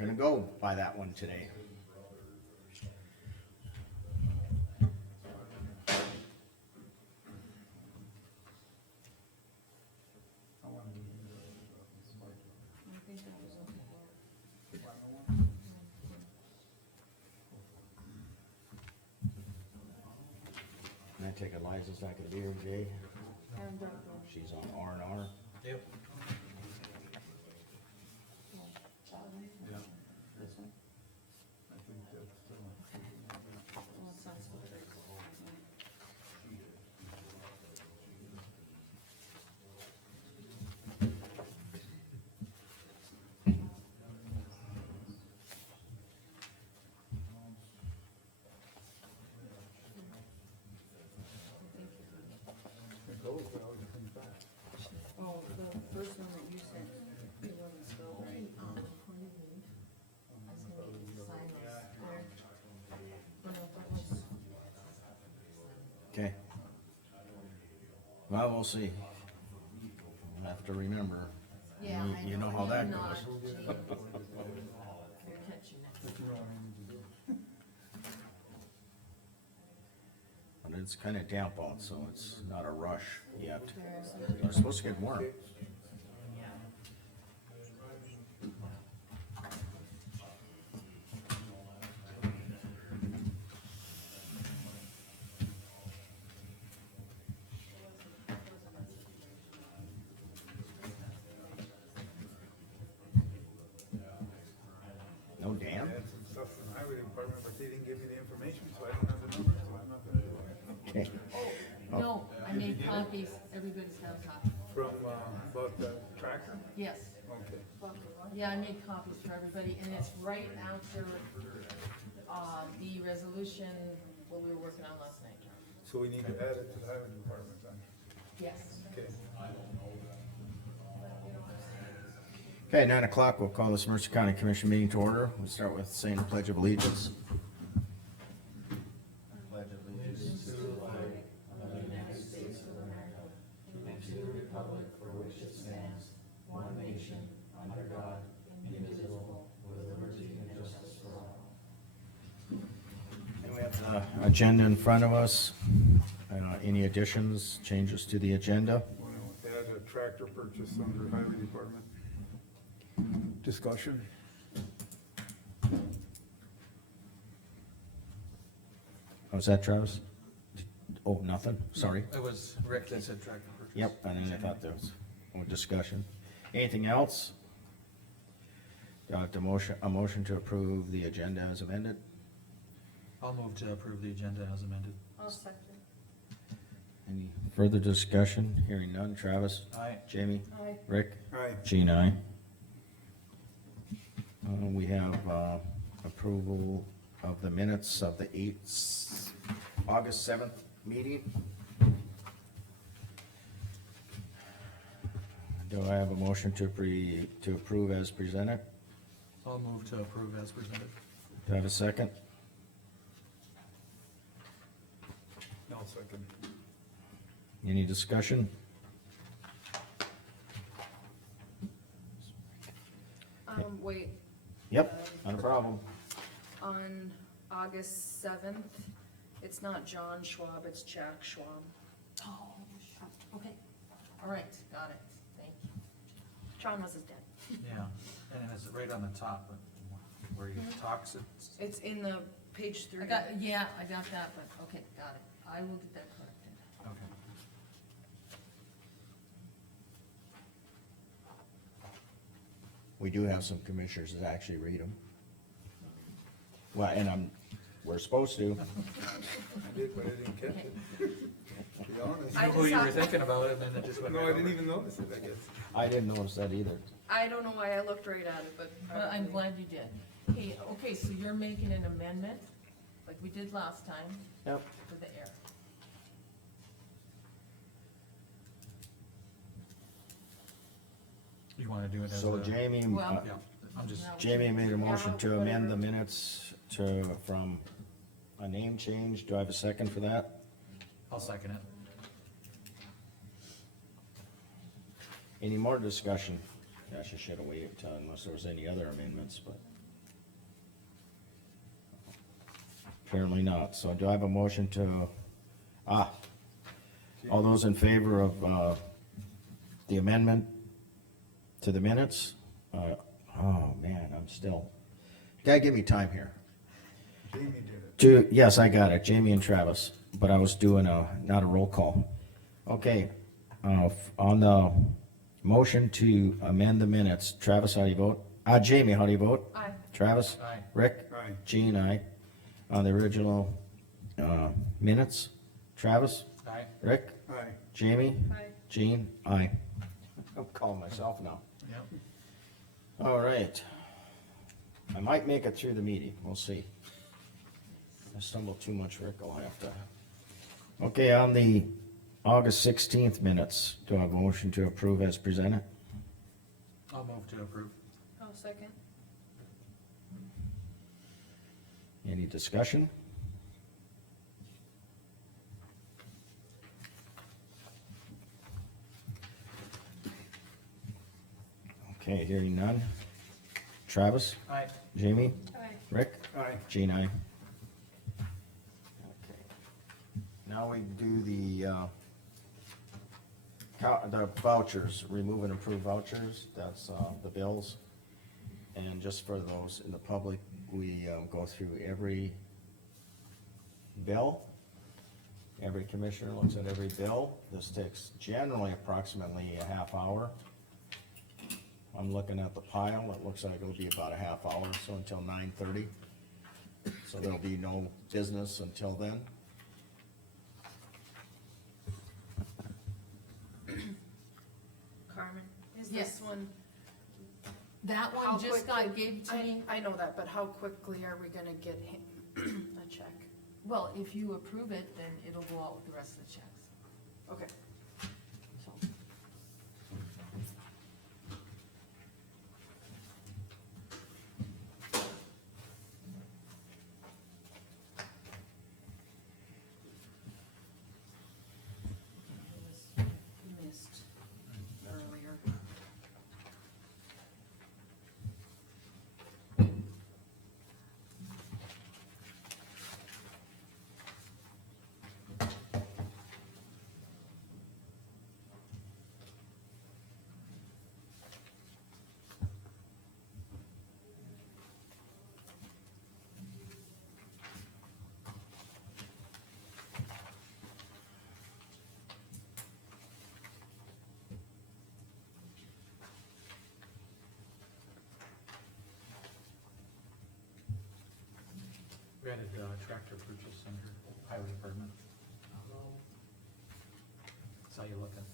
gonna go by that one today. Can I take Eliza's back to beer, Jay? She's on R&R. Yep. Yeah. This one? I think that's, it goes, but always comes back. Oh, the first one that you sent, it wasn't spelled right. Before you leave, I was gonna get you to sign this. Oh, no, that was, Okay. Well, we'll see. We'll have to remember. Yeah, I You know how I'm that not goes. changed. You're catching it. But you know what I need to do. But it's kinda damp out, so it's not a rush yet. There's- It's supposed to get warm. No I damp? had some stuff from the highway department, but they didn't give me the information, so I don't have the number, so I'm not gonna do it. Okay. No, I made copies, everybody's got a copy. From, about the tractor? Yes, Okay. yeah, I made copies for everybody, and it's right after, the resolution, what we were working on last night. So we need to add it to the highway department then, Yes. okay? Okay, 9 o'clock, we'll call this Mercer County Commission meeting to order. We'll start with saying the Pledge of Allegiance. Pledge of allegiance. And we have the agenda in front of us. Any additions, changes to the agenda? Want to add a tractor purchase under highway department. Discussion? How's that, Travis? Oh, nothing, sorry. It was Rick that said tractor purchase. Yep, and then I thought there was more discussion. Anything else? A motion to approve the agenda as amended. I'll move to approve the agenda as amended. I'll second. Any further discussion? Hearing none. Travis? Aye. Jamie? Aye. Rick? Aye. Jean, aye. We have, approval of the minutes of the August 7th meeting. Do I have a motion to approve as presented? I'll move to approve as presented. Do I have a second? I'll second. Any discussion? Wait, Yep, not a problem. on August seventh, it's not John Schwab, it's Jack Schwab. Oh, okay, all right, got it, thank you. John was his dad. Yeah, and it's right on the top, but where he talks, It's in the page I 3. got, yeah, I got that, but, okay, got it, I will get that corrected. okay. We do have some commissioners that actually read them. Well, and we're supposed to. I did, but I didn't catch it. To be honest. I Knew who you were just- thinking about it, and then it just went No, right I didn't over. even notice it, I guess. I didn't notice that either. I don't know why I looked right at it, but. Well, I'm glad you did. Hey, okay, so you're making an amendment, like we did last time, Yep. for the air. You wanna do it as So a? Jamie, Well- Yeah, I'm just, Jamie made a motion to amend the Whatever. minutes from a name change. Do I have a second for that? I'll second it. Any more discussion? Gosh, I should have waited unless there was any other amendments, but Apparently not, so do I have a motion to, all those in favor of, the amendment to the minutes? Oh, man, I'm still, gotta give me time here. Jamie did it. Yes, I got it, Jamie and Travis, but I was doing not a roll call. Okay, on the motion to amend the minutes, Travis, how do you vote? Jamie, how do you vote? Aye. Travis? Aye. Rick? Aye. Jean, aye. On the original, minutes, Travis? Aye. Rick? Aye. Jamie? Aye. Jean? Aye. I'm calling myself now. Yep. All right. I might make it through the meeting, we'll see. If I stumble too much, Rick, I'll have to. Okay, on the August 16th minutes, do I have a motion to approve as presented? I'll move to approve. I'll second. Any discussion? Okay, hearing none. Travis? Aye. Jamie? Aye. Rick? Aye. Jean, aye. Okay. Now we do the vouchers, remove and approve vouchers, that's, the bills. And just for those in the public, we, go through every bill. Every commissioner looks at every bill. This takes generally approximately a half hour. I'm looking at the pile, it looks like it'll be about a half hour, so until 9:30. So there'll be no business until then. Carmen, is Yes. this one? That how one just got quickly- gave to me. I know that, but how quickly are we gonna get him a check? Well, if you approve it, then it'll go out with the rest of the checks, Okay. so. It was missed earlier. We had a tractor purchase under highway department. Saw you looking.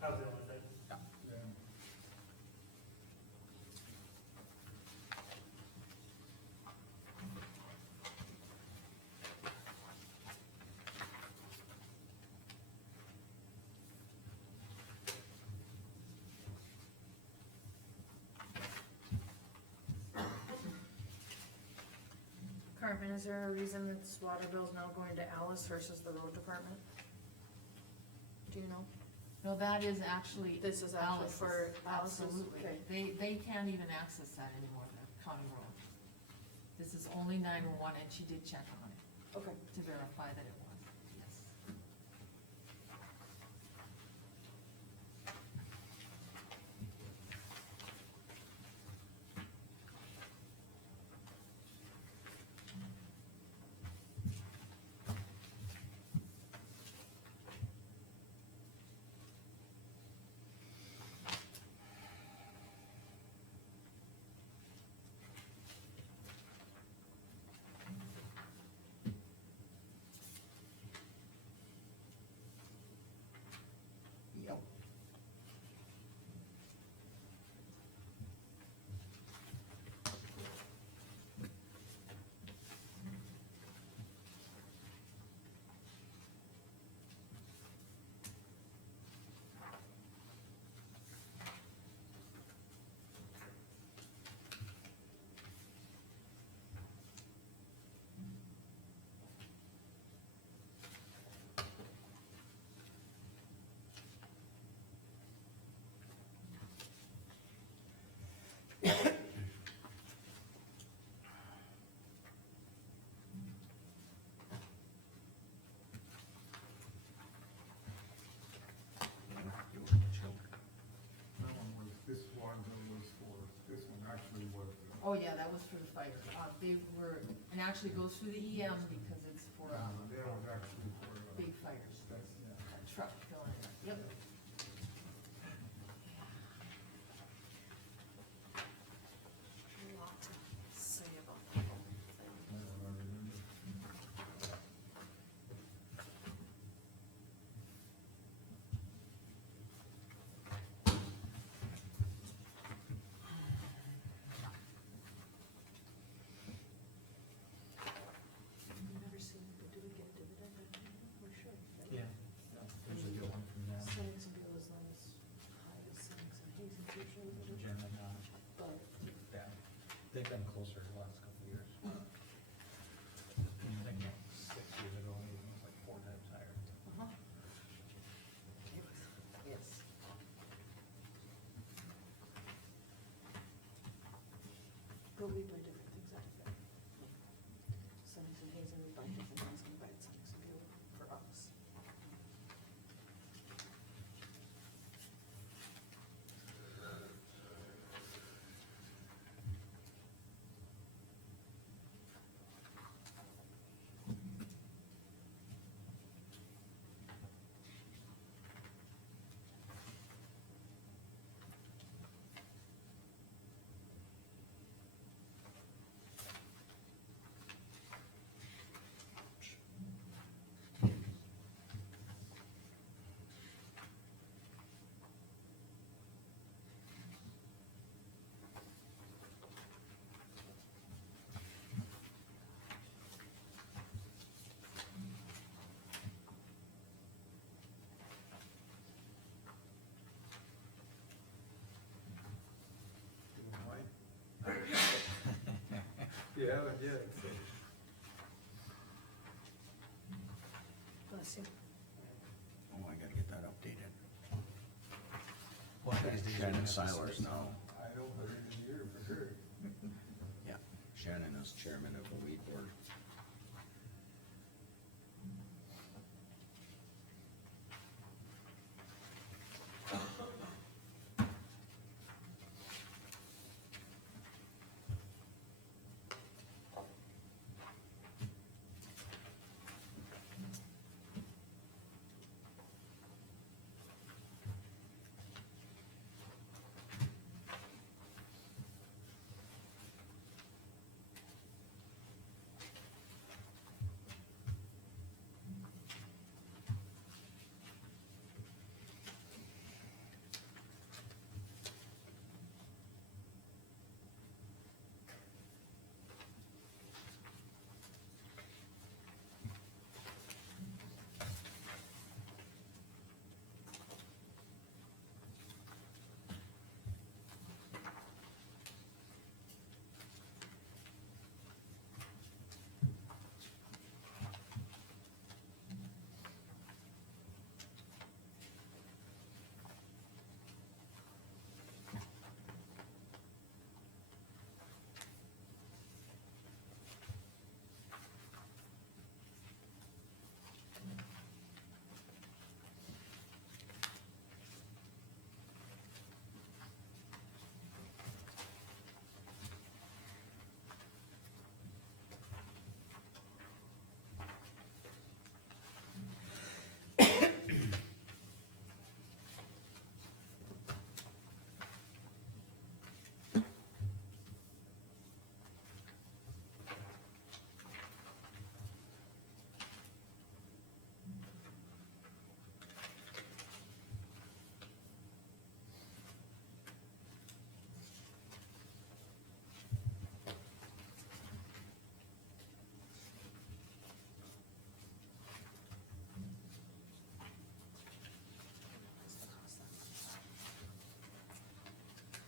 How's it with it? Yeah. Carmen, is there a reason that this water bill's now going to Alice versus the road department? Do you know? No, that is actually. This is actually Alice's. for Alice's, Absolutely. okay. They can't even access that anymore, the county road. This is only 911, and she did check on it Okay. to verify that it was, yes. Oh, yeah, that was for the fire, they were, and actually goes through the EM because it's for, They don't actually for, big fires, that's, yeah. a truck filling it, yep. A lot to say about the whole thing. We've never seen, do we get a dividend? We should. right? Yeah, there's a good one from them, Sennixonville is not as high as Senex and Hazen usually, but it- generally not, but yeah, they've been closer the last couple of years. I think 6 years ago, it was like 4 times higher. uh-huh. Yes. But we buy different things out of there. Senex and Hazen, we buy different things, we buy Sennixonville for us. You haven't yet, so. Bless you. Oh, I gotta get that updated. One of these days you're Shannon gonna have to Silers start now. I don't believe in you for sure. Yeah, Shannon is chairman of the weed board.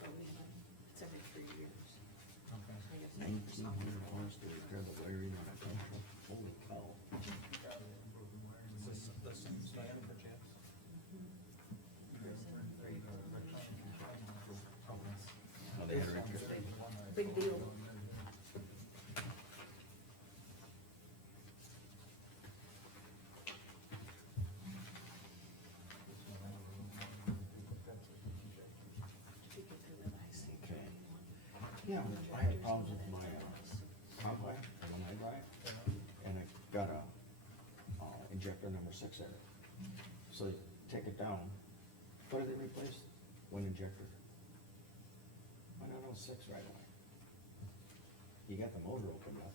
But we have, it's every 3 years. Okay. I guess. 1900 horse to repair the wiring on a dump truck. Holy cow. Is this the same stand for chance? Oh, they had to repair. Big deal. You get through that IC. Okay. Yeah, I had problems with my, convoy, when I drive, and I got a, injector number 6 in it. So they take it down, what did they replace? One injector. I don't know, 6 right away. You got the motor opened up.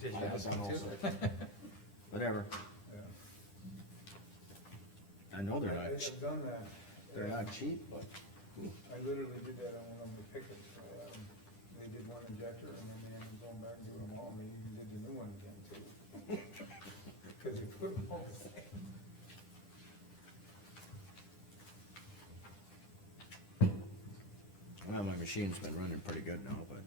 Did you I ask haven't them done to? all 6. Whatever, I know they're not, I've done that. they're not cheap, but, I literally did that on one of the pickets. They did one injector and then they ended up going back and doing them all, and they even did the new one again too. Cause they put them all the same. well, my machine's been running pretty good now, but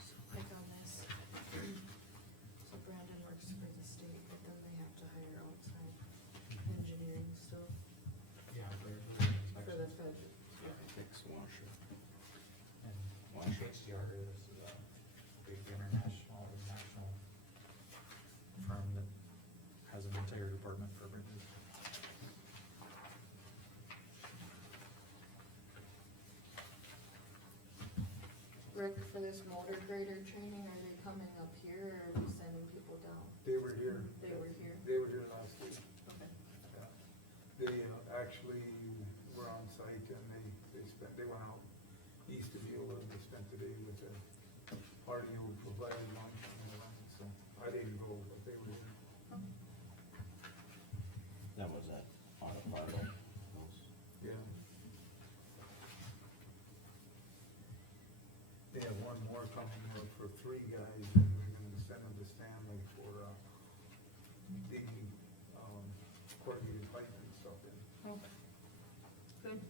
So like on this, so Brandon works for the state, but then they have to hire outside engineering stuff Yeah, for the fed. fix washer. and Washer. HDR is a big international, national firm that has an entire department for everything. Rick, for this motor grader training, are they coming up here or are we sending people down? They were here. They were here? They were here last week. Okay. Yeah. They, actually were on site and they went out east of Beulah and they spent the day with the party who provided lunch and all that, so I didn't go, but they were here. That was that auto part. Yeah. They have one more coming for 3 guys and we're gonna send them to Stanley for, digging, corrugated pipe and stuff in. Okay. Good.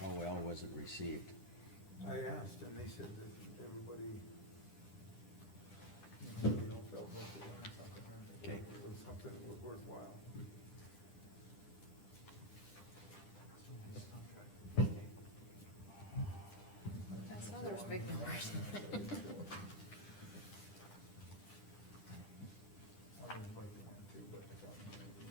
How well was it received? I asked and they said that everybody, felt like they learned something. Okay. It was something that was worthwhile. I saw there was big numbers. I didn't like the one too, but I thought maybe.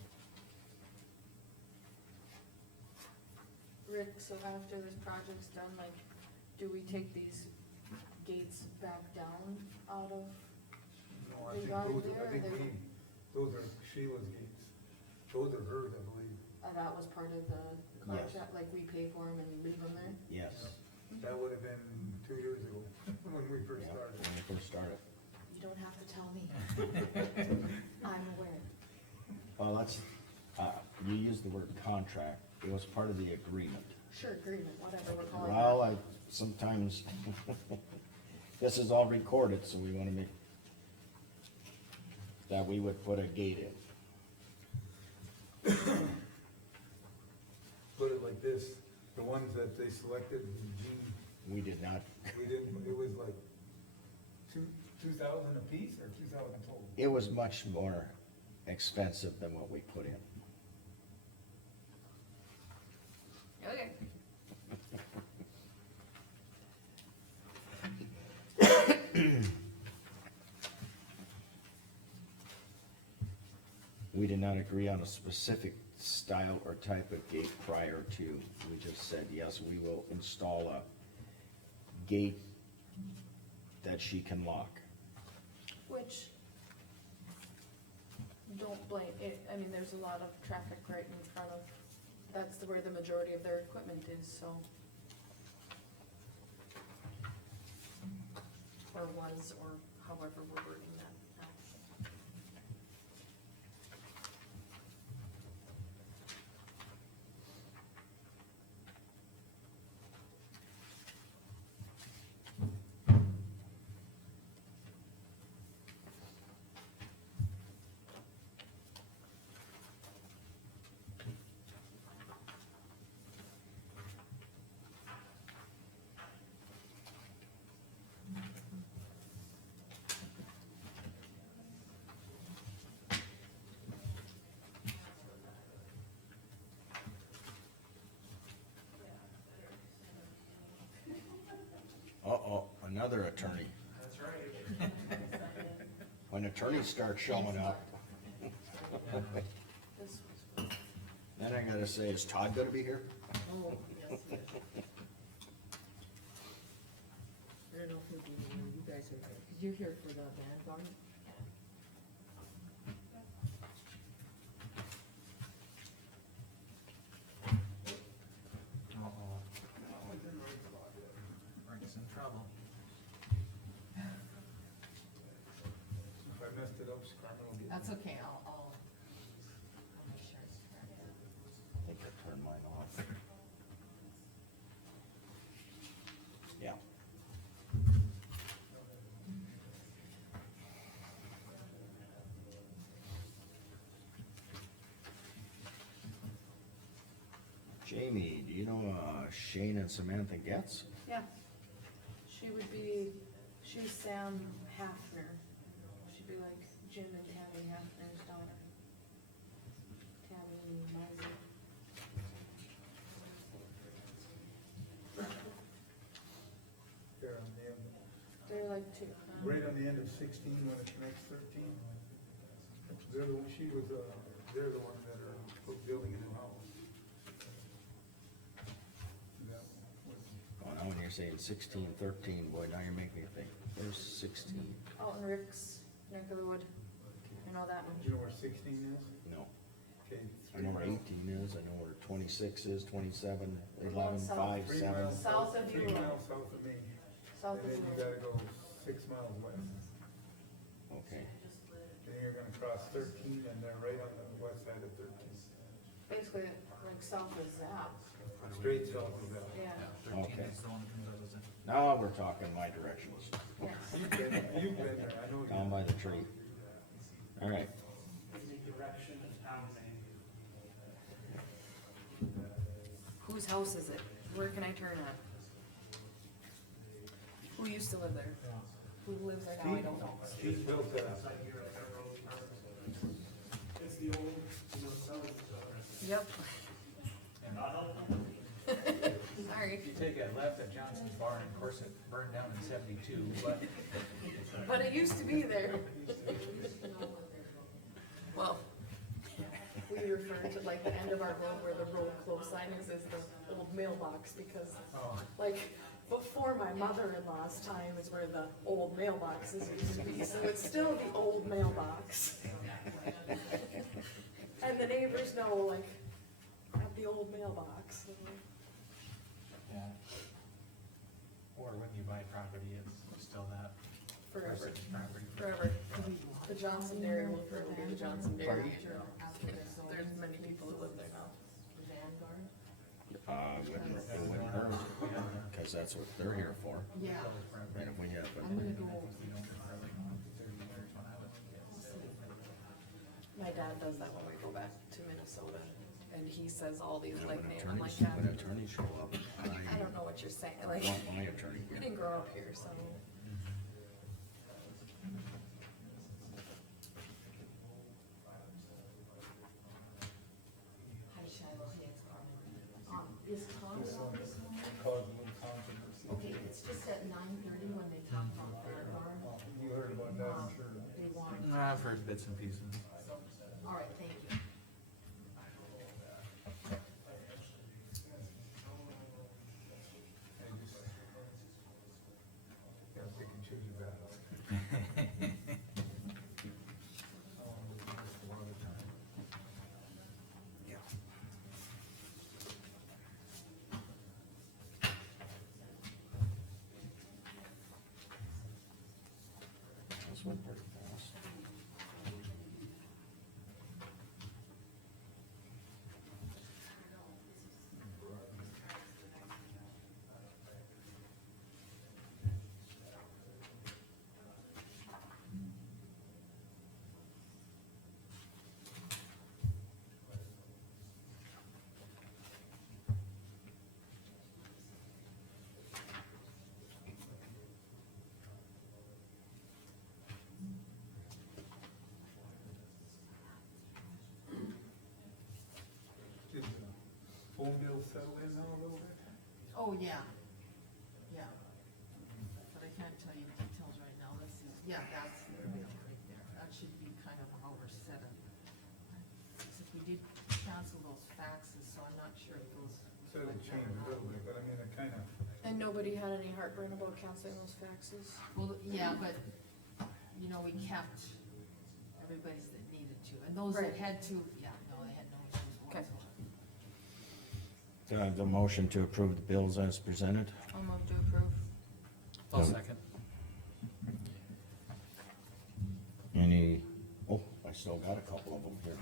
Rick, so after this project's done, like, do we take these gates back down out of, No, I They think got it those, there, I think they- those are Sheila's gates. Those are hers, I believe. that was part of the contract, like we pay for them and leave them there? Yes. That would have been 2 years ago, when we first Yeah, started. when we first started. You don't have to tell me. I'm aware. Well, that's, you used the word contract, it was part of the agreement. Sure, agreement, whatever we're calling it. Well, I, sometimes, this is all recorded, so we wanna make, that we would put a gate in. Put it like this, the ones that they selected, Gene, We did not, we didn't, it was like 2,000 a piece or 2,000 total? it was much more expensive than what we put in. Okay. We did not agree on a specific style or type of gate prior to, we just said, yes, we will install a gate that she can lock. Which, don't blame it, I mean, there's a lot of traffic right in front of, that's where the majority of their equipment is, so. Or was, or however we're wording that now. Uh-oh, another attorney. That's right. when attorneys start showing up, This was, then I gotta say, is Todd gonna be here? Oh, yes, yes. I don't know if you'll be here, you guys are, cause you're here for the Vanguard. Uh-oh. Frank's in trouble. If I messed it up, Carmen will get. That's okay, I'll make sure it's correct. I think I turned mine off. Yeah. Jamie, do you know, Shane and Samantha Getz? yeah. She would be, she's Sam Hafner. She'd be like Jim and Tammy Hafner's daughter. Tammy Meisel. They're on the end, They're like two. right on the end of 16 when it connects 13. They're the one, they're the ones that are building a new house. That was- Oh, now when you're saying 16, 13, boy, now you're making me think, where's 16? Out in Rick's neck of the wood. I know that Do one. you know where 16 is? No, Okay. I know where 18 is, I know where 26 is, 27, We're 11, going south. 5, 3 7. miles South of Three you. miles south of me, South and of then you the gotta go 6 miles west. Okay, Then you're gonna cross 13 and they're right on the west side of 13. basically like south of Zap. Straight south of that. Yeah. Thirteen Okay. is the one that comes out of the. now we're talking my directions, Yes. You've been there, I know you. down by the tree. All right, Whose house is it? Where can I turn at? Who used to live there? Who lives there now? I don't know. Steve built that. Yep. Sorry, If you take a left at Johnson's Barn, of course it burned down in 72, but but it used to be there. Well, we refer to like the end of our road where the road close sign is the old mailbox because oh, like before my mother-in-law's time is where the old mailboxes used to be, so it's still the old mailbox. And the neighbors know like, at the old mailbox. yeah. Or when you buy property, it's still that Forever, person's property. forever. The Johnson Dairy will forever be the Johnson Dairy. There's many people who live there now. Vanguard? it wouldn't hurt, cause that's what they're here for, Yeah, and if we have, I'm gonna go, You know, for like 30 years when I was a kid. My dad does that when we go back to Minnesota, and he says all these when like names, I'm like, Dad, attorneys show up, I don't know what you're saying, I like, want my attorney we here. didn't grow up here, so. hi Shiloh, hey, it's Carmen. Is Tom on this one? Caused a little controversy. Okay, it's just at 9:30 when they talk about Vanguard, You heard about that, I'm sure. they want, I've heard bits and pieces. all right, thank you. I just, gotta pick and choose your battles. Oh, we missed a lot of time. Yeah. This went pretty fast. Did the phone bill settle in now a little bit? Oh, yeah, yeah. But I can't tell you the details right now, this is, yeah, that's the bill right there. And nobody had any heartburn about canceling those faxes? Well, yeah, but, you know, we kept everybody's that needed to, and those that Right. had to, yeah, no, they had no issues Okay. whatsoever. Do I have the motion to approve the bills as presented? I'll move to approve. I'll Yep. second. Any, oh, I still got a couple of them here,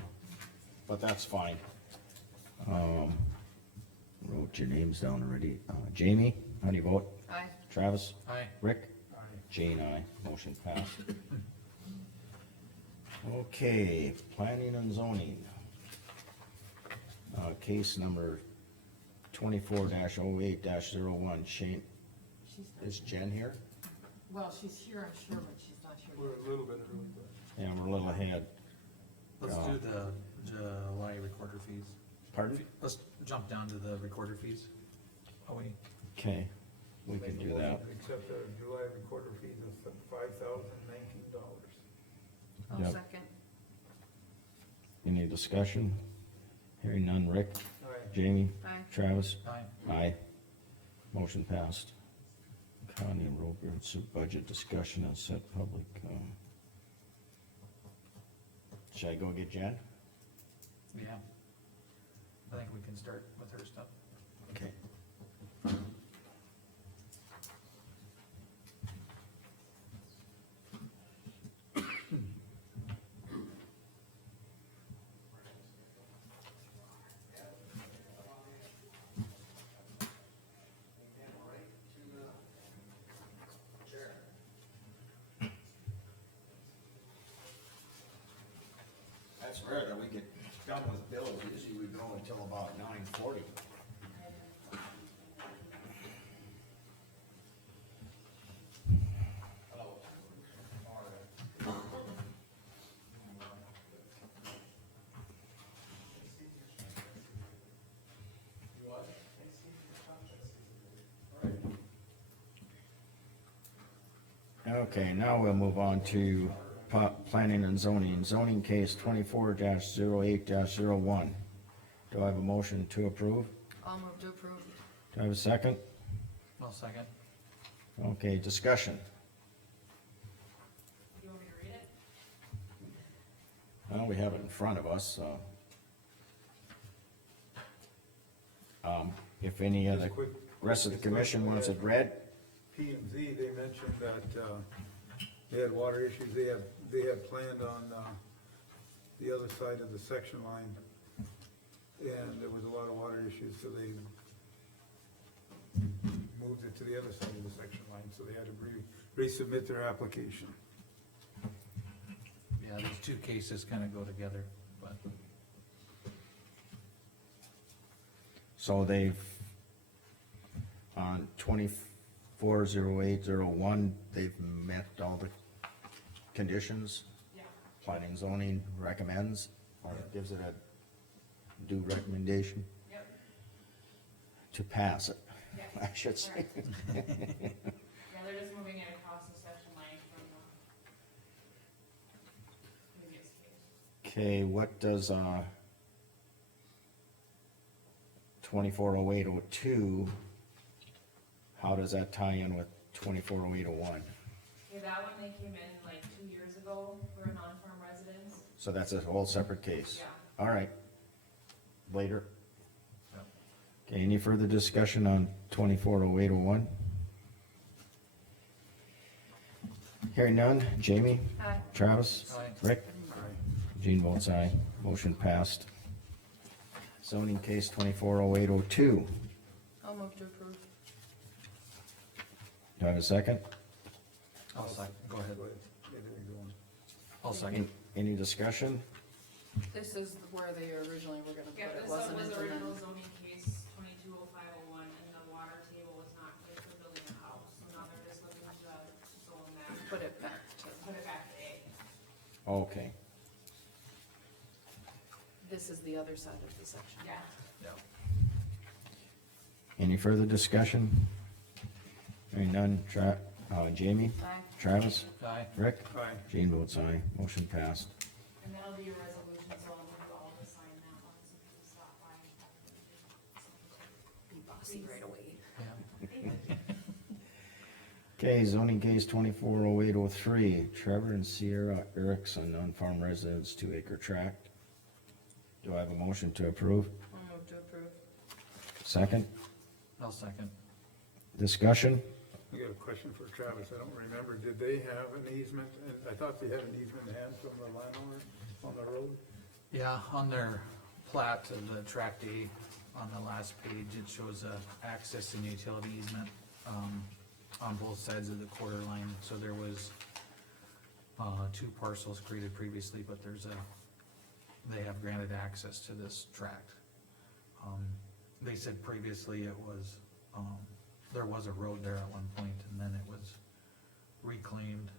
but that's fine. Wrote your names down already. Jamie, how do you vote? Aye. Travis? Aye. Rick? Aye. Jane, aye. Motion passed. Okay, planning and zoning. Case number 24-08-01, Shane, She's not, is Jen here? well, she's here, I'm sure, but she's not here We're yet. a little bit early, but Yeah, we're a little ahead. Let's do the July recorder fees. Pardon? Let's jump down to the recorder fees. Oh, wait. Okay, we can make a do motion that. to accept the July recorder fees of $5,019. I'll Yep. second. Any discussion? Hearing none. Rick? Aye. Jamie? Aye. Travis? Aye. Aye. Motion passed. County road and soup budget discussion and set public, should I go get Jen? Yeah. I think we can start with her stuff. Okay. That's rare that we get done with bills, usually we go until about 9:40. Okay, now we'll move on to planning and zoning case 24-08-01. Do I have a motion to approve? I'll move to approve. Do I have a second? I'll second. Okay, discussion. You want me to read it? Well, we have it in front of us, so. If any of the Just quick, rest of the commission wants it read, P and Z, they mentioned that, they had water issues, they had planned on, the other side of the section line. And there was a lot of water issues, so they moved it to the other side of the section line, so they had to resubmit their application. Yeah, these two cases kinda go together, but so they've, on 24-08-01, they've met all the conditions. Yeah. Planning zoning recommends, or gives it a due recommendation Yep. to pass it, Yes. I should say. Yeah, they're just moving it across the section line from the previous case. Okay, what does, 24-08-02, how does that tie in with 24-08-01? Okay, that one, they came in like 2 years ago for non-farm residents. So that's a whole separate case? Yeah. All right. Later. Yep. Okay, any further discussion on 24-08-01? Hearing none. Jamie? Aye. Travis? Aye. Rick? Aye. Gene votes aye. Motion passed. Zoning case 24-08-02. I'll move to approve. Do I have a second? I'll second, go ahead. Go ahead. Yeah, there you go. I'll second. Any discussion? This is where they originally were gonna put Yeah, it, this one wasn't was it? original zoning case 220501, and the water table was not good for building a house, so now they're just looking to zone that, Put it back to, put it back to A. Okay. this is the other side of the section. Yeah. Yeah. Any further discussion? Hearing none. Jamie? Aye. Travis? Aye. Rick? Aye. Gene votes aye. Motion passed. And that'll be a resolution, so I'll need you all to sign that one, so you can stop by and have them. Be bossy right away. Yeah. Okay, zoning case 240803, Trevor and Sierra Erickson on farm residence 2-acre tract. Do I have a motion to approve? I'll move to approve. Second, I'll second. discussion? I got a question for Travis, I don't remember, did they have an easement, and I thought they had an easement in hand from the landowner on the road? Yeah, on their plat of the tract A, on the last page, it shows access and utility easement, on both sides of the quarter line, so there was, two parcels created previously, but they have granted access to this tract. They said previously it was, there was a road there at one point, and then it was reclaimed,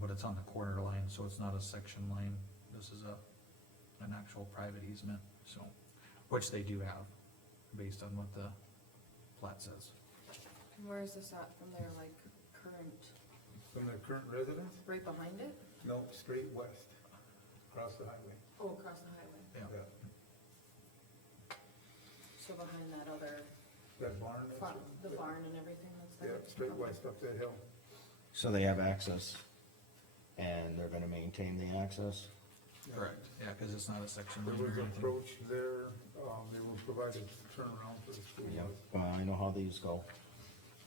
but it's on the quarter line, so it's not a section line. This is an actual private easement, so, which they do have, based on what the plat says. And where is this at from their, like, current, From their current residence? right behind it? No, straight west, across the highway. Oh, across the highway, Yeah. so behind that other, That barn, the barn and everything that's yeah, there? straight Okay. west up that hill. So they have access, and they're gonna maintain the access? Correct, yeah, cause it's not a section There line or was an anything. approach there, they will provide a turnaround for the school Yep, bus. well, I know how these go.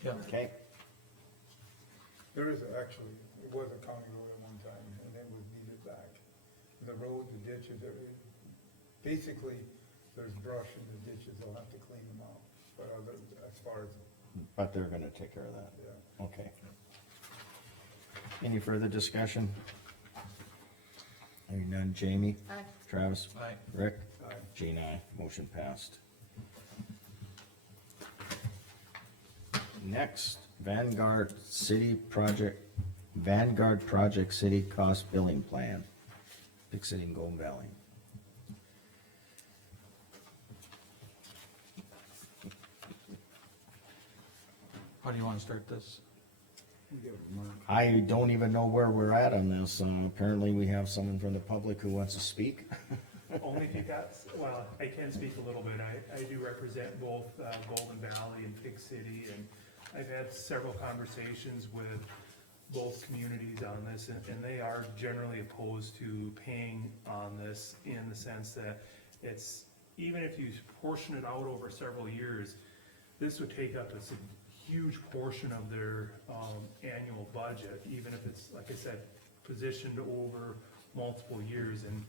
Yeah, Okay, There is actually, it was a county road at one time, and it was needed back. The road, the ditches, basically, there's brush in the ditches, they'll have to clean them out, but other, as far as, but they're gonna take care of that, yeah. okay. Any further discussion? Hearing none, Jamie, Aye. Travis, aye, Rick, Aye. Jean, aye, motion passed. Next, Vanguard Project City Cost Billing Plan, Big City and Golden Valley. how do you wanna start this? We give it a mark. I don't even know where we're at on this, apparently we have someone from the public who wants to speak. Only if you got, well, I can speak a little bit, I do represent both, Golden Valley and Big City, and I've had several conversations with both communities on this, and they are generally opposed to paying on this in the sense that it's, even if you portion it out over several years, this would take up a huge portion of their, annual budget, even if it's, like I said, positioned over multiple years, and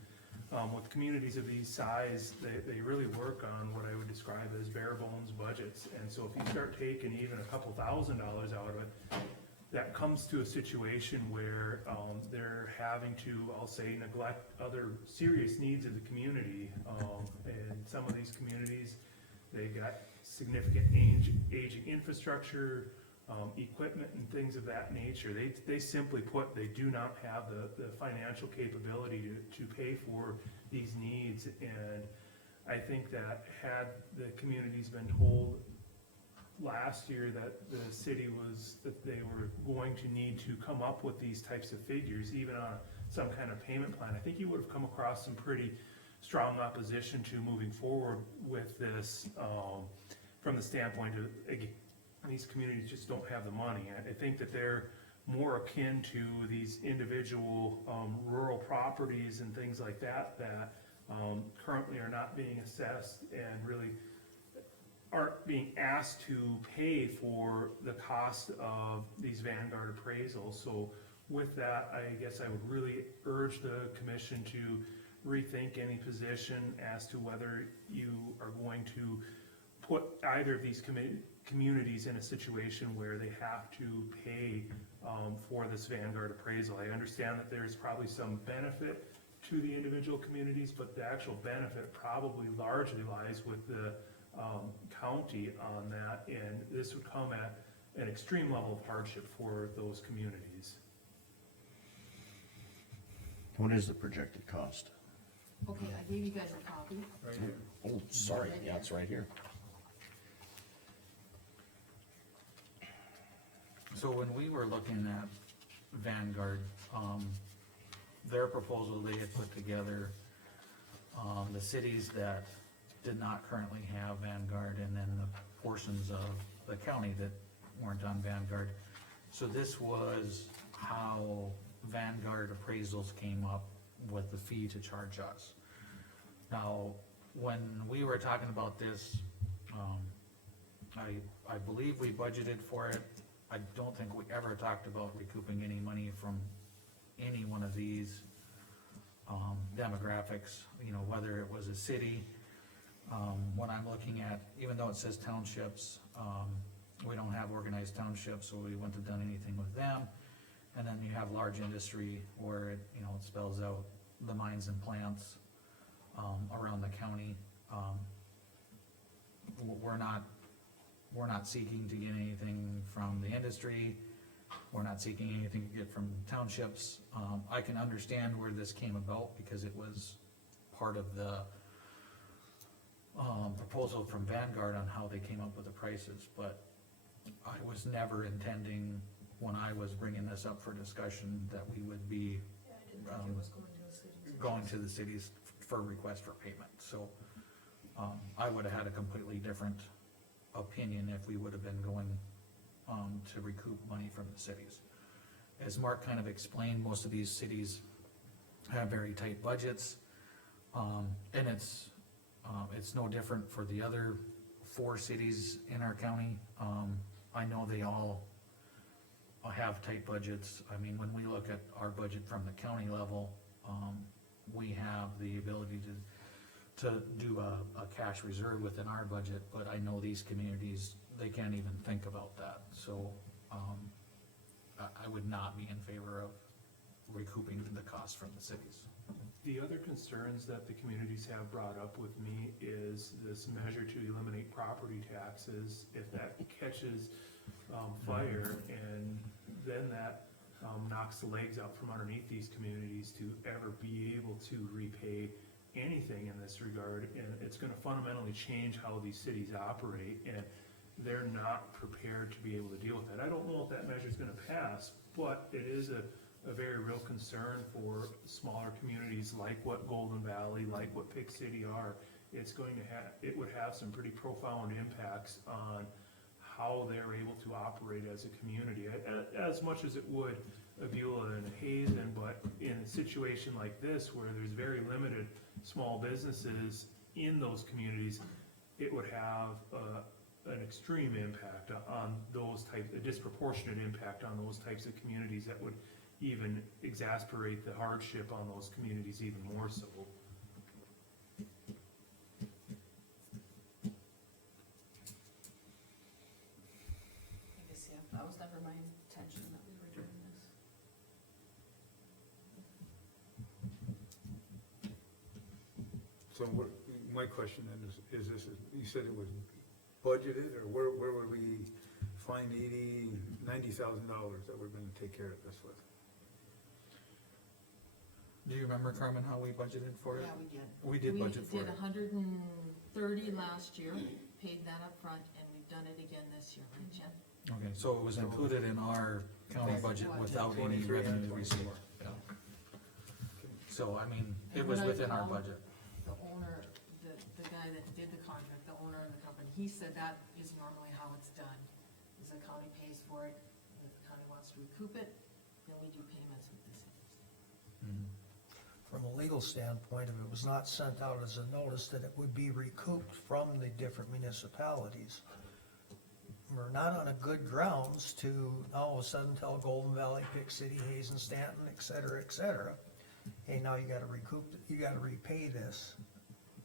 with communities of these size, they really work on what I would describe as bare bones budgets, and so if you start taking even a couple $1,000s out of it, that comes to a situation where, they're having to, I'll say, neglect other serious needs of the community, and some of these communities, they got significant aging infrastructure, equipment and things of that nature. They simply put, they do not have the financial capability to pay for these needs, and I think that had the communities been told last year that the city was, that they were going to need to come up with these types of figures, even on some kind of payment plan, I think you would have come across some pretty strong opposition to moving forward with this, from the standpoint of, again, these communities just don't have the money. I think that they're more akin to these individual, rural properties and things like that, that, currently are not being assessed and really aren't being asked to pay for the cost of these Vanguard appraisals. So with that, I guess I would really urge the commission to rethink any position as to whether you are going to put either of these communities in a situation where they have to pay, for this Vanguard appraisal. I understand that there's probably some benefit to the individual communities, but the actual benefit probably largely lies with the county on that, and this would come at an extreme level of hardship for those communities. What is the projected cost? Okay, I gave you guys a copy. Right here. Oh, sorry, yeah, it's right here. So when we were looking at Vanguard, their proposal, they had put together, the cities that did not currently have Vanguard, and then the portions of the county that weren't on Vanguard. So this was how Vanguard appraisals came up with the fee to charge us. Now, when we were talking about this, I believe we budgeted for it. I don't think we ever talked about recouping any money from any one of these, demographics, you know, whether it was a city. When I'm looking at, even though it says townships, we don't have organized townships, so we wouldn't have done anything with them. And then you have large industry where it, you know, it spells out the mines and plants, around the county. We're not seeking to get anything from the industry. We're not seeking anything to get from townships. I can understand where this came about because it was part of the proposal from Vanguard on how they came up with the prices, but I was never intending, when I was bringing this up for discussion, that we would be Yeah, I didn't think it was going to the cities. going to the cities for request for payment, so, I would've had a completely different opinion if we would've been going, to recoup money from the cities. As Mark kind of explained, most of these cities have very tight budgets, and it's no different for the other 4 cities in our county. I know they all have tight budgets. I mean, when we look at our budget from the county level, we have the ability to do a cash reserve within our budget, but I know these communities, they can't even think about that, so, I would not be in favor of recouping the cost from the cities. The other concerns that the communities have brought up with me is this measure to eliminate property taxes. If that catches fire, and then that knocks the legs out from underneath these communities to ever be able to repay anything in this regard, and it's gonna fundamentally change how these cities operate, and they're not prepared to be able to deal with that. I don't know if that measure's gonna pass, but it is a very real concern for smaller communities like what Golden Valley, like what Pick City are. It's going to it would have some pretty profound impacts on how they're able to operate as a community, as much as it would Beulah and Hazen, but in a situation like this, where there's very limited small businesses in those communities, it would have an extreme impact on those types, a disproportionate impact on those types of communities that would even exasperate the hardship on those communities even more so. I guess, yeah, that was never my intention that we were doing this. So what, my question then is this, you said it was budgeted, or where would we find $90,000 that we're gonna take care of this with? Do you remember, Carmen, how we budgeted for it? Yeah, we did. We did budget for We it. did 130 last year, paid that up front, and we've done it again this year, right, Jen? Okay, so it was included in our county budget without any 23 and revenue 24. received. Yeah. So, I mean, it And was when I within our called budget. The owner, the guy that did the contract, the owner of the company, he said that is normally how it's done, is the county pays for it, and if the county wants to recoup it, then we do payments with the cities. Mhm. From a legal standpoint, if it was not sent out as a notice that it would be recouped from the different municipalities, we're not on a good grounds to all of a sudden tell Golden Valley, Pick City, Hazen, Stanton, et cetera, hey, now you gotta recoup, you gotta repay this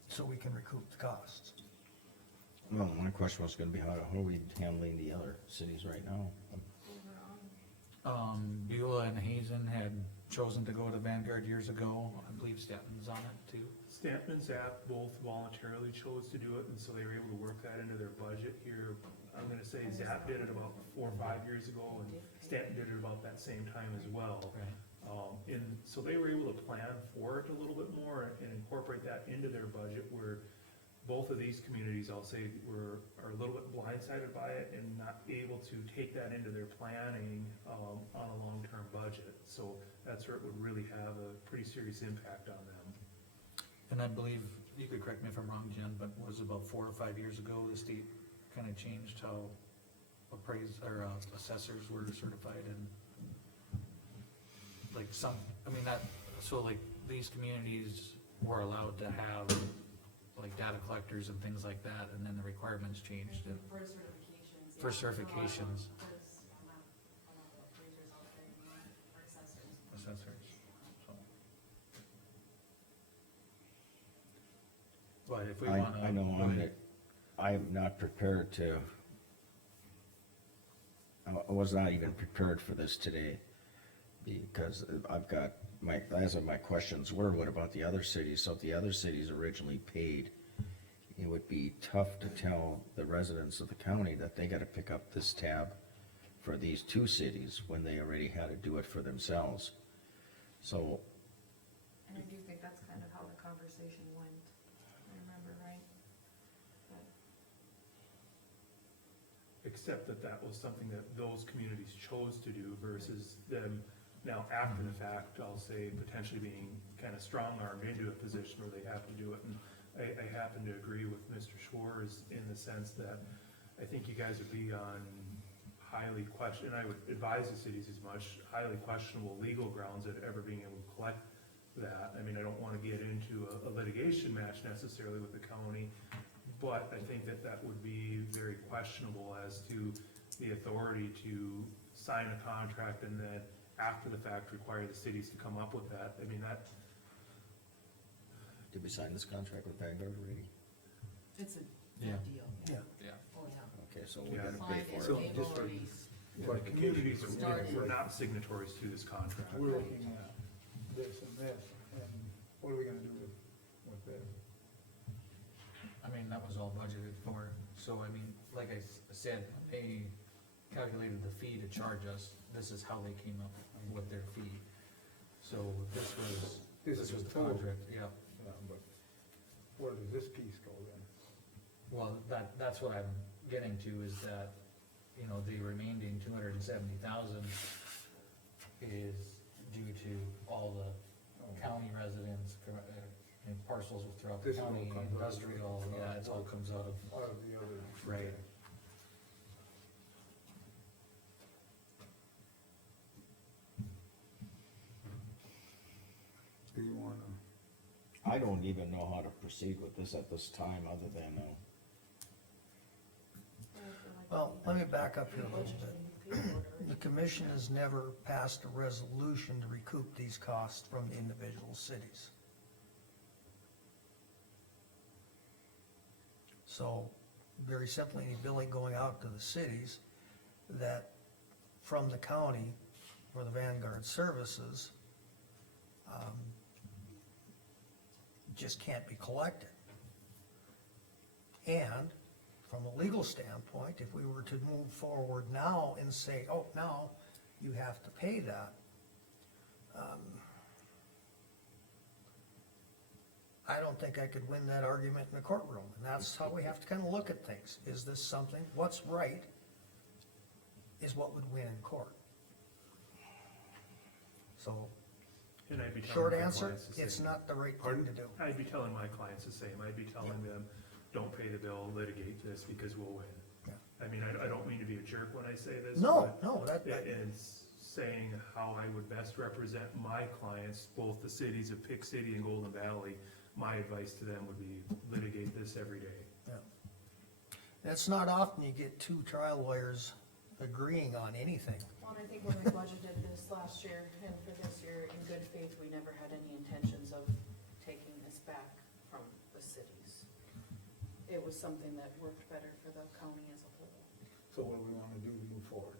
so we can recoup the costs. Well, my question was gonna be, how are we handling the other cities right now? Beulah and Hazen had chosen to go to Vanguard years ago. I believe Stanton's on it too. Stanton and Zap both voluntarily chose to do it, and so they were able to work that into their budget here. I'm gonna say Zap did it about 4 or 5 years ago, and Stanton did it about that same time as well. Right. And so they were able to plan for it a little bit more and incorporate that into their budget, where both of these communities, I'll say, are a little bit blindsided by it and not able to take that into their planning, on a long-term budget. So that's where it would really have a pretty serious impact on them. And I believe, you could correct me if I'm wrong, Jen, but was it about 4 or 5 years ago, the state kinda changed how assessors were certified and like some, I mean, that, so like these communities were allowed to have like data collectors and things like that, and then the requirements changed and For certifications. For yeah. So, certifications. there's, I'm not the appraisers out there anymore, or assessors. assessors, so. But if we wanna. I know go ahead. I'm not prepared to, I was not even prepared for this today, because I've got as of my questions were, what about the other cities? So if the other cities originally paid, it would be tough to tell the residents of the county that they gotta pick up this tab for these two cities when they already had to do it for themselves. So, And I do think that's kind of how the conversation went, I remember, right? But Except that that was something that those communities chose to do versus them now after the fact, I'll say, potentially being kind of strong-armed into a position where they have to do it. And I happen to agree with Mr. Schwartz in the sense that I think you guys would be on highly and I would advise the cities as much, highly questionable legal grounds of ever being able to collect that. I mean, I don't wanna get into a litigation match necessarily with the county, but I think that that would be very questionable as to the authority to sign a contract and then after the fact require the cities to come up with that. I mean, that, did we sign this contract with Vanguard already? It's a Yeah. good deal, yeah. Yeah. Yeah. Oh, yeah. Okay, so we Yeah. gotta pay Signed for it, it. So they've just for- already, the communities Started. were not signatories to this contract. We're looking at this and this, and what are we gonna do with this? I mean, that was all budgeted for, so I mean, like I said, when they calculated the fee to charge us, this is how they came up with their fee. So this was This is the total. contract, yeah. Yeah, but where does this piece go then? Well, that's what I'm getting to is that, you know, the remaining 270,000 is due to all the county residents, and parcels throughout the This all county, comes out of- industrial, yeah, it all comes out of, Out of the other. Right. Do you wanna, I don't even know how to proceed with this at this time, other than, I feel like Well, we let me back up here a little budgeted bit. and paid for it already. The commission has never passed a resolution to recoup these costs from the individual cities. So, very simply, any billing going out to the cities that, from the county or the Vanguard services, just can't be collected. And from a legal standpoint, if we were to move forward now and say, oh, now you have to pay that, I don't think I could win that argument in the courtroom, and that's how we have to kinda look at things. Is this something, what's right is what would win in court. So, And I'd be telling short my answer, clients the it's same. not the right thing Pardon? to do. I'd be telling my clients the same. I'd be telling them, don't pay the bill, litigate this because we'll win. Yeah. I mean, I don't mean to be a jerk when I say this. No, but no, that, It is saying how I would best represent my clients, both the cities of Pick City and Golden Valley. My advice to them would be litigate this every day. yeah. It's not often you get two trial lawyers agreeing on anything. Well, and I think when we budgeted this last year and for this year, in good faith, we never had any intentions of taking this back from the cities. It was something that worked better for the county as a whole. so what do we wanna do to move forward?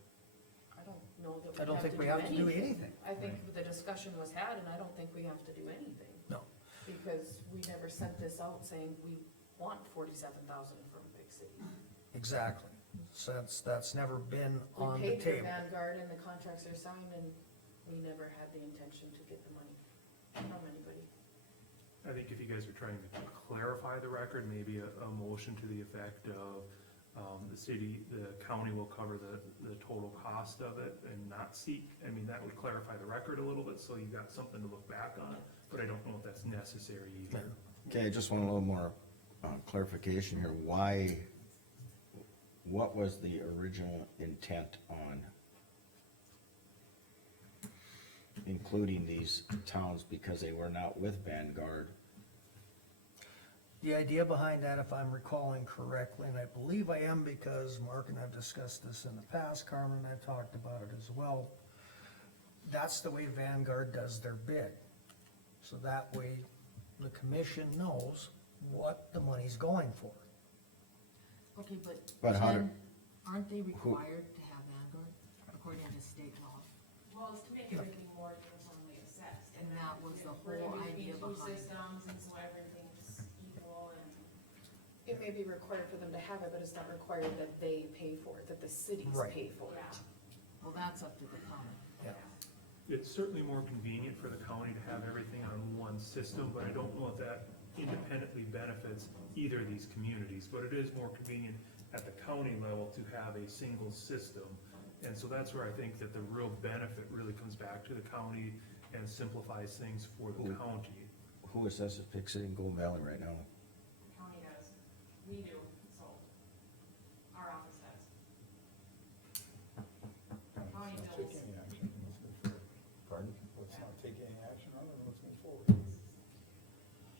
I don't know that I don't think we have to do anything. I think the discussion was had, and I don't think we have to do anything. No. Because we never sent this out saying we want 47,000 from Big City. Exactly. Since that's never been We on the paid for table. Vanguard and the contracts are signed, and we never had the intention to get the money from anybody. I think if you guys are trying to clarify the record, maybe a motion to the effect of, the county will cover the total cost of it and not seek, I mean, that would clarify the record a little bit, so you got something to look back on, but I don't know if that's necessary either. okay, I just want a little more clarification here. what was the original intent on including these towns because they were not with Vanguard? The idea behind that, if I'm recalling correctly, and I believe I am because Mark and I've discussed this in the past, Carmen and I've talked about it as well. That's the way Vanguard does their bid. So that way, the commission knows what the money's going for. Okay, But how do- then, aren't they required to have Vanguard according to state law? Well, it's to make everything more uniformly assessed. And that was the We're whole gonna idea be two behind it. systems, and so everything's equal and. It may be required for them to have it, but it's not required that they pay for it, that the cities Right. pay for it. Yeah. Well, that's up to the county. Yeah. It's certainly more convenient for the county to have everything on one system, but I don't know if that independently benefits either of these communities. But it is more convenient at the county level to have a single system. And so that's where I think that the real benefit really comes back to the county and simplifies things for the Ooh. county. Who assesses Pick City and Golden Valley right now? The county does, we do, so, our office does. County Let's not bills. take any action, let's move forward. Pardon? Let's not take any action on it, let's move forward.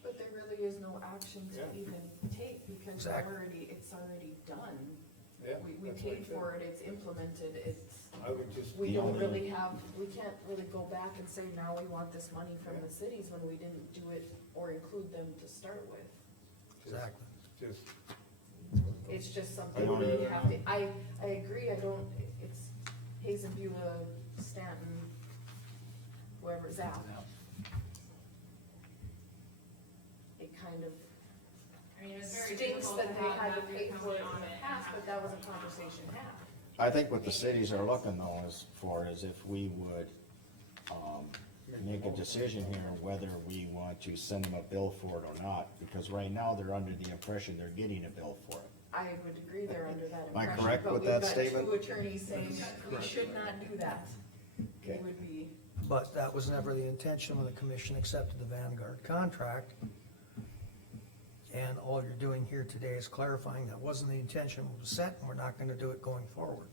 But there really is no action to Yeah. even take because Exactly. it's already done. Yeah. We that's what I paid said. for it, it's implemented, it's, I would just. we The don't only- really have, we can't really go back and say, now we want this money from the cities when we didn't do it or include them to start with. Exactly. Just, It's just something I don't we either. have to, I agree, I don't, it's Hazen, Beulah, Stanton, whoever's out. It kind of I mean, it's very stinks difficult that to they have had to every pay for county it in on the it and past, have but it that was a go. conversation had. I think what the cities are looking though is for is if we would, make a decision here whether we want to send them a bill for it or not, because right now they're under the impression they're getting a bill for it. I would agree they're under that Am I impression, correct but with we've that got statement? two attorneys saying we should not do that. Okay. It would be, But that was never the intention when the commission accepted the Vanguard contract. And all you're doing here today is clarifying that wasn't the intention was set, and we're not gonna do it going forward.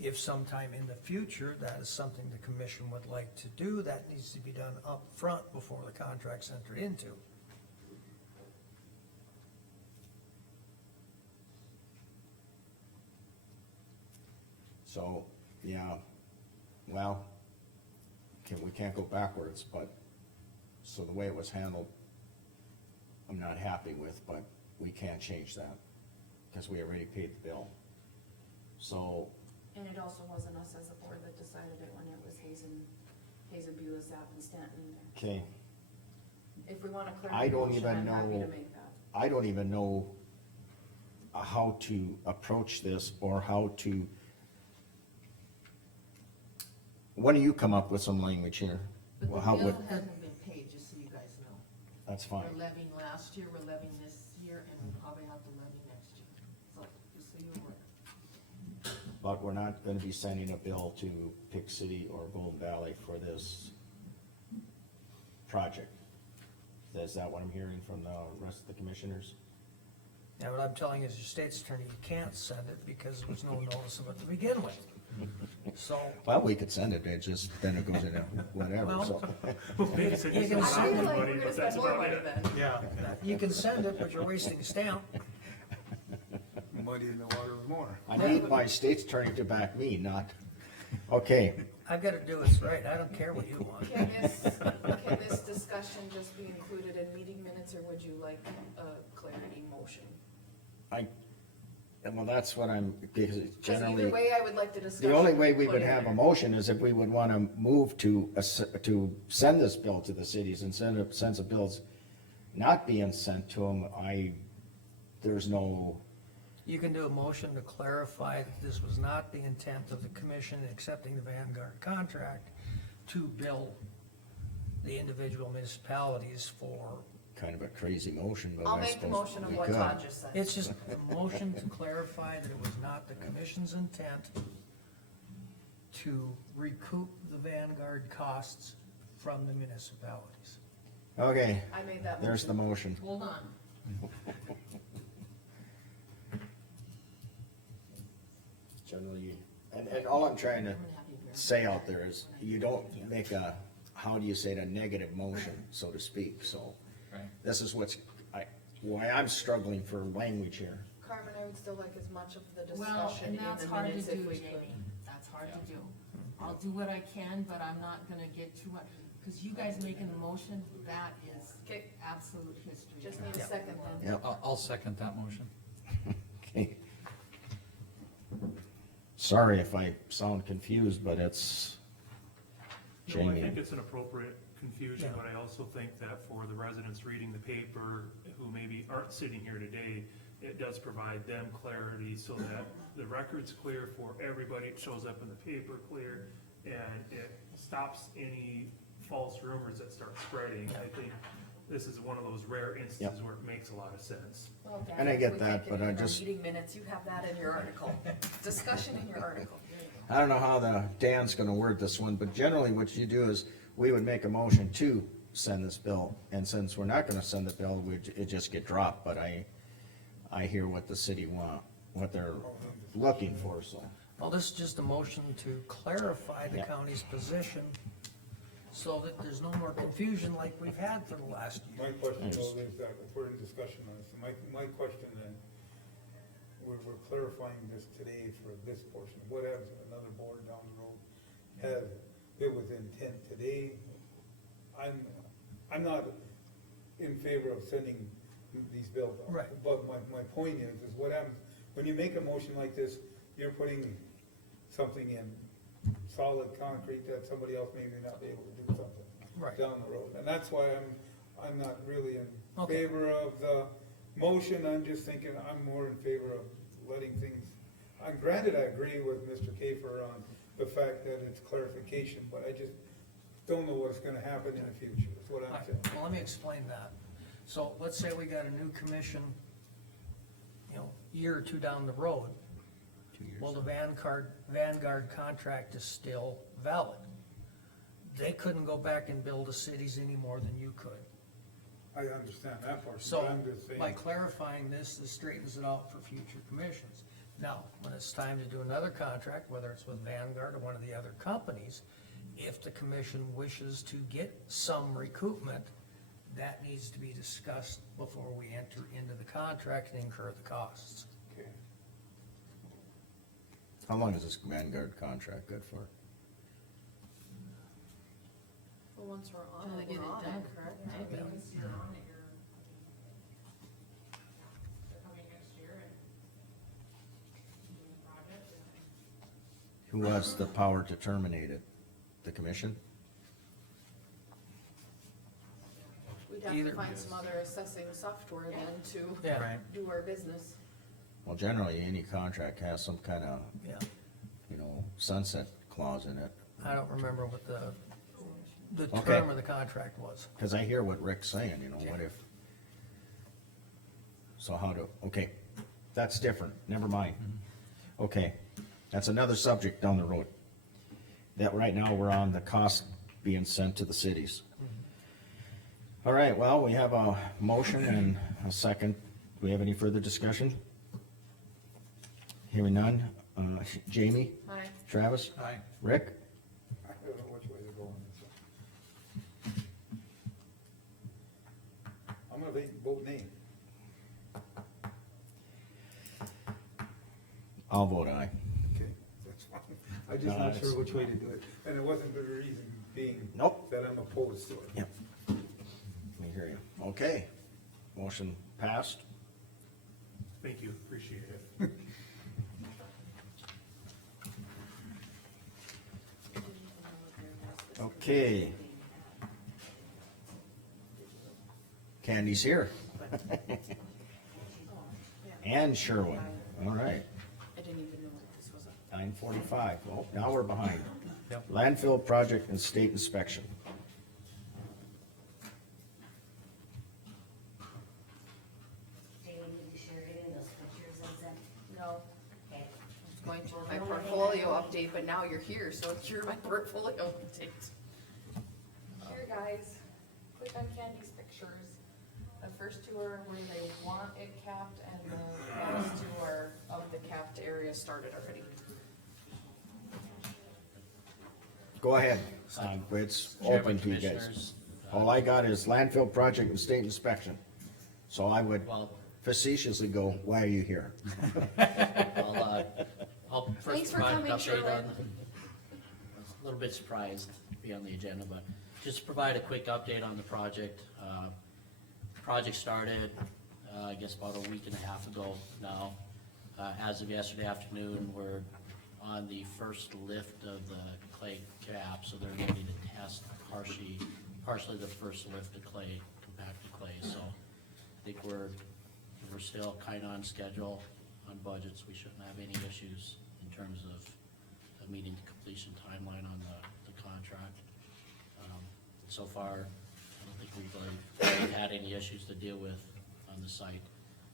If sometime in the future, that is something the commission would like to do, that needs to be done up front before the contract's entered into. So, yeah, well, we can't go backwards, but, so the way it was handled, I'm not happy with, but we can't change that, cause we already paid the bill. So, and it also wasn't us as a board that decided it when it was Hazen, Beulah, Zap, and Stanton either. okay, If we want a I don't clarification, even I'm happy know- to make that. I don't even know how to approach this or how to. When do you come up with some language here? But Well, the how bill would, hasn't been paid, just so you guys know. that's fine. We're levying last year, we're levying this year, and we'll probably have to levy next year. So, just so you're aware. But we're not gonna be sending a bill to Pick City or Golden Valley for this project. Is that what I'm hearing from the rest of the commissioners? Now, what I'm telling you is your state's attorney, you can't send it because there was no notice of it to begin with. So, Well, we could send it, it just, then it goes into whatever, so. They said You it's can not say our like money, but that's about it. yeah, you can send it, but you're wasting stamp. muddy in the water more. I need my state's attorney to back me, not, okay, I've gotta do what's right, I don't care what you want. Can this discussion just be included in meeting minutes, or would you like a clarity motion? well, that's what I'm, because Cause generally. either way, I would like the discussion. The only way we put would in have a there. motion is if we would wanna move to send this bill to the cities and send of bills not being sent to them, there's no, You can do a motion to clarify that this was not the intent of the commission in accepting the Vanguard contract to bill the individual municipalities for, kind of a crazy motion, but I'll I make the suppose motion of we what could. Todd just said. it's just a motion to clarify that it was not the commission's intent to recoup the Vanguard costs from the municipalities. Okay, I made that motion. there's the motion. Hold on. Well, and all I'm trying to say out there is, you don't make a, how do you say it, a negative motion, so to speak, so. Right. This is why I'm struggling for language here. Carmen, I would still like as much of the Well, discussion and in that's the hard to minutes do, if we could. Jamie, that's hard to do. I'll do what I can, but I'm not gonna get too much, cause you guys making the motion, that is Okay. absolute history. Just need a second then. Yep. I'll second that motion. Okay. Sorry if I sound confused, but it's No, I Jamie. think it's an appropriate confusion, Yeah. but I also think that for the residents reading the paper who maybe aren't sitting here today, it does provide them clarity so that the record's clear for everybody, it shows up in the paper clear, and it stops any false rumors that start spreading. I think this is one of those rare instances where it makes a lot of sense. Well, Dan, And I if get we that, take but any I of our just- Meeting minutes, you have that in your article, discussion in your article. There you go. I don't know how Dan's gonna word this one, but generally what you do is, we would make a motion to send this bill, and since we're not gonna send the bill, it just get dropped, but I hear what the city what they're looking for, so. Well, this is just a motion to clarify the Yeah. county's position so that there's no more confusion like we've had for the last year. My question though is that if we're in discussion on this, my question then, we're clarifying this today for this portion, what happens if another board down the road has it with intent today? I'm not in favor of sending these bills out. Right. But my point is what happens, when you make a motion like this, you're putting something in solid concrete that somebody else may not be able to do something Right. down the road. And that's why I'm not really in Okay. favor of the motion, I'm just thinking, I'm more in favor of letting things. Granted, I agree with Mr. Kafer on the fact that it's clarification, but I just don't know what's gonna happen in the future, is what I'm saying. Well, let me explain that. So let's say we got a new commission, year or two down the road. 2 years. Well, the Vanguard contract is still valid. They couldn't go back and build the cities any more than you could. I understand that part, So, but I'm just saying. by clarifying this straightens it out for future commissions. Now, when it's time to do another contract, whether it's with Vanguard or one of the other companies, if the commission wishes to get some recoupment, that needs to be discussed before we enter into the contract and incur the costs. Okay. How long is this Vanguard contract good for? Well, once we're on Gotta it, get we're it on done. it, correct? Yeah. Once you're on it, they're coming next year and doing the project and Who has the power to terminate it? The commission? We'd have Either- to find some other assessing software then to Yeah, do our business. Well, generally, any contract has some kind of, yeah. sunset clause in it. I don't remember what the Okay. term of the contract was. Cause I hear what Rick's saying, what if? So okay, that's different, never mind. Okay, that's another subject down the road. That right now, we're on the cost being sent to the cities. All right, well, we have a motion and a second. Do we have any further discussion? Hearing none. Jamie, Hi. Travis, Aye. Rick? I don't know which way to go on this one. I'm gonna vote nay. I'll vote aye. Okay, that's fine. I'm just No, not it's- sure which way to do it, and it wasn't the reason being Nope. that I'm opposed to it. Yep. Let me hear you. Okay, motion passed. Thank you, appreciate it. Okay. Candy's here. And Sherwin, all right, I didn't even know that this was a. 9:45. Well, now we're behind. Yep. Landfill project and state inspection. Jamie, did you share any of those pictures I sent? No, Okay. I was going to my portfolio update, but now you're here, so you're my portfolio update. Here, guys, click on Candy's pictures. The first two are where they want it capped, and the last two are of the capped area started already. Go ahead, it's Chairman, open to you guys. Commissioners, All I got is landfill project and state inspection. So I would well, facetiously go, why are you here? I'll Thanks first for provide an coming, update Shirley. on, I was a little bit surprised to be on the agenda, but just provide a quick update on the project. Project started, I guess about a week and a half ago now. As of yesterday afternoon, we're on the first lift of the clay cap, so they're ready to test partially the first lift of clay, compacted clay, so I think we're still kinda on schedule, on budgets, we shouldn't have any issues in terms of meeting the completion timeline on the contract. So far, I don't think we've really had any issues to deal with on the site.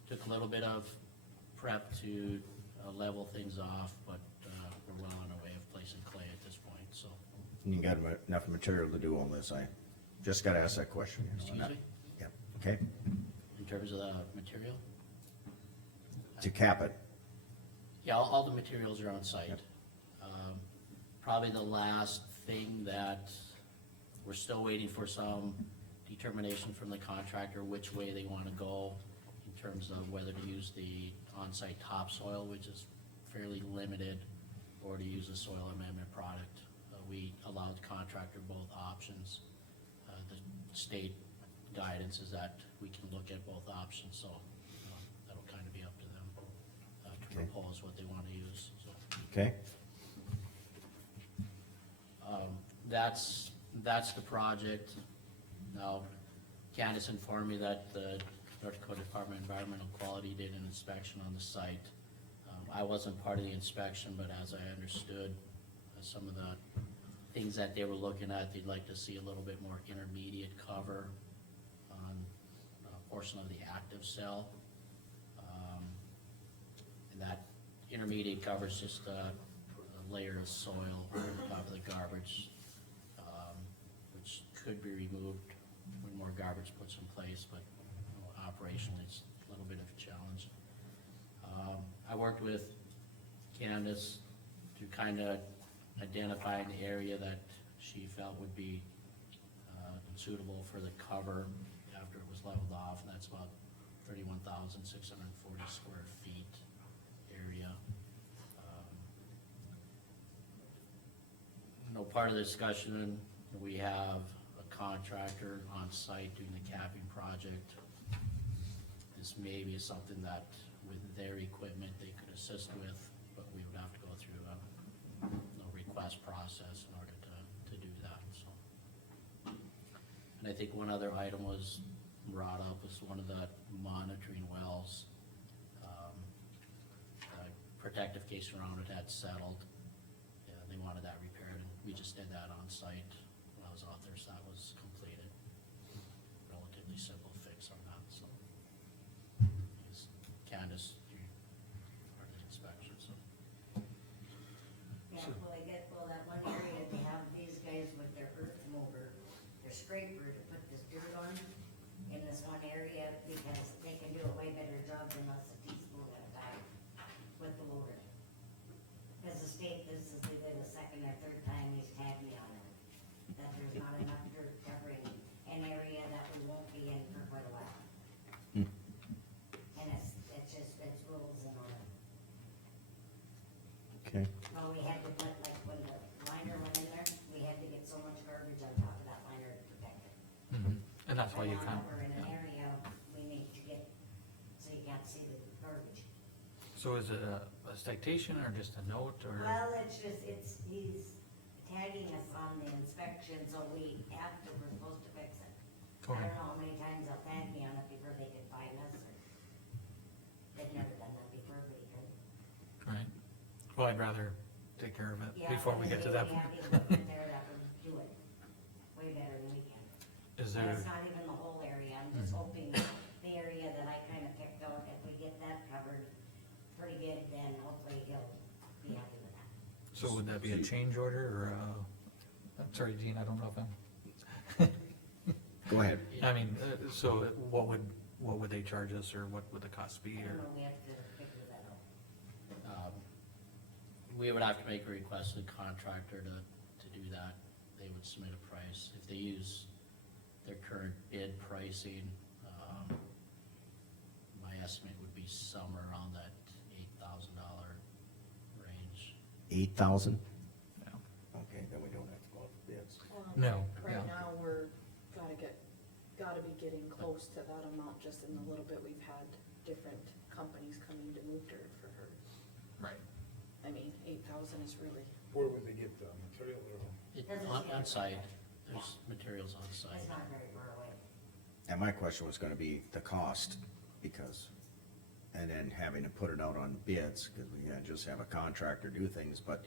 Took a little bit of prep to level things off, but we're well on our way of placing clay at this point, so. You got enough material to do all this, I just gotta ask that question. Excuse me, Yeah, okay, in terms of the material? to cap it, Yeah, all the materials are on site. Yep. Probably the last thing that we're still waiting for some determination from the contractor, which way they wanna go in terms of whether to use the on-site topsoil, which is fairly limited, or to use a soil amendment product. We allowed the contractor both options. The state guidance is that we can look at both options, so that'll kinda be up to them to Okay. propose what they wanna use, so. okay? That's the project. Now, Candace informed me that the North Dakota Department of Environmental Quality did an inspection on the site. I wasn't part of the inspection, but as I understood, some of the things that they were looking at, they'd like to see a little bit more intermediate cover on a portion of the active cell. And that intermediate cover is just a layer of soil on top of the garbage, which could be removed when more garbage puts in place, but operationally, it's a little bit of a challenge. I worked with Candace to kinda identify an area that she felt would be suitable for the cover after it was leveled off, and that's about 31,640 square feet area. Part of the discussion, we have a contractor on site doing the capping project. This maybe is something that with their equipment they could assist with, but we would have to go through a request process in order to do that, so. And I think one other item was brought up was one of the monitoring wells. Protective case around it had settled. Yeah, they wanted that repaired, and we just did that on site when I was out there, so that was completed. Relatively simple fix on that, so. Candace, you part of the inspection, so. Yeah, well, that one area, they have these guys with their earth mover, their scraper to put this dirt on in this one area, because they can do a way better job than us a teaspoon at a time with the loader. Cause the state, this is either the second or third time he's tagged me on it, that there's not enough dirt covering an area that we won't be in for quite a while. And it's rules and all that. Okay, Well, we had to put, like, when the liner went in there, we had to get so much garbage on top of that liner to protect it. And that's why you And now can't, that we're in an area, we need to get, so you can't see the garbage. so is it a citation or just a note or? Well, it's just, he's tagging us on the inspection, so we're supposed to fix it. I Okay. don't know how many times they'll tag me on it before they can find us, or, they've never done that before, but he could. Right, well, I'd rather take care of it Yeah, before we but get to they that have point. the equipment there that would do it way better than we can. Is And there, it's not even the whole area, I'm just hoping the area that I kinda picked out, if we get that covered pretty good, then hopefully he'll be happy with that. so would that be a change order or I'm sorry, Dean, I don't know if I'm, go ahead. I mean, so what would they charge us or what would the cost be I don't or? know, we have to figure that out. We would have to make a request to the contractor to do that, they would submit a price. If they use their current bid pricing, my estimate would be somewhere around that $8,000 range. 8,000? Yeah. Okay, then we don't have to go out for bids. No, Right yeah. now, we're, gotta be getting close to that amount, just in the little bit we've had different companies coming to move dirt for her. Right. I mean, 8,000 is really, Where would they get the material or? On site, there's materials on site. It's not very far away. And my question was gonna be the cost, because, and then having to put it out on bids, cause we can't just have a contractor do things, but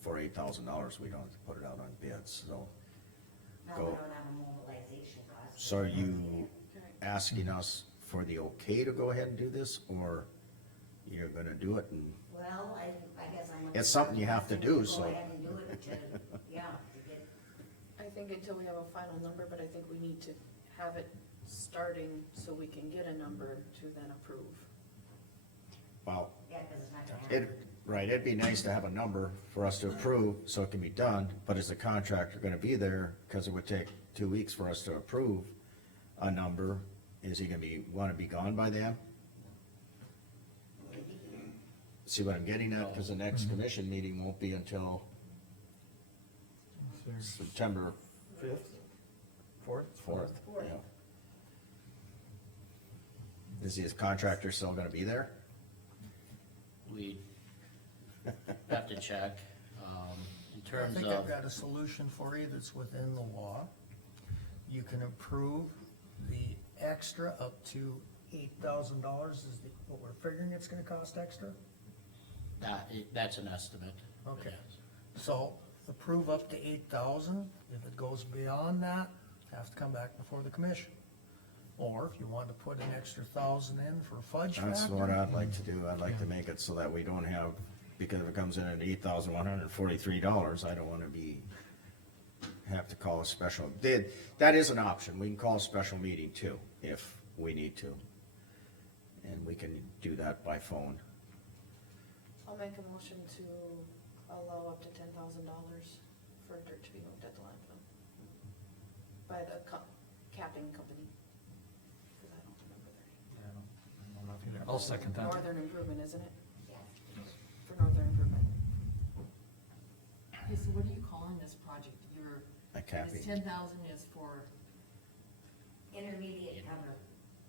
for $8,000, we don't have to put it out on bids, so. No, Go. we don't have a mobilization cost. So are you asking us for the okay to go ahead and do this, or you're gonna do it and, Well, I guess I'm. It's something you have to do, so- Go ahead and do it to, yeah, to get, I think until we have a final number, but I think we need to have it starting so we can get a number to then approve. well, yeah, cause it's not gonna happen. right, it'd be nice to have a number for us to approve, so it can be done, but is the contractor gonna be there? Cause it would take 2 weeks for us to approve a number, is he gonna wanna be gone by then? See what I'm getting at, cause the next commission meeting won't be until September Fourth? fourth, yeah. Is his contractor still gonna be there? We have to check, in I terms think I've of, got a solution for you that's within the law. You can approve the extra up to $8,000 is what we're figuring it's gonna cost extra? that's an estimate. but Okay. yes. So approve up to 8,000. If it goes beyond that, have to come back before the commission. Or if you want to put an extra 1,000 in for fudge That's what factor, I'd like to do, I'd like to make it so that we don't have, because if it comes in at $8,143, I don't wanna have to call a special, that is an option, we can call a special meeting too, if we need to. And we can do that by phone. I'll make a motion to allow up to $10,000 for dirt to be moved at the landfill. By the capping company. Cause I don't remember their name. Yeah, I don't know if you're- I'll second that. Northern Improvement, isn't it? Yeah. For Northern Improvement. Okay, so what are you calling this project? A capping. This 10,000 is for Intermediate cover.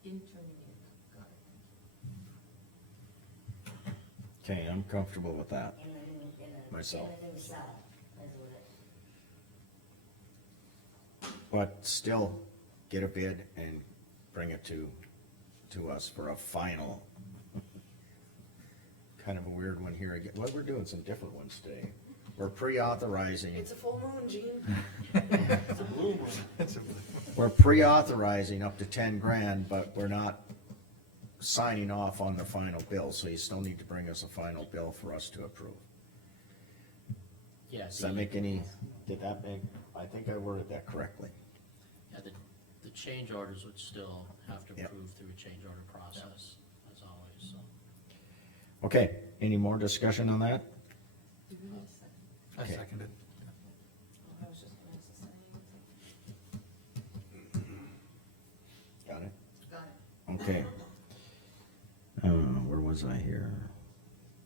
intermediate, got it. Okay, I'm comfortable with that. In the Myself. In the new cell, is what it. But still, get a bid and bring it to us for a final. Kind of a weird one here again, well, we're doing some different ones today. We're pre-authorizing, It's a full moon, Gene. we're pre-authorizing up to 10 grand, but we're not signing off on the final bill, so you still need to bring us a final bill for us to approve. Yeah, Does that make any, I think I worded that correctly. yeah, the change orders would still have to Yep. approve through a change order process, as always, so. Okay, any more discussion on that? Do we need a second? I Okay. seconded. I was just gonna ask the same. Got it? Got it. Okay. Where was I here?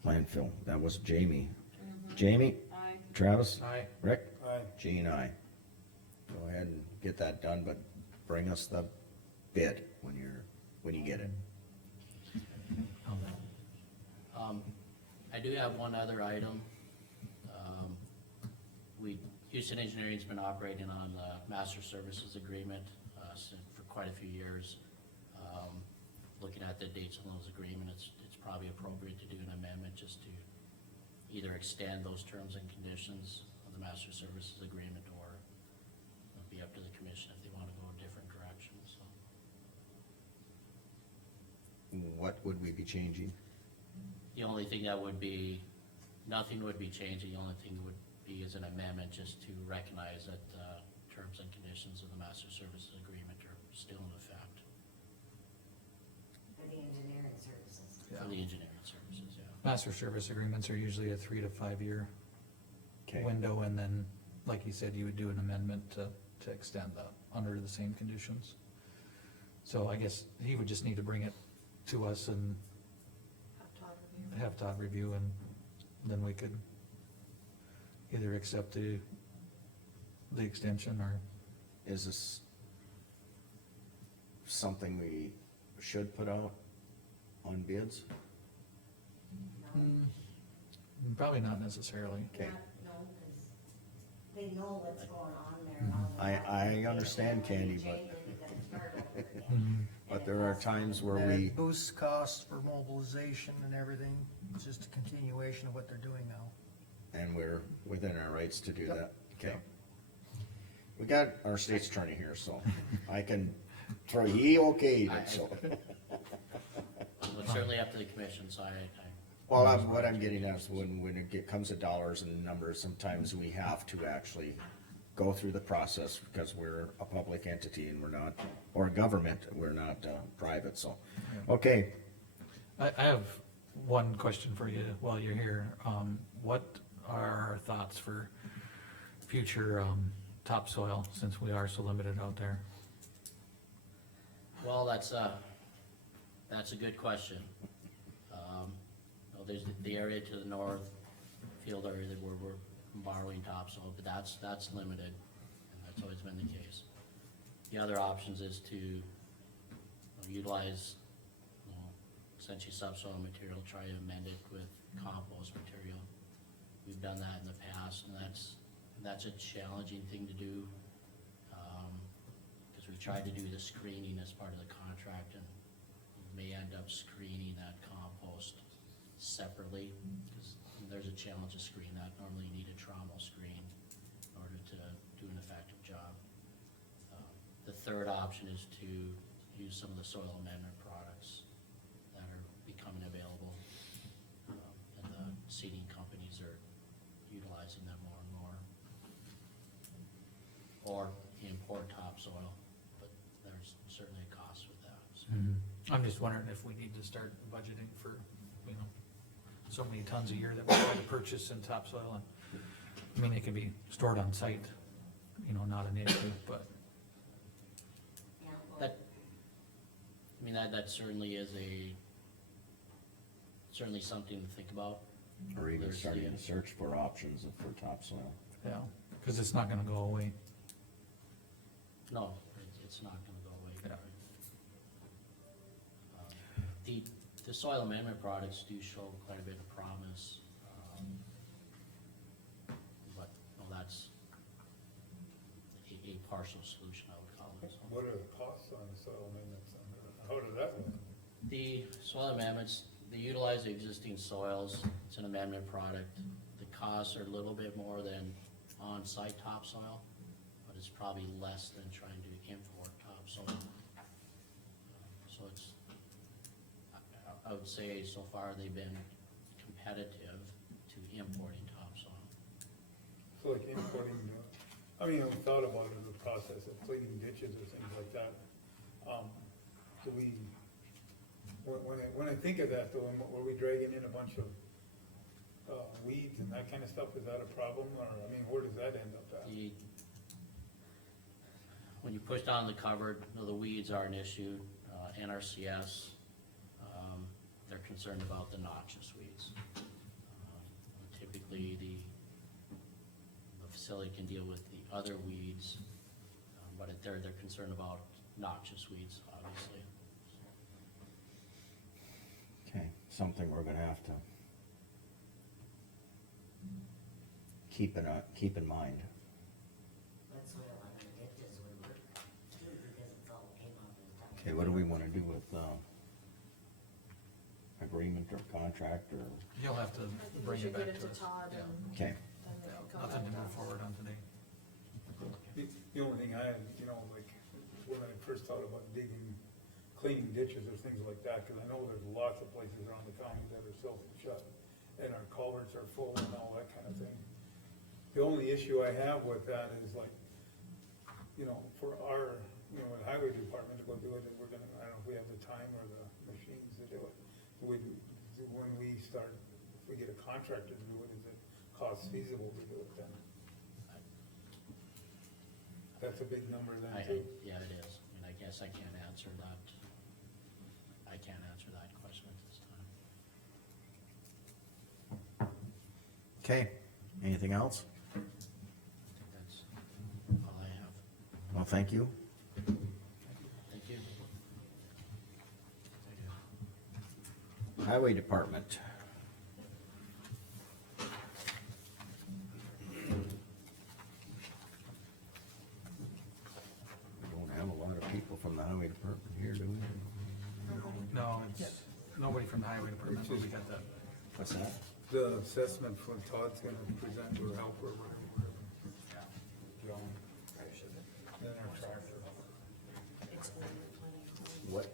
Landfill, that was Jamie. Jamie, Aye. Travis, Aye. Rick, Aye. Gene, I. Go ahead and get that done, but bring us the bid when you get it. I do have one other item. Houston Engineering's been operating on the master services agreement, for quite a few years. Looking at the dates on those agreements, it's probably appropriate to do an amendment just to either extend those terms and conditions of the master services agreement, or it'll be up to the commission if they wanna go a different direction, so. What would we be changing? The only thing that would be, nothing would be changing, the only thing would be is an amendment just to recognize that, terms and conditions of the master services agreement are still in effect For the engineering services. for the engineering services, yeah. Master service agreements are usually a 3 to 5 year Okay, window, and then like you said, you would do an amendment to extend that under the same conditions. So I guess he would just need to bring it to us and Have Todd review. have Todd review, and then we could either accept the extension or, Is this something we should put out on bids? hmm, probably not necessarily. Okay. No, cause they know what's going on there and all of I- that. I They understand, know when you Candy, but- change it, you gotta start over again. Mhm. But there are times where And we, it boosts costs for mobilization and everything, it's just a continuation of what they're doing now. and we're within our rights to do Yep. that, okay? We got our state's attorney here, so I can throw, he okayed it, so. Well, it's certainly up to the commission, so Well, what I'm getting at is when it comes to dollars and numbers, sometimes we have to actually go through the process because we're a public entity and we're not, or a government, we're not, private, so. Okay, I have one question for you while you're here. What are our thoughts for future, topsoil, since we are so limited out there? Well, that's a good question. Well, there's the area to the north, field area that we're borrowing topsoil, but that's limited, and that's always been the case. The other options is to utilize, essentially subsoil material, try to amend it with compost material. We've done that in the past, and that's a challenging thing to do, because we tried to do the screening as part of the contract, and we may end up screening that compost separately, because there's a challenge to screen that. Normally you need a trommel screen in order to do an effective job. The third option is to use some of the soil amendment products that are becoming available, and the seeding companies are utilizing them more and more. Or import topsoil, but there's certainly a cost with that, so. I'm just wondering if we need to start budgeting for, so many tons a year that we try to purchase in topsoil, and, I mean, it can be stored on site, not an issue, but, Yeah, well, That, I mean, that certainly is certainly something to think about. or even There's starting the- to search for options for topsoil. yeah, cause it's not gonna go away. No, it's not gonna go away. Yeah. The soil amendment products do show quite a bit of promise, but, that's a partial solution, I would call it, so. What are the costs on the soil amendments? How does that work? The soil amendments, they utilize the existing soils, it's an amendment product. The costs are a little bit more than on-site topsoil, but it's probably less than trying to import topsoil. So it's, I would say so far they've been competitive to importing topsoil. So like importing, I've thought about it, the process of cleaning ditches or things like that. Do we, when I think of that though, were we dragging in a bunch of, weeds and that kind of stuff, is that a problem, or, where does that end up at? When you push down the cupboard, the weeds are an issue. NRCS, they're concerned about the noxious weeds. Typically, the facility can deal with the other weeds, but they're concerned about noxious weeds, obviously. Okay, something we're gonna have to keep in mind. that soil on the ditches would work too, because it's all came off the top. Okay, what do we wanna do with, agreement or contract or, You'll have to I think we bring it should back get it to to us. Todd Yeah. and okay, then they can come Nothing to back move us. forward on today. The only thing I had, like, when I first thought about digging, cleaning ditches or things like that, cause I know there's lots of places around the county that are self-shut, and our culverts are full and all that kind of thing. The only issue I have with that is like, for our, the highway department to go do it, and we're gonna, I don't know if we have the time or the machines to do it. When we start, if we get a contractor to do it, is it cost feasible to do it then? That's a big number I, then too. yeah, it is, and I guess I can't answer that. I can't answer that question at this time. Okay, anything else? I think that's all I have. Well, thank you. Thank you. Highway Department. We don't have a lot of people from the Highway Department here, do we? No, it's nobody from the highway department, but we got the, What's that? The assessment for Todd's gonna present or help or whatever. John. Then our tractor. What?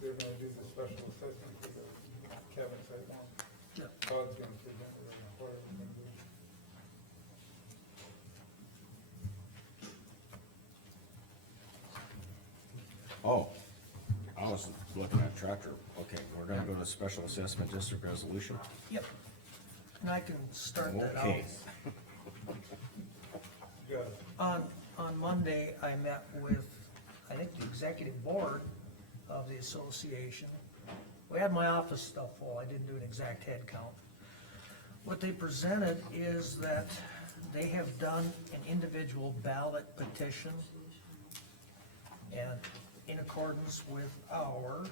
They're gonna do the special assessment for the cabin site one. Yeah. Todd's gonna present it or whatever we're gonna do. Oh, I was looking at tractor. Okay, we're gonna go to special assessment district resolution. Yep. And I can start that out. Okay. Good. On Monday, I met with, I think, the executive board of the association. We had my office stuff full, I didn't do an exact head count. What they presented is that they have done an individual ballot petition, and in accordance with our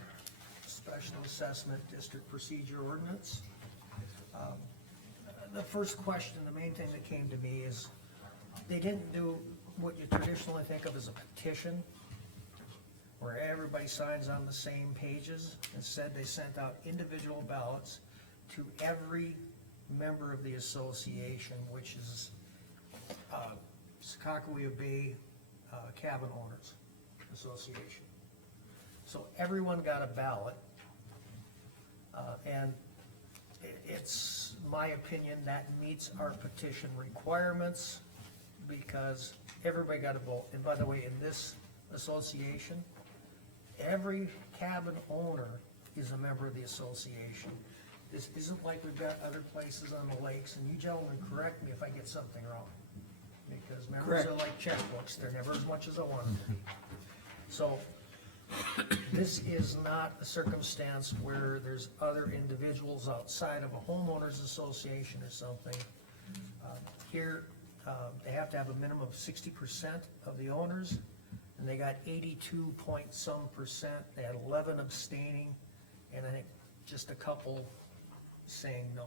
special assessment district procedure ordinance. The first question, the main thing that came to me is, they didn't do what you traditionally think of as a petition, where everybody signs on the same pages. Instead, they sent out individual ballots to every member of the association, which is Sakakawea Bay Cabin Owners Association. So everyone got a ballot, and it's my opinion that meets our petition requirements, because everybody got a vote. And by the way, in this association, every cabin owner is a member of the association. This isn't like we've got other places on the lakes, and you gentlemen correct me if I get something wrong. Because members are like checkbooks, they're never as much as I want them to be. So, this is not a circumstance where there's other individuals outside of a homeowners association or something. Here, they have to have a minimum of 60% of the owners, and they got 82 point some percent. They had 11 abstaining, and I think just a couple saying no.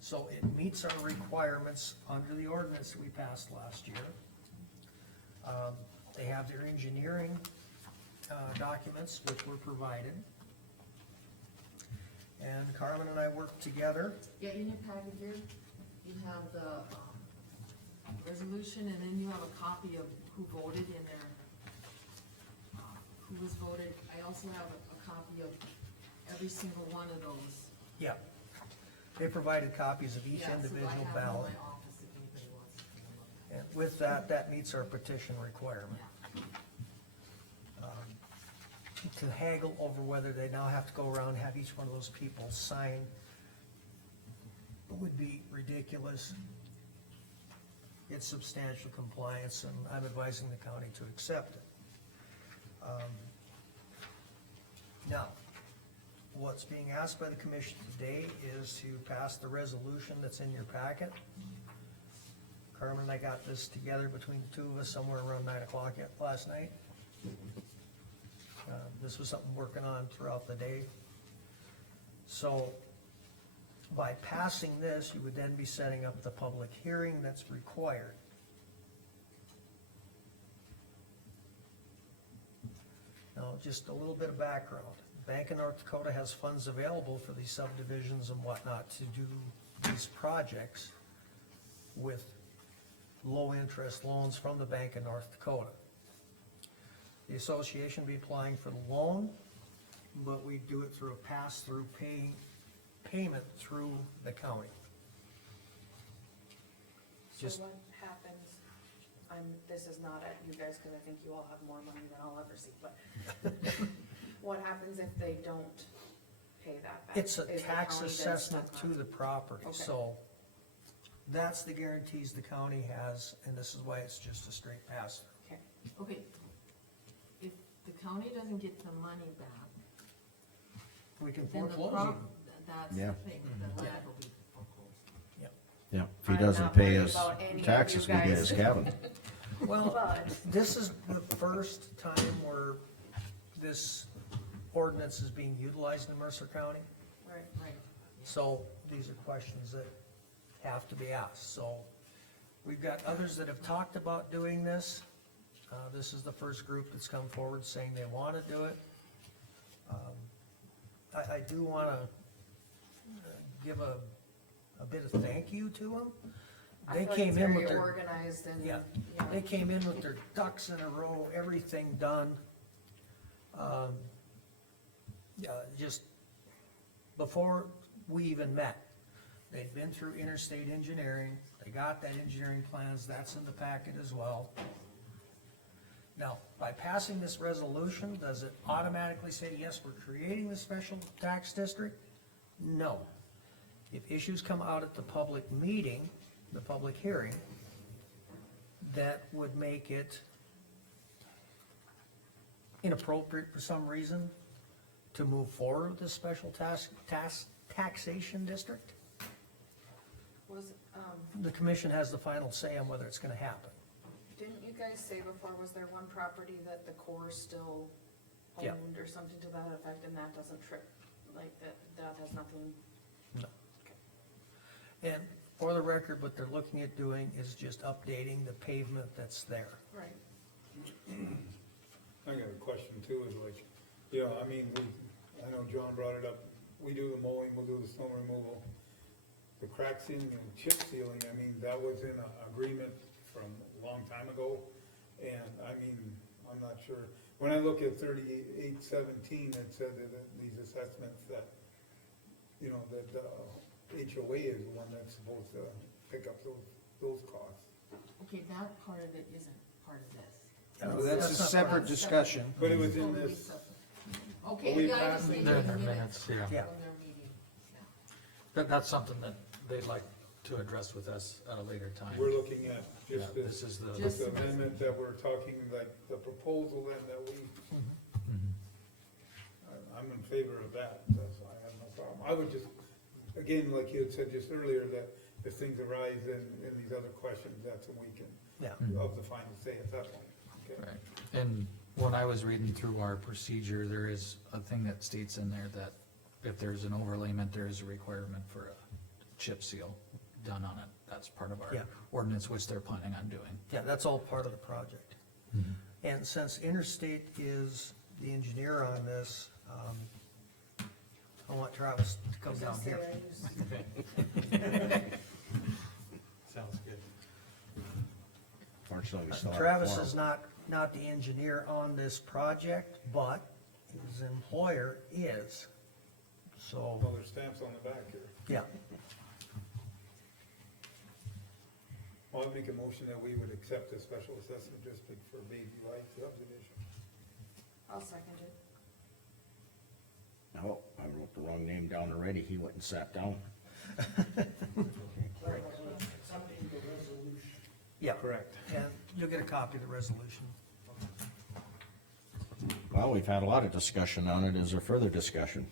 So it meets our requirements under the ordinance we passed last year. They have their engineering documents, which were provided. And Carmen and I worked together. Yeah, in your packet here, you have the, resolution, and then you have a copy of who voted in their, who was voted. I also have a copy of every single one of those. Yeah. They provided copies of each Yeah, so I individual have them in ballot. my office if anybody wants to look. And with that, that meets our petition requirement. To haggle over whether they now have to go around and have each one of those people sign would be ridiculous. It's substantial compliance, and I'm advising the county to accept it. Now, what's being asked by the commission today is to pass the resolution that's in your packet. Carmen and I got this together between the two of us somewhere around 9 o'clock last night. This was something working on throughout the day. So, by passing this, you would then be setting up the public hearing that's required. Now, just a little bit of background. Bank of North Dakota has funds available for these subdivisions and whatnot to do these projects with low-interest loans from the Bank of North Dakota. The association will be applying for the loan, but we do it through a pass-through payment through the county. So Just- what happens, this is not at you guys, cause I think you all have more money than I'll ever see, but what happens if they don't pay that back? It's a Is the tax county then assessment stuck to on- the property, Okay. so That's the guarantees the county has, and this is why it's just a straight pass. Okay, Okay, if the county doesn't get the money back, We can then the foreclose you. that's Yeah. the thing, the land will be foreclosed. Yeah, if he I'm doesn't not pay worried his about any of taxes, you we get guys. his cabin. Well, but, this is the first time where this ordinance is being utilized in Mercer County. right, Right. So these are questions that have to be asked. So we've got others that have talked about doing this. This is the first group that's come forward saying they wanna do it. I do wanna give a bit of thank you to them. I They feel like came it's in very with their, organized and, yeah, yeah. they came in with their ducks in a row, everything done. Just before we even met, they'd been through interstate engineering, they got that engineering plans, that's in the packet as well. Now, by passing this resolution, does it automatically say, yes, we're creating the special tax district? No. If issues come out at the public meeting, the public hearing, that would make it inappropriate for some reason to move forward with this special taxation district, Was, the commission has the final say on whether it's gonna happen. didn't you guys say before, was there one property that the Corps still Yeah. owned or something to that effect, and that doesn't trip, like, that has nothing? No. And for the record, what they're looking at doing is just updating the pavement that's there. Right. I got a question too, is like, you know, I mean, I know John brought it up, we do the mowing, we'll do the snow removal. The crack sealing and chip sealing, I mean, that was in a agreement from a long time ago, and I mean, I'm not sure. When I look at 3817, it said that these assessments that, you know, that HOA is the one that's supposed to pick up those costs. Okay, that part of it isn't part of this. No, That's a not separate right. discussion. But it was in Totally this, separate. Are Okay, we yeah, I passing understand They're in the their minutes minutes, yeah. Yeah. from their meeting, yeah. That's something that they'd like to address with us at a later time. we're looking at Yeah, just this this is the. Just- amendment that we're talking, like, the proposal then that we, Mhm. I'm in favor of that, that's, I have no problem. I would just, again, like you had said just earlier, that if things arise in these other questions, that's when we can, Yeah, of the final say at that point, okay? Right, and when I was reading through our procedure, there is a thing that states in there that if there's an overlayment, there is a requirement for a chip seal done on it. That's part of our Yeah. ordinance, which they're planning on doing. yeah, that's all part of the project. And since Interstate is the engineer on this, I want Travis to come down here. Sounds good. Fortunately, we still have a Travis quorum. is not the engineer on this project, but his employer is. So, Well, there's stamps on the back here. yeah, Well, I'd make a motion that we would accept the special assessment district for Baby Life subdivision. I'll second it. Oh, I wrote the wrong name down already, he went and sat down. yeah, Correct. and you'll get a copy of the resolution. Well, we've had a lot of discussion on it, is there further discussion?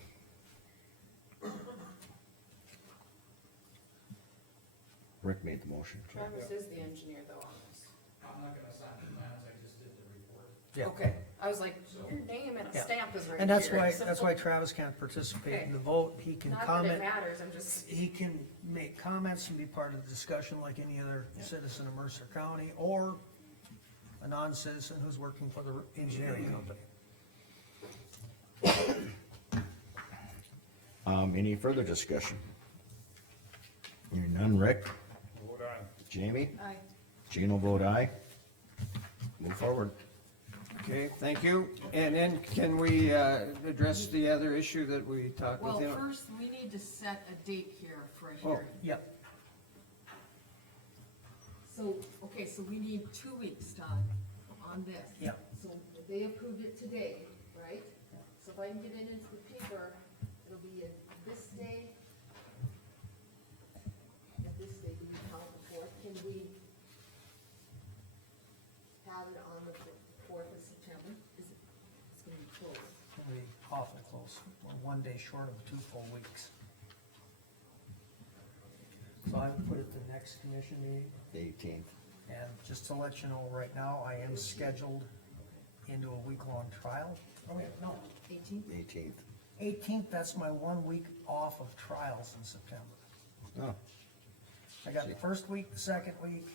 Rick made the motion. Travis is the engineer though on this. I'm not gonna sign the plans, I just did the report. Yeah. Okay, I was like, your name and a Yeah. stamp is right here. And that's why, so- that's why Travis can't participate in the vote, he can Not that it comment, matters, I'm just, he can make comments and be part of the discussion like any other citizen of Mercer County, or a non-citizen who's working for the engineering company. Any further discussion? Hearing none, Rick, Vote aye. Jamie, I, Gene will vote aye. Move forward. Okay, thank you. And then can we address the other issue that we talked with Well, him? first, we need to set a date here for a Oh. hearing. Yep, So, okay, so we need 2 weeks time on this. Yeah. So they approved it today, right? So if I can get it into the paper, it'll be this day. At this day, we count awful close. We're one day short of 2 full weeks. So I would put it the next commission meeting, 18th. and just to let you know, right now, I am scheduled into a week-long trial. Oh, wait, no, 18th. 18th, that's my 1 week off of trials in September. Oh, I got the first week, the second week,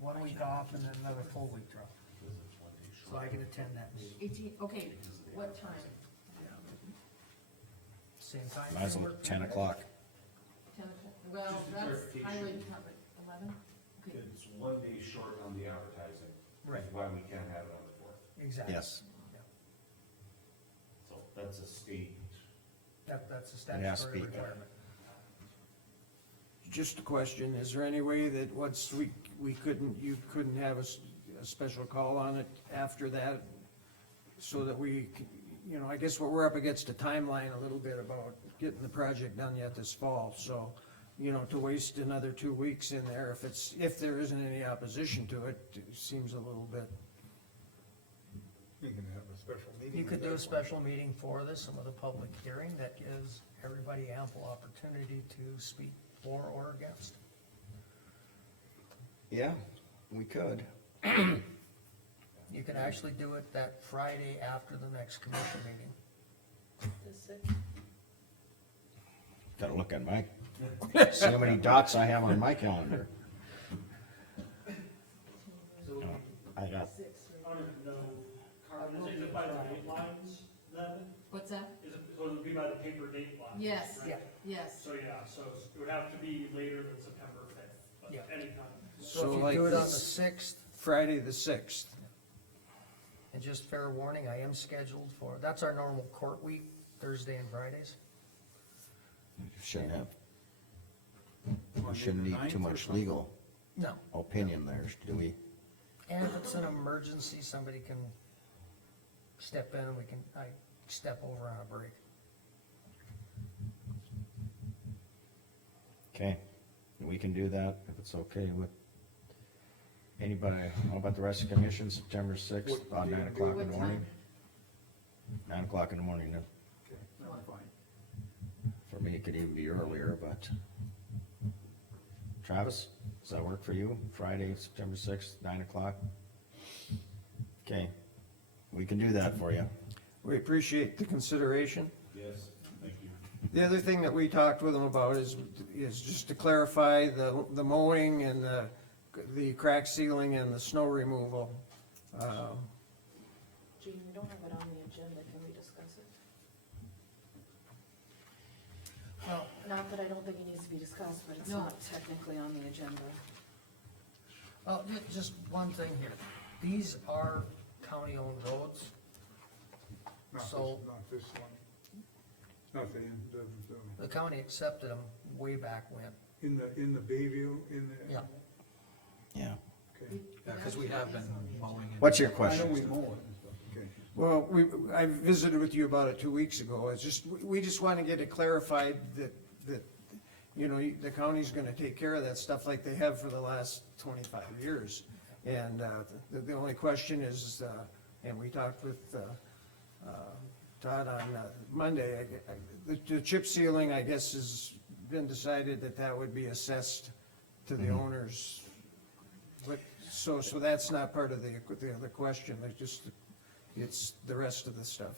1 week off, and then another full week trial. So I can attend that meeting. 18, okay, what time? Same time. might as well, 10 o'clock. 10 o'clock, well, that's clarification. highway department, 11? Okay, It's one day short on the advertising. Right. Is why we can't have it on the fourth. Exactly. Yes. So that's a state. That's a Yeah, statutory speak. requirement. Just a question, is there any way that once we couldn't, you couldn't have a special call on it after that? So that we, you know, I guess we're up against a timeline a little bit about getting the project done yet this fall, so, you know, to waste another 2 weeks in there, if there isn't any opposition to it, it seems a little bit. You can have a special meeting. You could at do a that special meeting for this, and with a public hearing that gives everybody ample opportunity to speak for or against. Yeah, we could. You can actually do it that Friday after the next commission meeting. The sixth. Gotta look at my, see how many dots I have on my calendar. So, I got, I don't even know, Carmen, is it by the date lines then? what's that? Is it, so it would be by the paper date lines? Yes, right? yes. So, yeah, so it would have to be later than September fifth, but Yeah. anytime. So if like you do it on the this- 6th, Friday the 6th. and just fair warning, I am scheduled for, that's our normal court week, Thursday and Fridays. shouldn't have, one. we shouldn't need too much legal No, opinion there, do we? and if it's an emergency, somebody can step in and I step over on a break. Okay, we can do that if it's okay with anybody. How about the rest of the commission, September 6th, What- about you 9 gonna do o'clock it in the what morning? 9 o'clock in the morning, no. Okay, that's fine. For me, it could even be earlier, but. Travis, does that work for you? Friday, September 6th, 9 o'clock? Okay, we can do that for you. We appreciate the consideration. Yes, thank you. The other thing that we talked with them about is just to clarify the mowing and the crack sealing and the snow removal. Gene, we don't have it on the agenda, can we discuss it? Well, Not that I don't think it needs to be discussed, but it's No. not technically on the agenda. well, just one thing here, these are county-owned roads, Not So- this, not this one. Not the county accepted them way back when. in the Bayview, in the. Yeah. Yeah. Okay. Yeah, cause we have been mowing. and- What's your I know question? we mow it and stuff, okay. Well, I visited with you about it 2 weeks ago. It's just, we just want to get it clarified that, you know, the county's gonna take care of that stuff like they have for the last 25 years. And the only question is, and we talked with Todd on Monday, the chip sealing, I guess, has been decided that would be assessed to the owners. But, so that's not part of the other question, it's the rest of the stuff.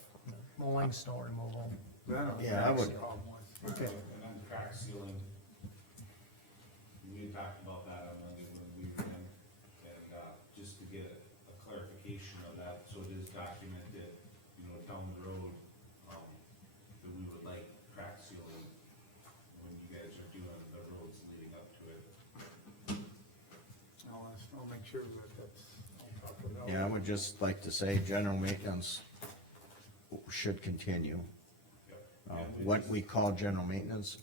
Mowing, snow removal. That Yeah, I would- problem was- Okay. And then crack sealing, we had talked about that on Monday when we were in, and, just to get a clarification of that, so it is documented, you know, down the road, that we would like crack sealing when you guys are doing the roads leading up to it. I'll make sure that that's on top of that. Yeah, I would just like to say, general maintenance should continue. Yep. And What we call general maintenance,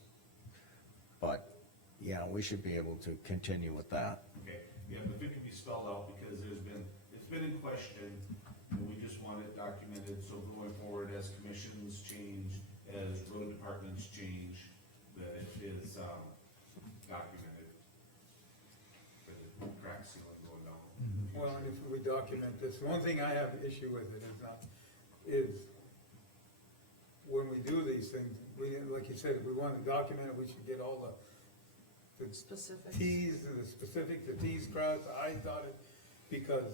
but, yeah, we should be able to continue with that. Okay, yeah, but if it could be spelled out, because it's been in question, and we just want it documented, so going forward, as commissions change, as road departments change, that it is, documented. For the crack sealing going down. Well, and if we document this, the one thing I have issue with it is these things, we, like you said, if we wanna document it, we should get all the Specifics. T's, the specific, the T's crossed, the I's dotted, because,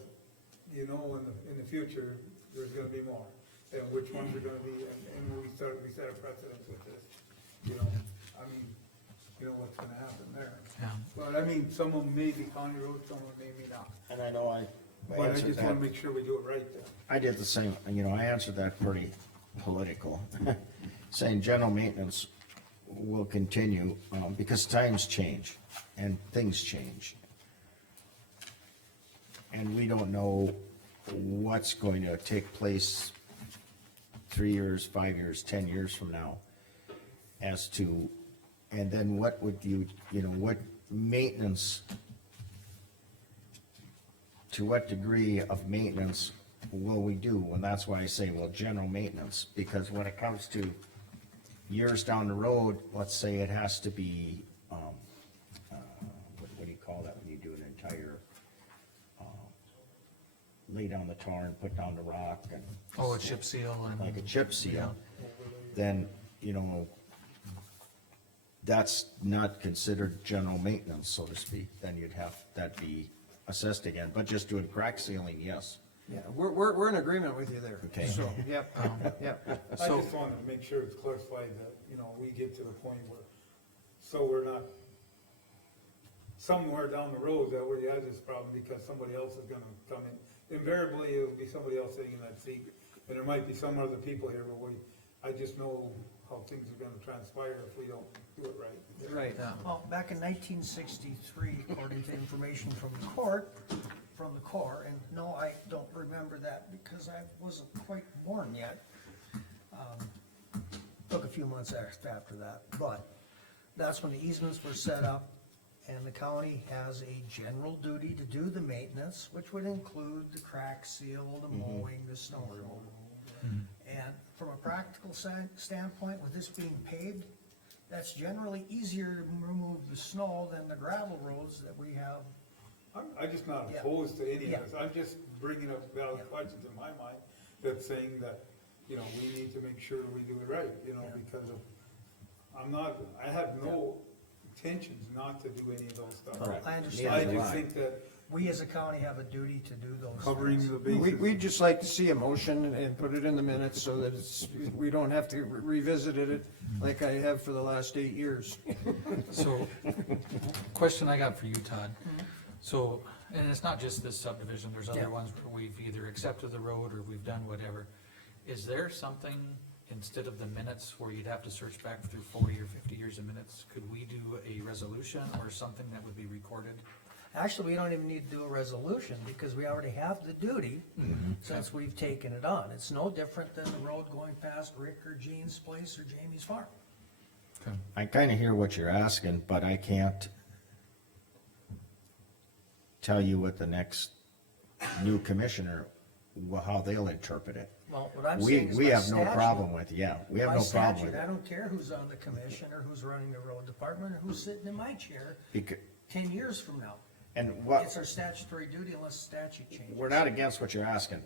you know, in the future, there's gonna be more. And which ones are gonna be, and we set a precedent with this, you know, I mean, you know what's gonna happen there. Yeah. But I mean, some of them may be county roads, some of them may be not, And I know I but I answered just wanna that, make sure we do it right then. I did the same, you know, I answered that pretty political, saying general maintenance will continue, because times change and things change. And we don't know what's going to take place 3 years, 5 years, 10 years from now as to, and then what would you know, what maintenance, to what degree of maintenance will we do? And that's why I say, well, general maintenance, because when it comes to years down the road, let's say it has to be, what do you call that when you do an entire, lay down the tar and put down the rock and. Oh, a chip seal and. Like a chip seal, then, you know, that's not considered general maintenance, so to speak, then you'd have that be assessed again, but just doing crack sealing, yes. Yeah, we're in agreement with you there. Okay. So, yep, yep. I So- just wanted to make sure it's clarified that, you know, we get to the point where, so we're not somewhere down the road that we have this problem because somebody else is gonna come in. Invariably, it'll be somebody else sitting in that seat, and there might be some other people here, but I just know how things are gonna transpire if we don't do it right. Right. Yeah. Well, back in 1963, according to information from the Corps, and no, I don't remember that because I wasn't quite born yet. Took a few months after that, but that's when the easements were set up, and the county has a general duty to do the maintenance, which would include the crack seal, the mowing, the snow removal. And from a practical standpoint, with this being paved, that's generally easier to remove the snow than the gravel roads that we have. I'm just not Yeah. opposed to any Yeah. of this, I'm just bringing up valid Yeah. questions in my mind, that's saying that, you know, we need to make sure we do it right, you know, Yeah. because of, I have no intentions not to do any of those stuff. Correct. I I understand. just think that We as a county have a duty to do those covering things. the bases. We'd just like to see a motion and put it in the minutes so that we don't have to revisit it like I have for the last 8 years. So, question I got for you, Todd. So, and it's not just this subdivision, there's Yeah. other ones where we've either accepted the road or we've done whatever. Is there something, instead of the minutes, where you'd have to search back through 40 or 50 years of minutes, could we do a resolution or something that would be recorded? Actually, we don't even need to do a resolution because we already have the duty since we've taken it on. It's no different than the road going past Rick or Jean's place or Jamie's farm. Okay. I kinda hear what you're asking, but I can't tell you what the next new commissioner, how they'll interpret it. Well, what I'm saying is We by have no statute- problem with, yeah, we have by no problem statute, with I it. don't care who's on the commission or who's running the road department or who's sitting in my chair Becau- 10 years from now. And what, It's our statutory duty unless statute changes. we're not against what you're asking,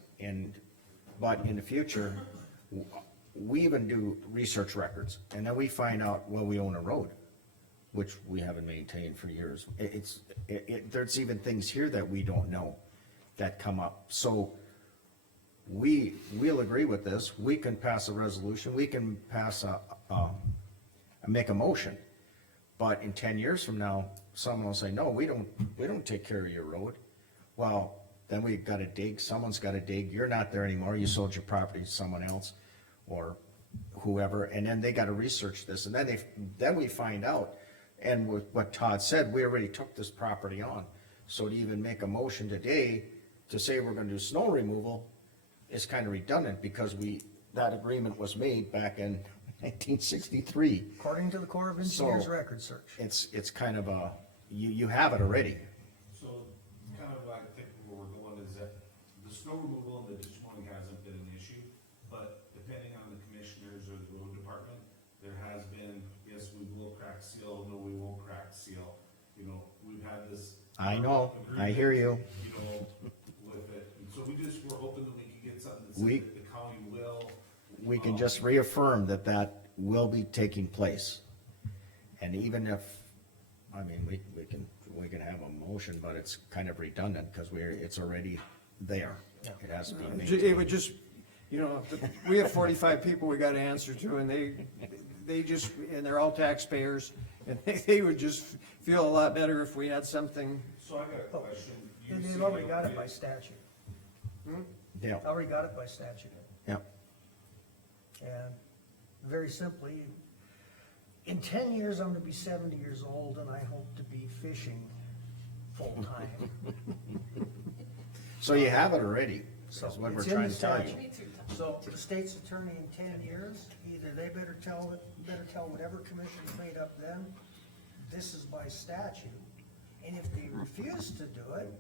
but in the future, we even do research records, and then we find out, well, we own a road, which we haven't maintained for years. There's even things here that we don't know that come up, so we'll agree with this, we can pass a resolution, we can pass make a motion, but in 10 years from now, someone will say, no, we don't take care of your road. Well, then we've gotta dig, someone's gotta dig, you're not there anymore, you sold your property to someone else, or whoever, and then they gotta research this, and then we find out, and with what Todd said, we already took this property on. So to even make a motion today to say we're gonna do snow removal is kinda redundant, because that agreement was made back in 1963. According to the Corps of Engineers So- record search. It's kind of you have it already. So, kind of I think where we're going is that the snow removal and the ditch mowing hasn't been an issue, but depending on the commissioners or the road department, there has been, yes, we will crack seal, no, we won't crack seal. You know, we've had this. I know, I hear you. You know, with it, and so we're hoping that we can get something that We- says that the county will. We can just reaffirm that will be taking place. And even if, I mean, we can have a motion, but it's kind of redundant, cause it's already there. It has to be It would maintained. just, you know, we have 45 people we gotta answer to, and they just, and they're all taxpayers, and they would just feel a lot better if we had something. So I got a question. You And see they've already the got it bid- by statute, Yeah, already got it by statute. yeah. And very simply, in 10 years, I'm gonna be 70 years old, and I hope to be fishing full-time. So you have it already, So is what we're it's in trying the to tell you. statute. So the state's attorney in 10 years, either they better tell whatever commission's made up then, this is by statute. And if they refuse to do it,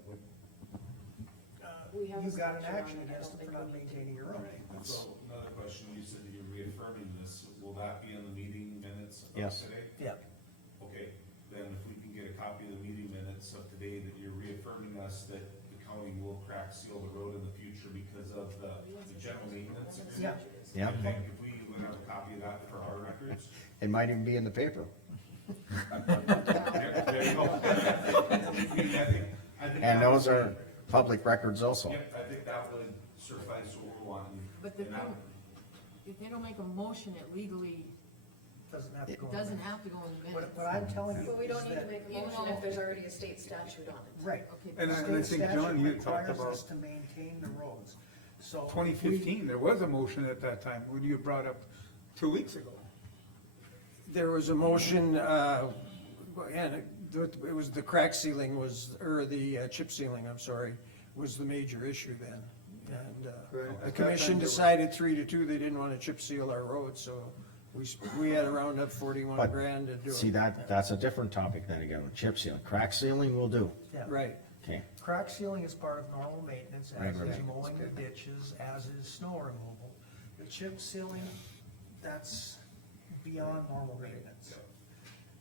We have a you've got an statute on action it. I against don't them for think not we need to- maintaining your road. So another question, you said that you're reaffirming this, will that be in the meeting minutes of Yes. today? Yeah, Okay, then if we can get a copy of the meeting minutes of today, that you're reaffirming us that the county will crack seal the road in the future because of the general maintenance agreement. Yeah, I think if we would have a copy of that for our records, it might even be in the paper. there you go. I think And that those would- are public records also. Yep, I think that would suffice what we're wanting. But the And that- thing, if they don't make a motion, it legally doesn't have to go. in doesn't there. have to go in the minutes. What I'm telling you But we don't is need to that, make a Even motion though- if there's already a state statute on it. right. Okay, And The I state think, John, statute you had talked requires about us to maintain the roads, so. if we- 2015, there was a motion at that time, when you brought up 2 weeks ago. There was a motion, and it was the crack sealing was, or the chip sealing, I'm sorry, was the major issue then. And Right. At the that commission time, there was- decided 3-2, they didn't wanna chip seal our roads, so we had to round up 41 But, grand to do it. See, that's a different topic then again, chip sealing. Crack sealing will do, Yeah. Right, okay? Crack sealing is part of normal maintenance, as Regular is maintenance, mowing the ditches, as is snow removal. The chip sealing, that's beyond normal maintenance.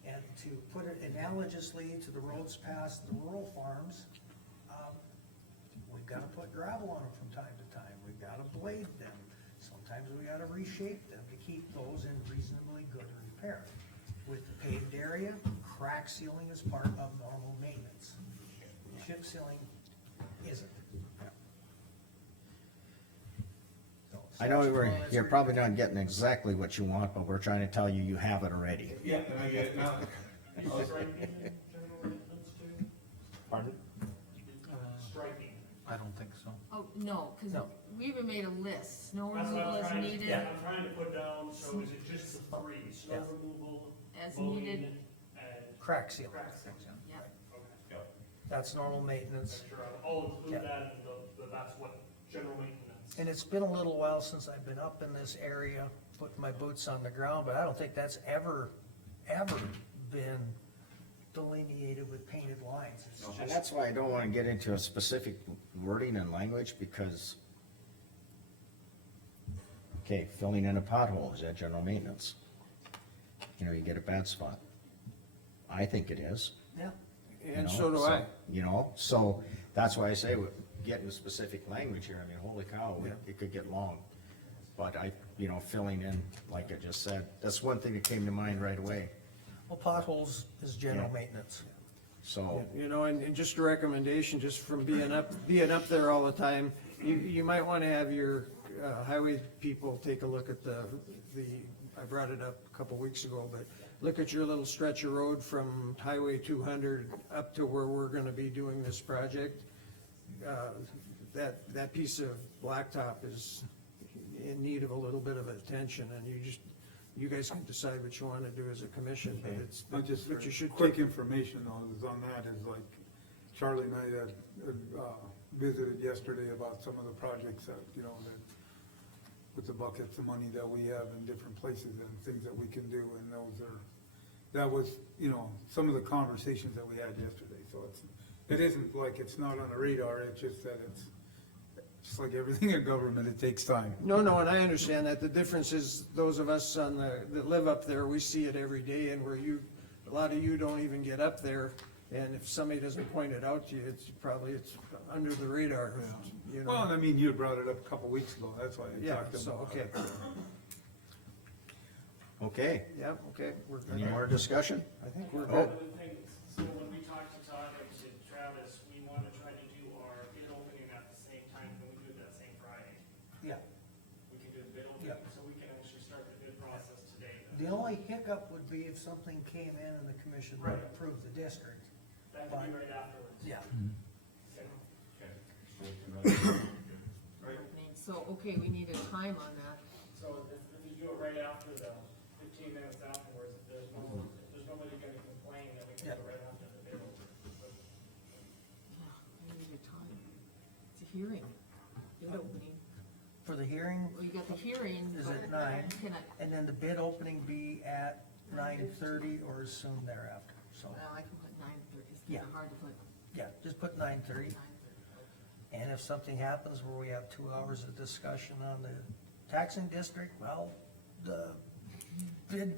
And to put it analogously to the roads past the rural farms, we've gotta put gravel on them from time to time, we've gotta blade them. Sometimes we gotta reshape them to keep those in reasonably good repair. With the paved area, crack sealing is part of normal maintenance. Chip sealing isn't. So, I know statute you're law is probably not getting exactly what you want, but we're trying to tell you, you have it already. Yeah, and I get it now. Is striking general maintenance too? Pardon? Striking. I don't think so. oh, no, cause No. we even made a list, snow That's what removal I'm as trying to, needed, yeah, I'm trying to put down, so is it just the three, snow Yeah. removal, as mowing, needed, and Crack sealing, crack sealing? yeah. Okay, Yep. that's normal maintenance. make sure I'll include Yeah. that in that's what general maintenance. And it's been a little while since I've been up in this area, putting my boots on the ground, but I don't think that's ever been delineated with painted lines. It's And just- that's why I don't wanna get into a specific wording and language, because, okay, filling in a pothole, is that general maintenance? You know, you get a bad spot. I think it is. Yeah, you and know, so do I. You know, so that's why I say, getting specific language here, I mean, holy cow, it could get long. But filling in, like I just said, that's one thing that came to mind right away, well, potholes is general Yeah. maintenance. so. You know, and just a recommendation, just from being up there all the time, you might wanna have your, highway people take a look at I brought it up a couple weeks ago, but look at your little stretch of road from Highway 200 up to where we're gonna be doing this project. That piece of blacktop is in need of a little bit of attention, and you guys can decide what you wanna do as a commission, but it's, Not just but you should quick take, information though, is on that, is like, Charlie and I had visited yesterday about some of the projects that, that, with the buckets of money that we have in different places and things that we can do, and that was, some of the conversations that we had yesterday, so it isn't like it's not on the radar, it's just that it's just like everything in government, it takes time. no, and I understand that, the difference is, those of us that live up there, we see it every day, and where a lot of you don't even get up there, and if somebody doesn't point it out to you, it's under the radar, Well, and I mean, you brought it up a couple weeks ago, that's why I Yeah, talked so, about okay. it. Okay, Yeah, okay, we're good. any more discussion? I think we're Oh. good. One of the things, so when we talked to Todd and to Travis, we wanna try to do our bid opening at the same time, can we do it that same Friday? Yeah, We can do the bid opening, so we can actually start the bid process today. the only hiccup would be if something came in and the commission would Right. approve the district. That could be right afterwards. Yeah. Okay. Okay. So we can run- Opening. So, okay, we need a time on that. So if you do it right after the 15 minutes afterwards, if there's nobody gonna complain, then we can do it right after the bid opening. Yeah, we need a time. It's a hearing, bid opening. For the hearing, Well, you got the hearing. is but it 9? Can I, And then the bid opening be at 9:30 or soon thereafter, so, well, I can put 9:30, it's Yeah. kinda hard to put yeah, just put 9:30. 9:30. And if something happens where we have 2 hours of discussion on the taxing district, well, the the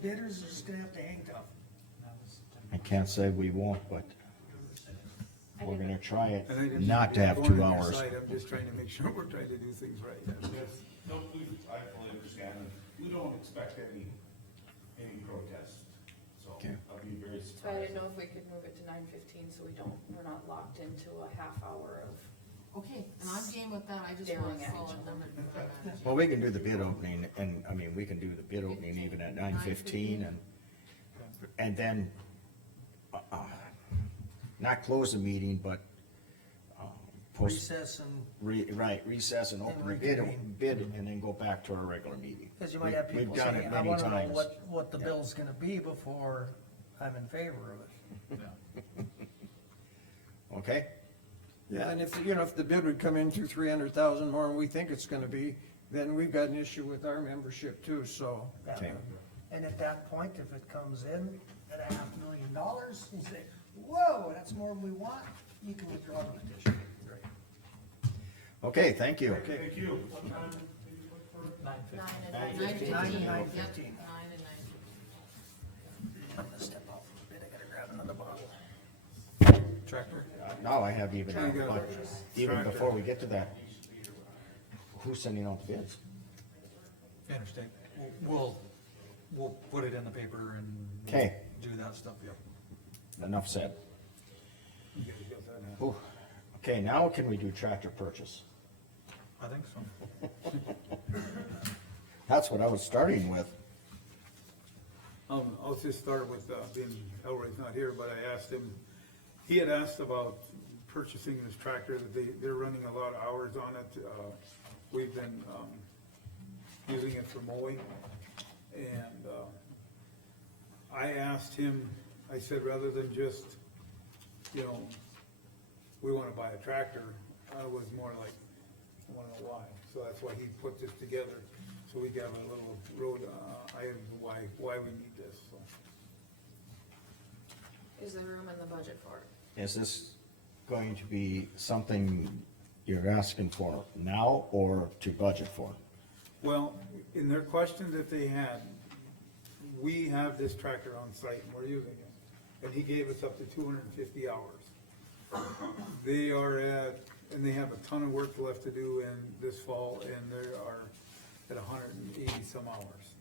bidders is gonna have to hang tough. I can't say we won't, but we're gonna try it And I didn't not to have go 2 on your hours. side, I'm just trying to make sure we're trying to do things right. Yes, no, I fully understand, and we don't expect any protest, so Okay. I'll be very So I surprised. didn't know if we could move it to 9:15, so we're not locked into a half hour of, Okay, and I'm game with that, I just Staring want a at each solid other. number. Well, we can do the bid opening, and, I mean, we can do the bid opening even at 9:15, and then, not close the meeting, but, post, Recess and, recess and open the And bid, reconvene. and then go back to our regular meeting. cause you might have people We've done saying, it I many wanna know times. what the bill's gonna be before I'm in favor of it. Okay? Yeah, and if, you know, if the bid would come in to 300,000 more than we think it's gonna be, then we've got an issue with our membership too, so. Yeah. Okay. And at that point, if it comes in at $500,000, you say, whoa, that's more than we want, you can withdraw the petition. Okay, thank you. Thank you. What time did you put for it? 9 and 9:15, 9 and yep, 9:15. 9 and 9:15. I'm gonna step out for a bit, I gotta grab another bottle. Tractor? Now I have even, Tractor. but even Tractor. before we get to that, who's sending out the bids? Interstate, we'll put it in the paper and Okay. do that stuff, yep. Enough said. You gotta get that now. Ooh, okay, now can we do tractor purchase? I think so. That's what I was starting with. I'll just start with, being Elroy's not here, but I asked him, he had asked about purchasing this tractor, that they're running a lot of hours on it. We've been, using it for mowing, and, I asked him, I said, rather than just, you know, we wanna buy a tractor, I was more like, I wanna know why, so that's why he put this together, so we got a little road, items why we need this, so. Is there room in the budget for it? Is this going to be something you're asking for now or to budget for? Well, in their question that they had, we have this tractor on site and we're using it, and he gave us up to 250 hours. They are at, and they have a ton of work left to do in this fall, and they are at 180 some hours.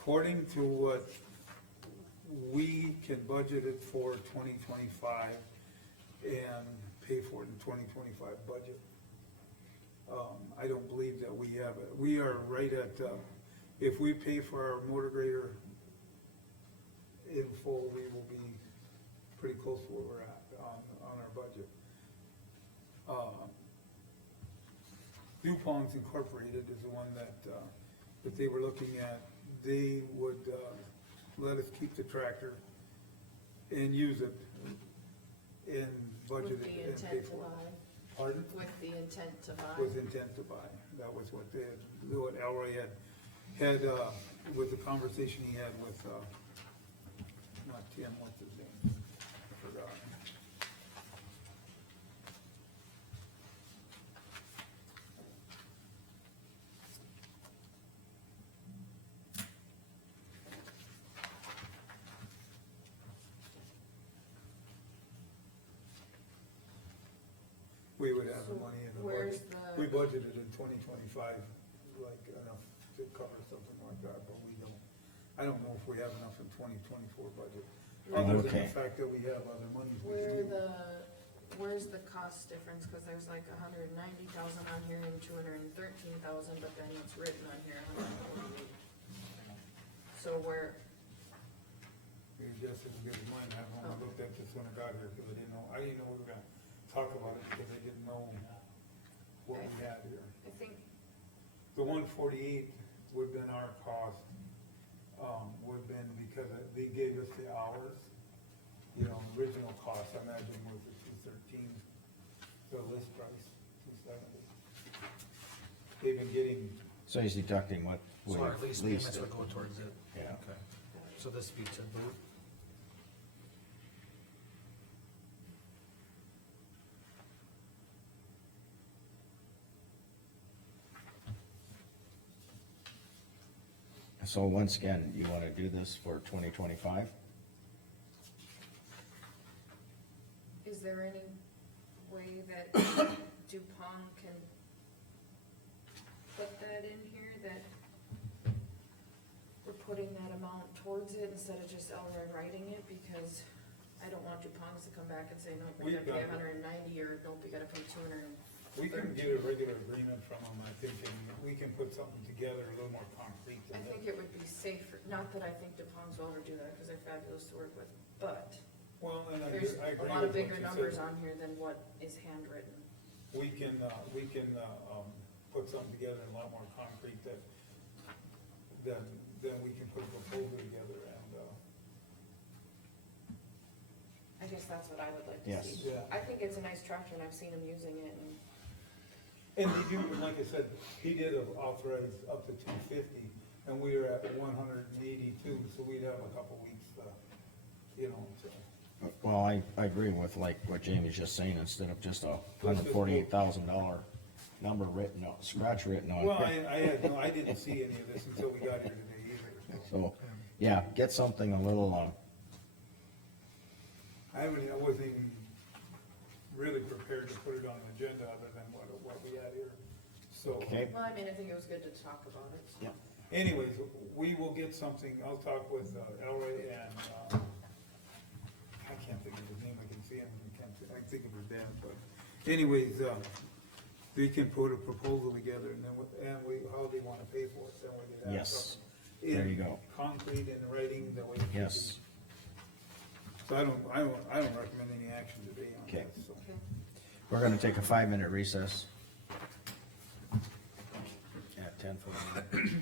According to what we can budget it for 2025 and pay for it in 2025 budget. I don't believe that we have it. We are right at, if we pay for our motor grader in full, we will be pretty close to where we're at on our budget. DuPont's Incorporated is the one that they were looking at. They would, let us keep the tractor and use it and budget With the it and pay intent to for it. buy, Pardon? with the intent to buy. Was intent to buy. That was what they, what Elroy had, with the conversation he had with, not Tim, what's his name? I forgot. We would have the money in the Where's budget. the- We budgeted in 2025, like enough to cover something like that, but we don't. I don't know if we have enough in 2024 budget. Oh, Other than okay. the fact that we have other monies we can use. Where's the cost difference, cause there's like 190,000 on here and 213,000, but then it's written on here 148. So where, You're just as good as mine, I haven't looked at this when I got here, cause I didn't know we were gonna talk about it, because I didn't know what we had here. I think, The 148 would've been our cost, would've been because they gave us the hours. You know, original cost, I imagine, was the 213, the list price, 270. They've been getting, So he's deducting what we So our lease leased payments it. would go towards it. Yeah. Okay. So this beats a boot. So once again, you wanna do this for 2025? is there any way that DuPont can put that in here, that we're putting that amount towards it instead of just outright writing it, because I don't want DuPont to come back and say, no, we gotta pay 190, or nope, we gotta pay 200. we can get a regular agreement from them, I think, and we can put something together a little more concrete I than think that. it would be safer, not that I think DuPont will ever do that, cause they're fabulous to work with, but Well, and there's I a agree lot of with what bigger you numbers said. on here than what is handwritten. We can put something together a lot more concrete that, then we can put a proposal together and, I guess that's what I would like to Yes. see. Yeah. I think it's a nice tractor, and I've seen him using it, and and they do, like I said, he did authorize up to 250, and we are at 182, so we'd have a couple weeks, you know, to. Well, I agree with like what Jamie's just saying, instead of just a $148,000 number written out, scratch written on Well, it. I didn't see any of this until we got here today either, so. So, yeah, get something a little, I wasn't even really prepared to put it on the agenda other than what we had here, so. okay? well, I mean, I think it was good to talk about it. So. Yeah. Anyways, we will get something, I'll talk with Elroy and, I can't think of his name, I can see him, I think of his dad, but anyways, they can put a proposal together and then, how they wanna pay for it, then we can have Yes. something. There in you go. Concrete and writing, that way. we Yes. can- So I don't recommend any action today on Okay. this, so. Okay. We're gonna take a 5-minute recess. At 10 for the minute.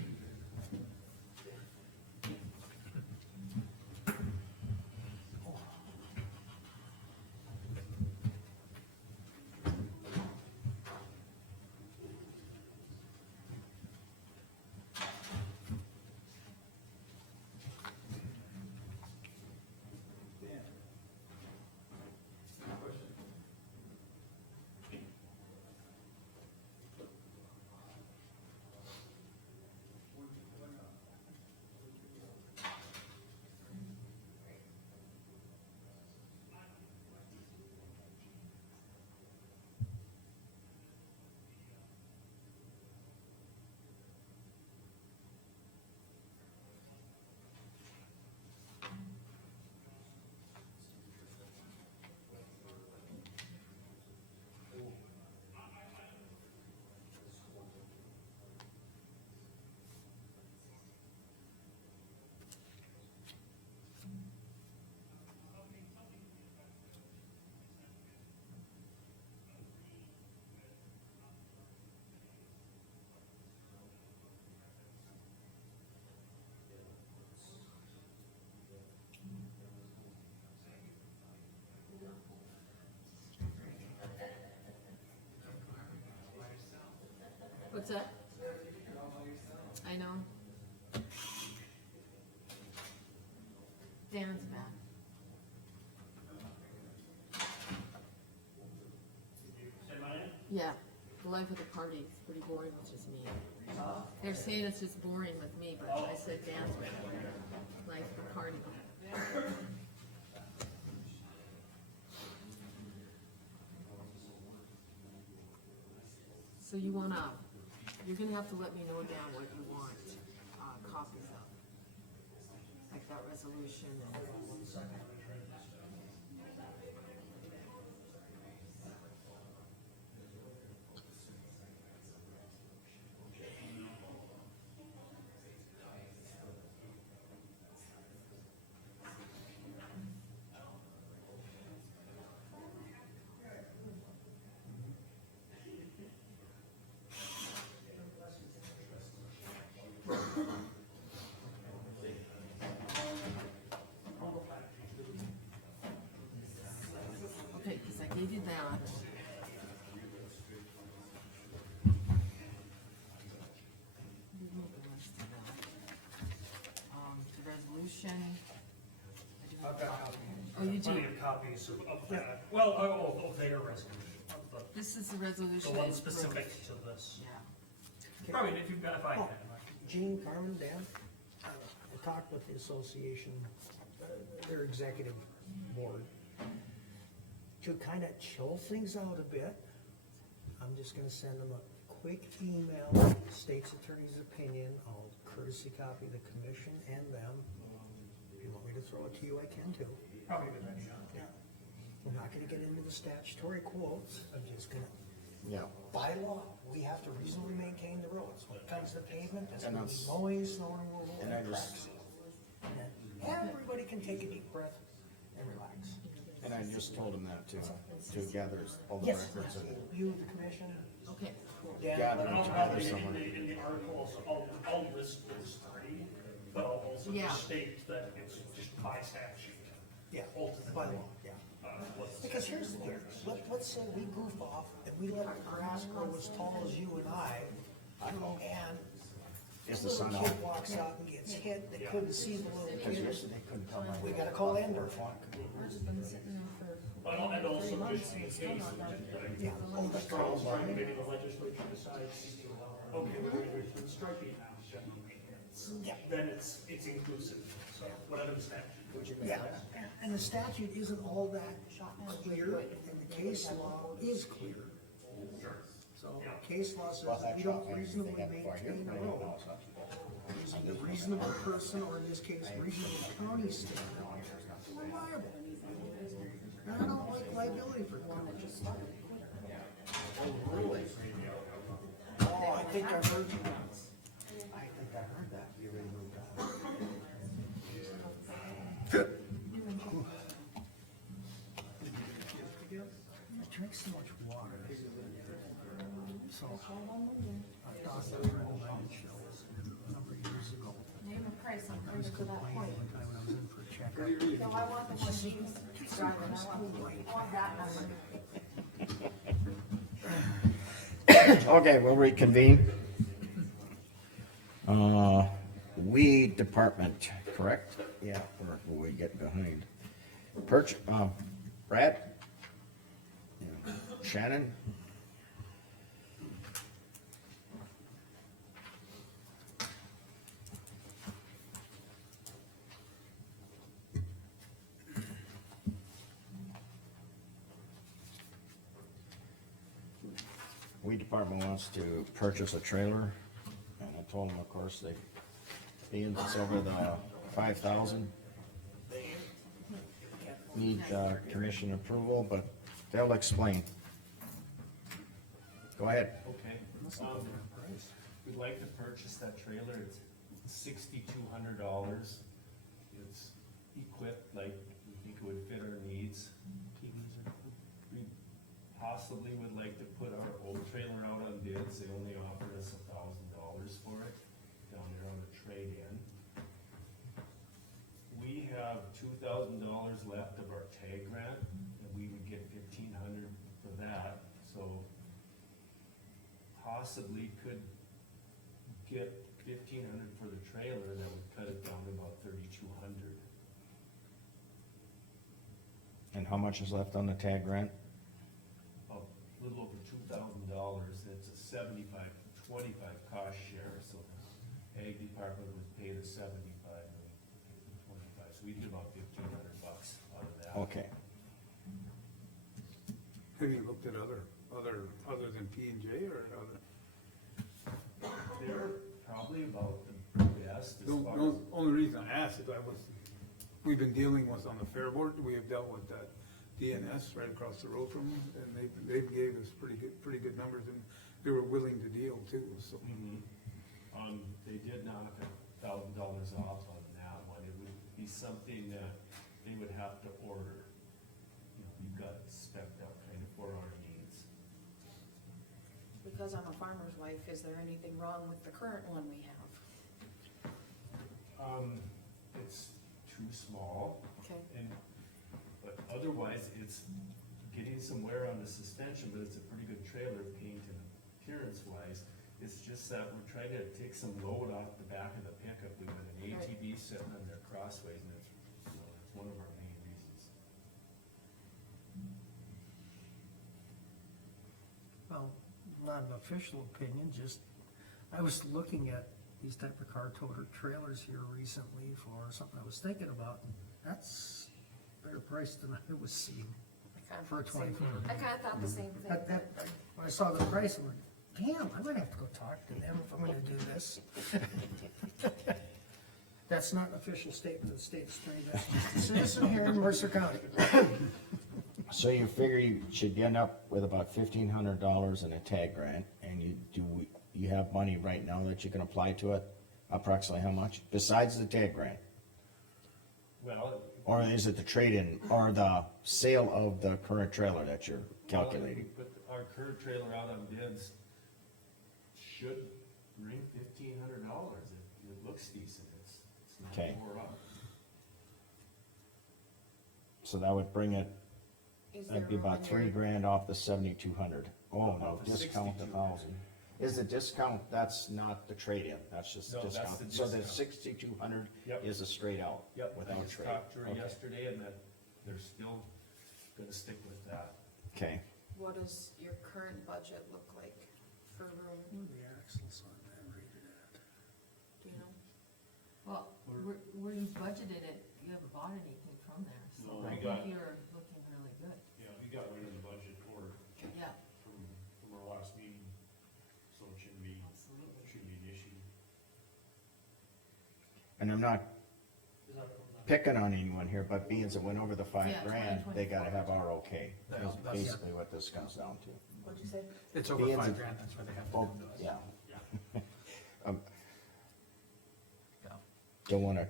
What's that? I know. Dan's back. Yeah, the life of the party is pretty boring with just me. They're saying it's just boring with me, but I said Dan's back. Life of the party. So you wanna, you're gonna have to let me know, Dan, what you want, copies of. resolution and. Okay, cause I gave you that. Remove the rest of that. The resolution. I do have a copy. Oh, you do? Plenty of copies of that, well, of their resolution, of This is the resolution. the one that approved. specific to this. Yeah. Probably if you've got, if I can. Gene, Carmen, Dan, I talked with the association, their executive board, to kind of chill things out a bit. I'm just gonna send them a quick email, state's attorney's opinion, I'll courtesy copy the commission and them. If you want me to throw it to you, I can too. Probably a good idea. Yeah. I'm not gonna get into the statutory quotes, I'm just gonna, Yeah, by law, we have to reasonably maintain the roads. When it comes to pavement, that's And gonna be that's- mowing, snow removal, and I and crack just- sealing. And then everybody can take a deep breath and relax. and I just told him that too, to gather all the Yes, records and you, the commission, Okay, Dan, gather And them I'll together probably, somewhere. in the articles, I'll list those three, but I'll also Yeah. just state that it's just by statute. yeah, Ultimately. by law, yeah. What's- Because here's the deal, let's say we goof off and we let our grass grow as tall as you and I, and Is this the little sun kid out? walks out and gets hit, they couldn't see the little Because kid. yesterday couldn't tell my. We gotta call Ender. ours has been sitting there for And also 3 months just and in it's still case, not done. Yeah, oh, that's Charles, maybe the legislature decides, okay, we're gonna do striping now, yeah. then it's inclusive, so whatever the statute. Yeah, and the statute isn't all that clear, and the case law is clear. So, case law says if you don't reasonably maintain a road, using the reasonable person, or in this case, reasonable county standard, we're liable. And I don't like liability for counties. Oh, I think I heard you. I think I heard that, you already moved on. I drink so much water. So, I thought that friend of mine had shows a number of years ago. Name a price, I'm I coming was to that complaining point. one time when I was in for a checkup. No, I want the one James driving, I want that number. Okay, we'll reconvene. Weed department, correct? Yeah, or will we get behind? Brad? Yeah. Shannon? Weed department wants to purchase a trailer, and I told them, of course, being it's over the 5,000. Need, commission approval, but they'll explain. Go ahead. Okay, we'd like to purchase that trailer, it's $6,200. It's equipped like we think it would fit our needs. We possibly would like to put our old trailer out on bids, they only offered us $1,000 for it, down there on the trade-in. We have $2,000 left of our tag grant, and we would get $1,500 for that, so possibly could get $1,500 for the trailer, that would cut it down to about $3,200. And how much is left on the tag grant? A little over $2,000, it's a 75-25 cost share, so the ag department would pay the 75, and we pay the 25, so we'd get about $1,500 out of that. Okay, Have you looked at other than P and J or other? They're probably about the best as The far as, only reason I asked is I was we've been dealing with on the Fair Board, we have dealt with that DNS right across the road from them, and they gave us pretty good numbers, and they were willing to deal too, so. They did knock $1,000 off on that one. It would be something that they would have to order. You know, we've got it spec'd out kind of for our needs. Because I'm a farmer's wife, is there anything wrong with the current one we have? It's too small, Okay. but otherwise, it's getting some wear on the suspension, but it's a pretty good trailer paint and appearance wise. It's just that we're trying to take some load off the back of the pickup. We've got an Right. ATV sitting on their crossways, and it's, you know, that's one of our main reasons. Well, not an official opinion, just, I was looking at these type of car toter trailers here recently for something I was thinking about, and that's a better price than I was seeing. I kinda For a thought the same- 24. I kinda thought the same thing. When I saw the price, I'm like, damn, I'm gonna have to go talk to them if I'm gonna do this. That's not an official statement of the state attorney, that's just a citizen here in Mercer County. So you figure you should end up with about $1,500 in a tag grant, and you have money right now that you can apply to it? Approximately how much, besides the tag grant? Well, Or is it the trade-in, or the sale of the current trailer that you're calculating? But our current trailer out on bids should bring $1,500. It looks decent. It's Okay. not tore up. So that would bring it, Is that'd be there about room in 3 grand off the 7,200. Oh, no, Off the discount the 1,000. Is the discount, that's not the trade-in, that's just No, that's discount. the So the discount. 6,200 Yep. is a straight out, Yep, I without just trade. talked to her Okay. yesterday, and that they're still gonna stick with that. Okay, What does your current budget look like for room, What are the axles on that rated at? do you know? Well, where you budgeted it, you haven't bought anything from there, so No, I we got- think you're looking really good, Yeah, we got rid of the budget for, yeah, from our last meeting, so it shouldn't be an issue. and I'm not picking on anyone here, but being as it went over the 5 Yeah, grand, they 2024. gotta have our okay. Yeah, That's that's- basically what this comes down to. What'd you say? It's over Being 5 the- grand, that's why they have to Oh, come to us. yeah. Yeah. Don't wanna,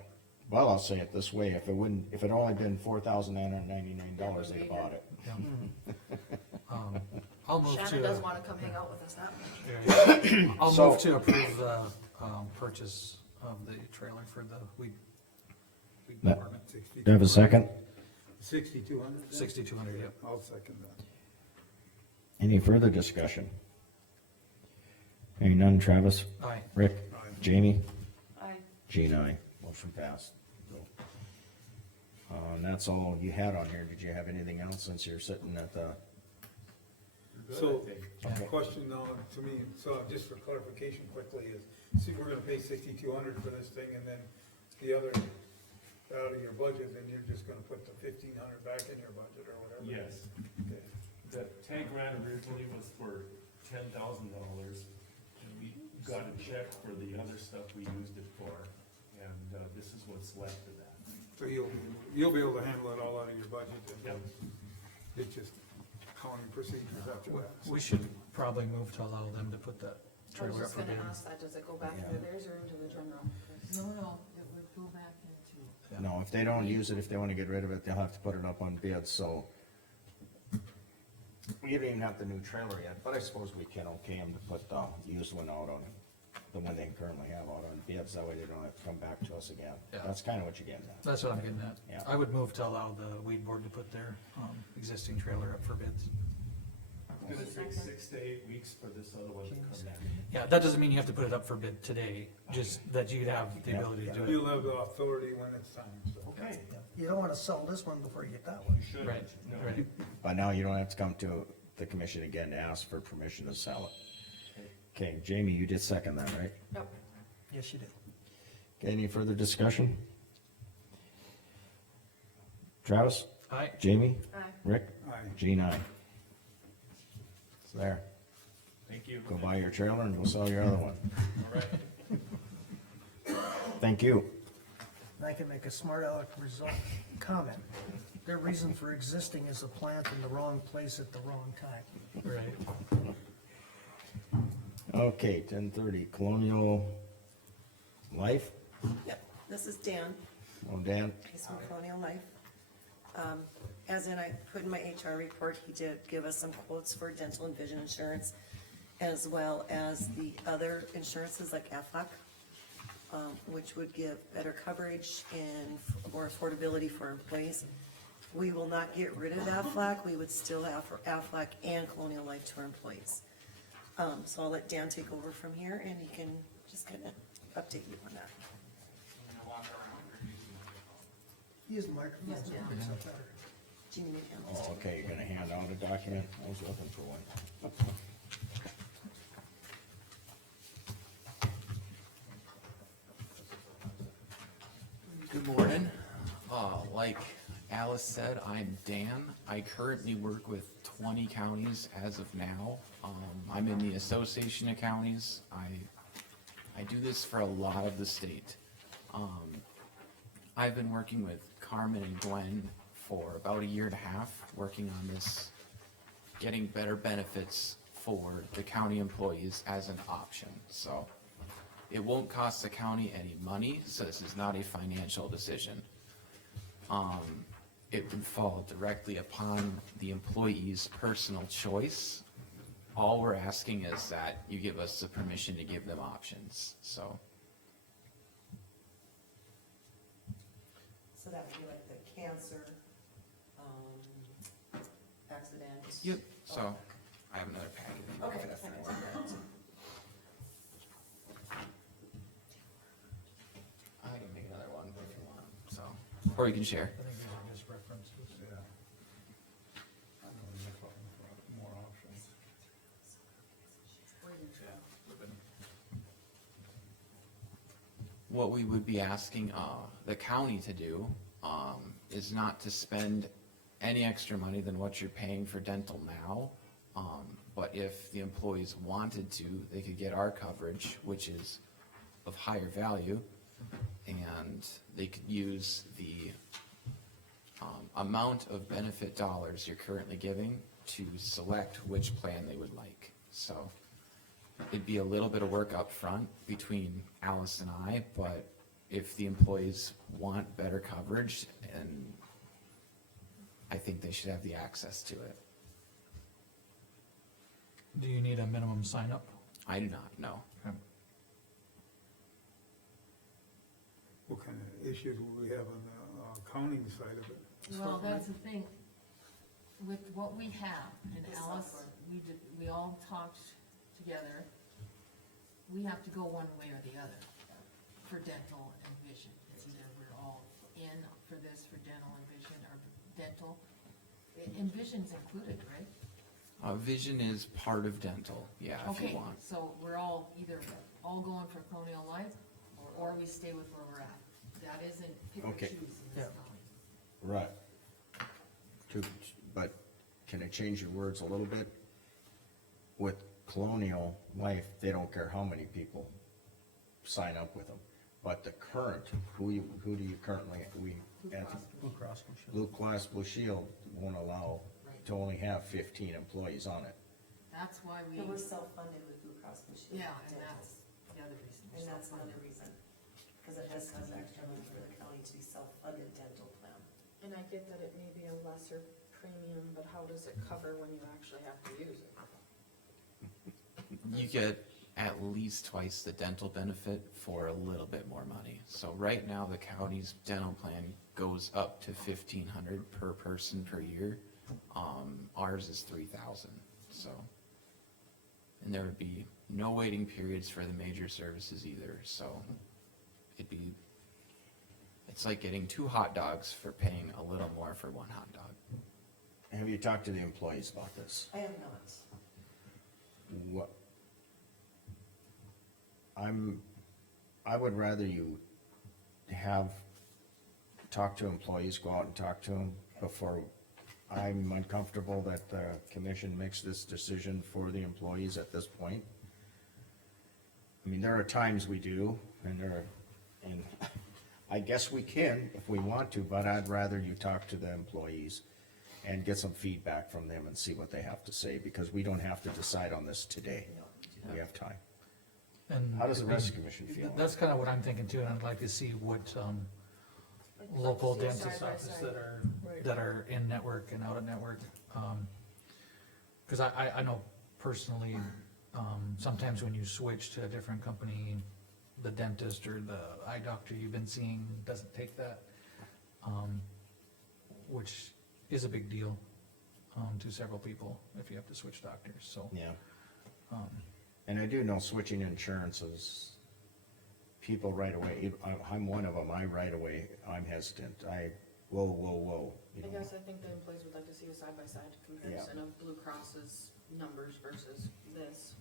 well, I'll say it this way, if it only been $4,999, they'd have bought it. Yeah. I'll move Shannon doesn't to, wanna come hang out with us that much. I'll So- move to approve the, purchase of the trailer for the weed That- department. Do you have a second? 6,200? 6,200, yep. I'll second that. Any further discussion? Hearing none, Travis, Aye. Rick, Aye. Jamie, I, Jean, aye. Motion passed. And that's all you had on here. Did you have anything else since you're sitting at the, So, Okay. question now to me, so just for clarification quickly is, see, we're gonna pay 6,200 for this thing, and then the other out of your budget, then you're just gonna put the 1,500 back in your budget or whatever? Yes, Okay. the tag grant originally was for $10,000, and we got a check for the other stuff we used it for, and, this is what's left of that. So you'll be able to handle it all out of your budget, and Yep. it's just counting procedures after that. We should probably move to allow them to put that I was trailer up just for gonna bid. ask that, does it go back into theirs or into the general? no, it would go back into, no, if they don't use it, if they wanna get rid of it, they'll have to put it up on bid, so. We don't even have the new trailer yet, but I suppose we can okay them to put the used one out on, the one they currently have out on bids, that way they don't have to come back to us again. Yeah. That's kinda what you're getting at. That's what I'm getting at. Yeah. I would move to allow the weed board to put their, existing trailer up for bids. It's gonna take 6 to 8 weeks for this other one to come in. Yeah, that doesn't mean you have to put it up for bid today, just that you'd have the ability to do it. You'll have the authority when it's time, so. Okay. You don't wanna sell this one before you get that one. Should, Right, no. right. But now you don't have to come to the commission again to ask for permission to sell it. Okay, Jamie, you did second that, right? Yep. Yes, you did. Okay, any further discussion? Travis, Aye. Jamie, Aye. Rick, Aye. Jean, aye. It's there, Thank you. go buy your trailer and go sell your other one. All right. Thank you. and I can make a smart aleck comment. Their reason for existing is a plant in the wrong place at the wrong time. Right. Okay, 10:30, Colonial Life, Yep, this is Dan, oh, Dan, he's from Colonial Life. As in, I put in my HR report, he did give us some quotes for dental and vision insurance, as well as the other insurances like AFLAC, which would give better coverage and more affordability for employees. We will not get rid of AFLAC, we would still have for AFLAC and Colonial Life to our employees. So I'll let Dan take over from here, and he can just kind of update you on that. Use the microphone. Yes, so yeah. it picks up better. Do you need me to hand this to oh, you? okay, you're gonna hand out a document, I was looking for one. Good morning. Like Alice said, I'm Dan. I currently work with 20 counties as of now. I'm in the Association of Counties. I do this for a lot of the state. I've been working with Carmen and Gwen for about a year and a half, working on this, getting better benefits for the county employees as an option. So it won't cost the county any money, so this is not a financial decision. It would fall directly upon the employee's personal choice. All we're asking is that you give us the permission to give them options, so. So that would be like the cancer, accident. Yep. So, I have another packet. Okay, can I take that? I can make another one if you want, so, or you can share. I think these are just references. Yeah. I know, we're looking for more options. What we would be asking, the county to do, is not to spend any extra money than what you're paying for dental now. But if the employees wanted to, they could get our coverage, which is of higher value, and they could use the, amount of benefit dollars you're currently giving to select which plan they would like, so. It'd be a little bit of work up front between Alice and I, but if the employees want better coverage, and I think they should have the access to it. Do you need a minimum sign up? I do not know. What kind of issues will we have on the accounting side of it? Well, that's the thing, with what we have, and The Alice, software. we all talked together, we have to go one way or the other for dental and vision. It's either we're all in for this for dental and vision, or dental, and vision's included, right? Vision is part of dental, yeah, if you want. Okay, so we're all either all going for Colonial Life, or we stay with where we're at. That isn't pick or Okay. choose in this Yeah. county. Right. But can I change your words a little bit? With Colonial Life, they don't care how many people sign up with them. But the current, who do you currently, Blue Cross Blue Shield. Blue Cross Blue Shield won't allow to only have 15 employees on it. That's why we, It was self-funded with Blue Cross Blue Shield. yeah, and dental. that's the other reason. And that's another reason, because it does cost extra money for the county to be self-funded dental plan. And I get that it may be a lesser premium, but how does it cover when you actually have to use it? You get at least twice the dental benefit for a little bit more money. So right now, the county's dental plan goes up to 1,500 per person per year. Ours is 3,000, so. And there would be no waiting periods for the major services either, so it's like getting 2 hot dogs for paying a little more for 1 hot dog. Have you talked to the employees about this? I have not. What? I would rather you talk to employees, go out and talk to them before. I'm uncomfortable that the commission makes this decision for the employees at this point. I mean, there are times we do, and I guess we can if we want to, but I'd rather you talk to the employees and get some feedback from them and see what they have to say, because we don't have to decide on this today. We have time. And How does the rest of the commission feel? That's kinda what I'm thinking too, and I'd like to see what, I'd like local to see a dentist side by offices side. Right. that are in network and out of network. Cause I know personally, sometimes when you switch to a different company, the dentist or the eye doctor you've been seeing doesn't take that, which is a big deal, to several people if you have to switch doctors, so. Yeah. And I do know switching insurances, people right away, I'm one of them, right away, I'm hesitant, whoa, you I know. guess I think the employees would like to see a side-by-side comparison of Blue Cross's numbers versus this.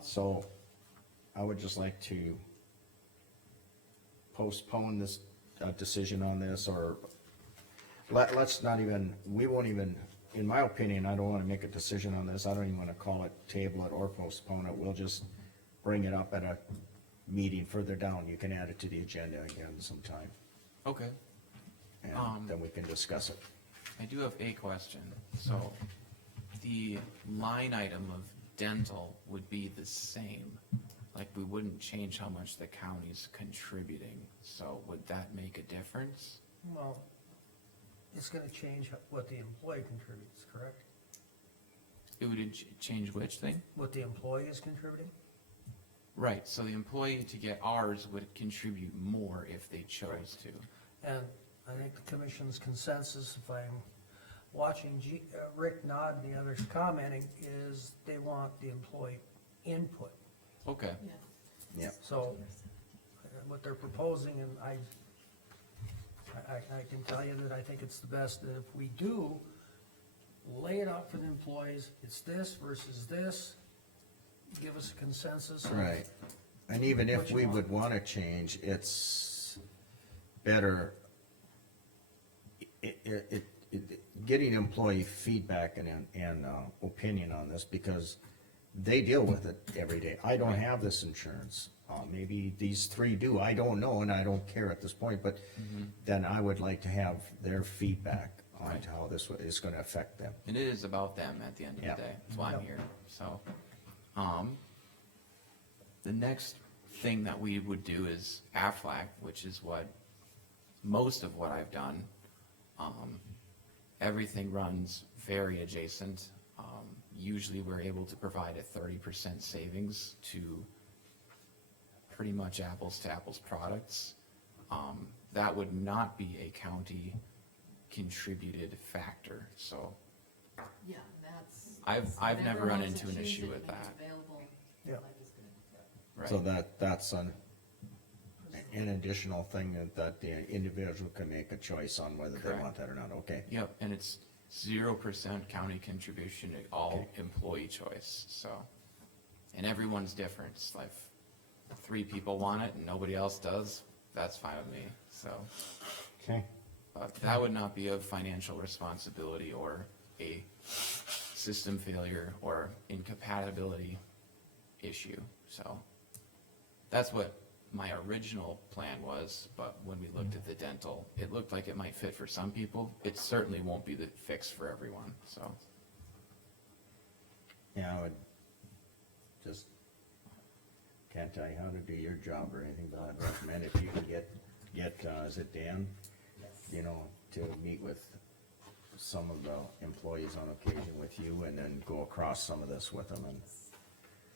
So, I would just like to postpone this, decision on this, or let's not even, we won't even, in my opinion, I don't wanna make a decision on this, I don't even wanna call it, table it, or postpone it, we'll just bring it up at a meeting further down, you can add it to the agenda again sometime, Okay, and then we can discuss it. I do have a question. So, the line item of dental would be the same, like, we wouldn't change how much the county's contributing, so would that make a difference? Well, it's gonna change what the employee contributes, correct? It would change which thing? What the employee is contributing? Right, so the employee to get ours would contribute more if they chose to. And I think the commission's consensus, if I'm watching Rick nod and the others commenting, is they want the employee input. Okay, Yeah. So, what they're proposing, and I can tell you that I think it's the best, that if we do lay it out for the employees, it's this versus this, give us a consensus. Right, and even if What you we want. would wanna change, it's better, getting employee feedback and opinion on this, because they deal with it every day. I don't have this insurance, maybe these three do, I don't know, and I don't care at this point, but then I would like to have their feedback on Right. how this is gonna affect them. and it is about them at the end of the Yeah. day, that's why I'm Yep. here, so. The next thing that we would do is Aflac, which is what, most of what I've done. Everything runs very adjacent. Usually we're able to provide a 30% savings to pretty much apples to apples products. That would not be a county contributed factor, so Yeah, that's. I've never run wants to into an choose issue it with and it's that. Available, Yeah. like it's good. right? So that's an additional thing that the individual can make a choice on whether they Correct. want that or not, okay? Yep, and it's 0% county contribution to all Okay. employee choice, so. And everyone's different, it's like, if 3 people want it and nobody else does, that's fine with me, so. Okay. That would not be a financial responsibility or a system failure or incompatibility issue, so. That's what my original plan was, but when we looked at the dental, it looked like it might fit for some people. It certainly won't be the fix for everyone, so. Yeah, I would just, can't tell you how to do your job or anything, but I'd recommend if you can get, is it Dan? You know, to meet with some of the employees on occasion with you and then go across some of this with them and,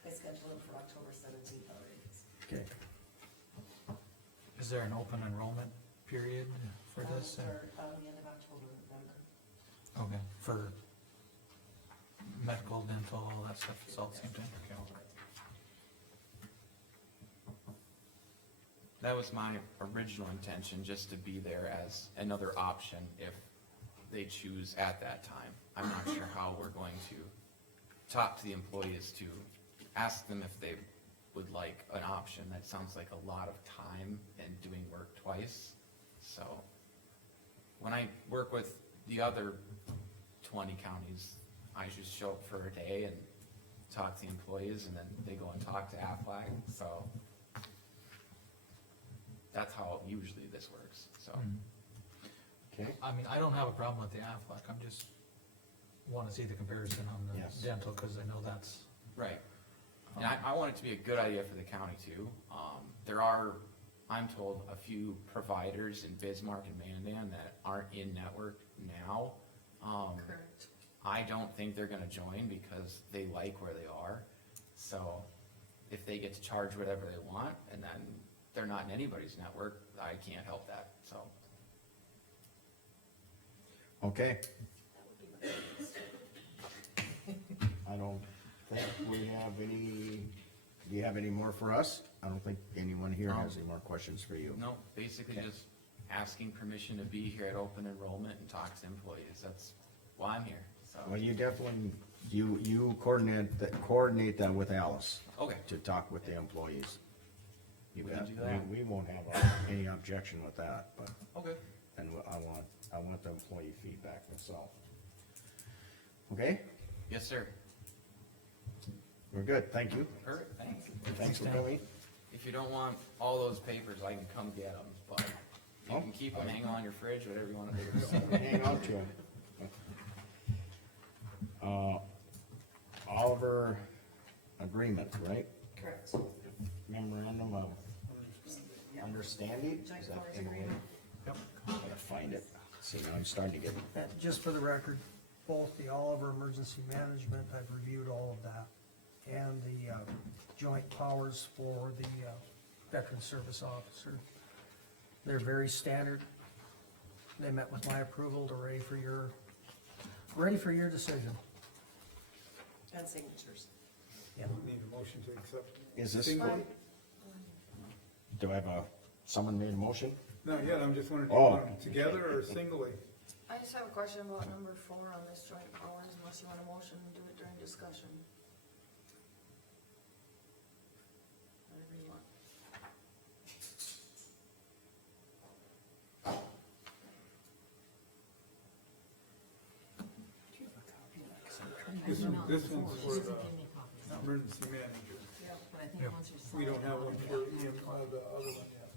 I scheduled it for October 17th already. okay. Is there an open enrollment period for this? Or, the end of October, November. Okay, for medical, dental, all that stuff, it's all the same thing? Okay. That was my original intention, just to be there as another option if they choose at that time. I'm not sure how we're going to talk to the employees to ask them if they would like an option. That sounds like a lot of time and doing work twice. So when I work with the other 20 counties, I just show up for a day and talk to the employees, and then they go and talk to Aflac, so. that's how usually this works, so. Okay, I mean, I don't have a problem with the Aflac, I'm just wanna see the comparison on Yes. the dental, cause I know that's, Right, and I want it to be a good idea for the county too. There are, I'm told, a few providers in Bismarck and Mandan that aren't in network now. Correct. I don't think they're gonna join because they like where they are. So if they get to charge whatever they want and then they're not in anybody's network, I can't help that, so. okay. I don't think we have any, do you have any more for us? I don't think anyone here has any more questions for you. No, basically Okay. just asking permission to be here at open enrollment and talk to employees. That's why I'm here, so. Well, you definitely, you coordinate that with Alice Okay, to talk with the employees. You We can bet. do that. We won't have any objection with that, but, okay. and I want the employee feedback myself. Okay, Yes, sir. we're good, thank you. Perfect, thanks. Thanks for coming. If you don't want all those papers, I can come get them, but you Oh. can keep them, hang on your fridge, whatever you wanna do. Hang on to them. Oliver agreement, right? Correct. Memorandum of understanding? Joint Is that powers in the way? agreement. yep. I gotta find it. See, now I'm starting to get, Just for the record, both the Oliver Emergency Management, I've reviewed all of that, and the joint powers for the Veteran Service Officer. They're very standard. They met with my approval to ready for your decision. And signatures. Need a motion to accept. is this, Single? do I have someone made a motion? Not yet, I'm just wondering, do you Oh. want them together or singly? I just have a question about number 4 on this joint powers, unless you want a motion, do it during discussion. Whatever you want. This one's for She the doesn't give me copies, emergency manager. Yeah, but I think Yep. once you're We don't signed have on one it, for then- the other one yet.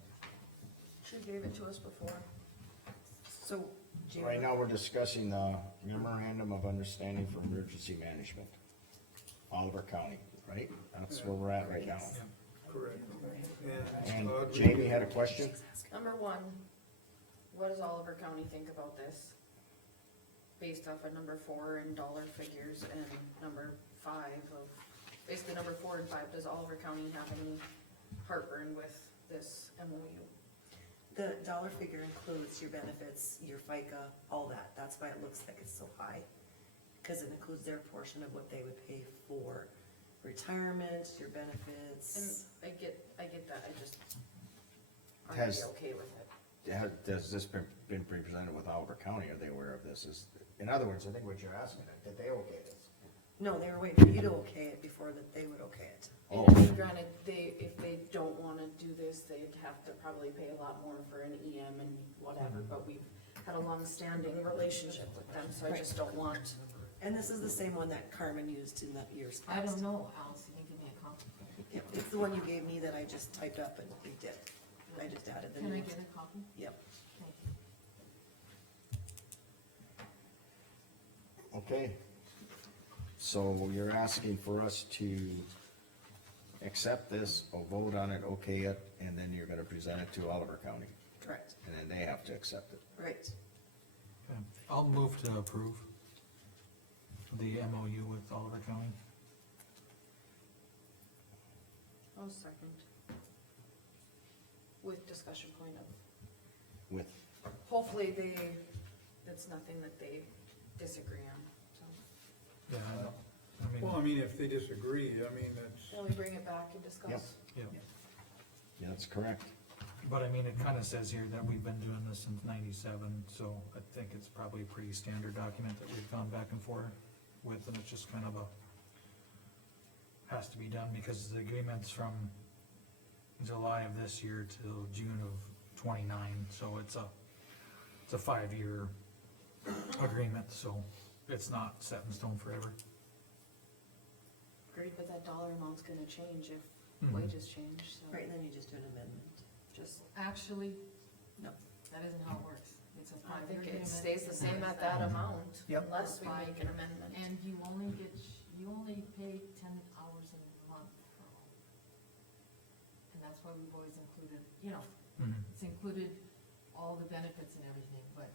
she gave it to us before. So, Jim, Right now, we're discussing the memorandum of understanding for emergency management. Oliver County, right? That's where we're at right now. Correct. And I'll agree. Jamie had a question? Number 1, what does Oliver County think about this? Based off of number 4 in dollar figures and number 5 of, basically number 4 and 5, does Oliver County have any heartburn with this MOU? the dollar figure includes your benefits, your FICA, all that. That's why it looks like it's so high. Cause it includes their portion of what they would pay for retirement, your And benefits. I get that, I just, are they Has- okay with it? Has this been presented with Oliver County? Are they aware of this? In other words, I think what you're asking, did they okay this? No, they were waiting for you to okay it before that they would okay it. Oh. And I mean, granted, if they don't wanna do this, they'd have to probably pay a lot more for an EM and whatever, but we've had a long-standing relationship with them, so I just don't want. And this is the same one that Carmen used in the years past. I don't know, Alice, you can give me a copy. Yep, it's the one you gave me that I just typed up and we did. I just added the Can I names. get a copy? Yep. Thank you. Okay. So you're asking for us to accept this, or vote on it, okay it, and then you're gonna present it to Oliver County, Correct, and then they have to accept it. right. Okay. I'll move to approve the MOU with Oliver County. I'll second. With discussion point of, With, hopefully that's nothing that they disagree on, so. Yeah, Well, I mean, if they disagree, I mean, that's, Can we bring it back and discuss? yeah, yeah, that's correct. but I mean, it kinda says here that we've been doing this since '97, so I think it's probably a pretty standard document that we've gone back and forth with, and it's just kind of has to be done, because the agreement's from July of this year till June of '29, so it's a 5-year agreement, so it's not set in stone forever. Great, but that dollar amount's gonna change if Mhm. wages change, so. Right, and then you just do an amendment. Just, Actually, No. that isn't how it works. It's a I five-year think agreement. it stays the and same that's at that amount, Yep. unless we make an amendment. And you only pay 10 hours a month for all. And that's why we've always included, it's included all the benefits and everything, but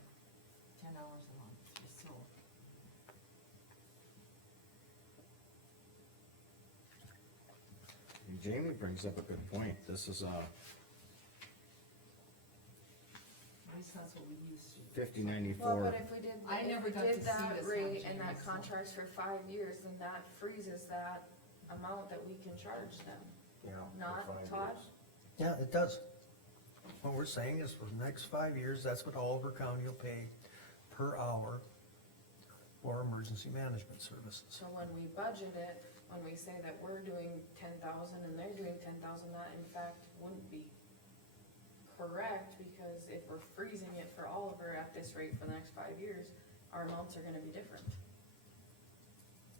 10 hours a month, just so. Jamie brings up a good point. This is At least that's what we used to. 5094. Well, but if we did, I if never we got to did see that this rate one, and that Jamie, so- contract's for 5 years, then that freezes that amount that we can charge them. Yeah, for Not 5 Todd? years. Yeah, it does. What we're saying is for the next 5 years, that's what Oliver County will pay per hour for emergency management services. So when we budget it, when we say that we're doing 10,000 and they're doing 10,000, that in fact wouldn't be correct, because if we're freezing it for Oliver at this rate for the next 5 years, our amounts are gonna be different.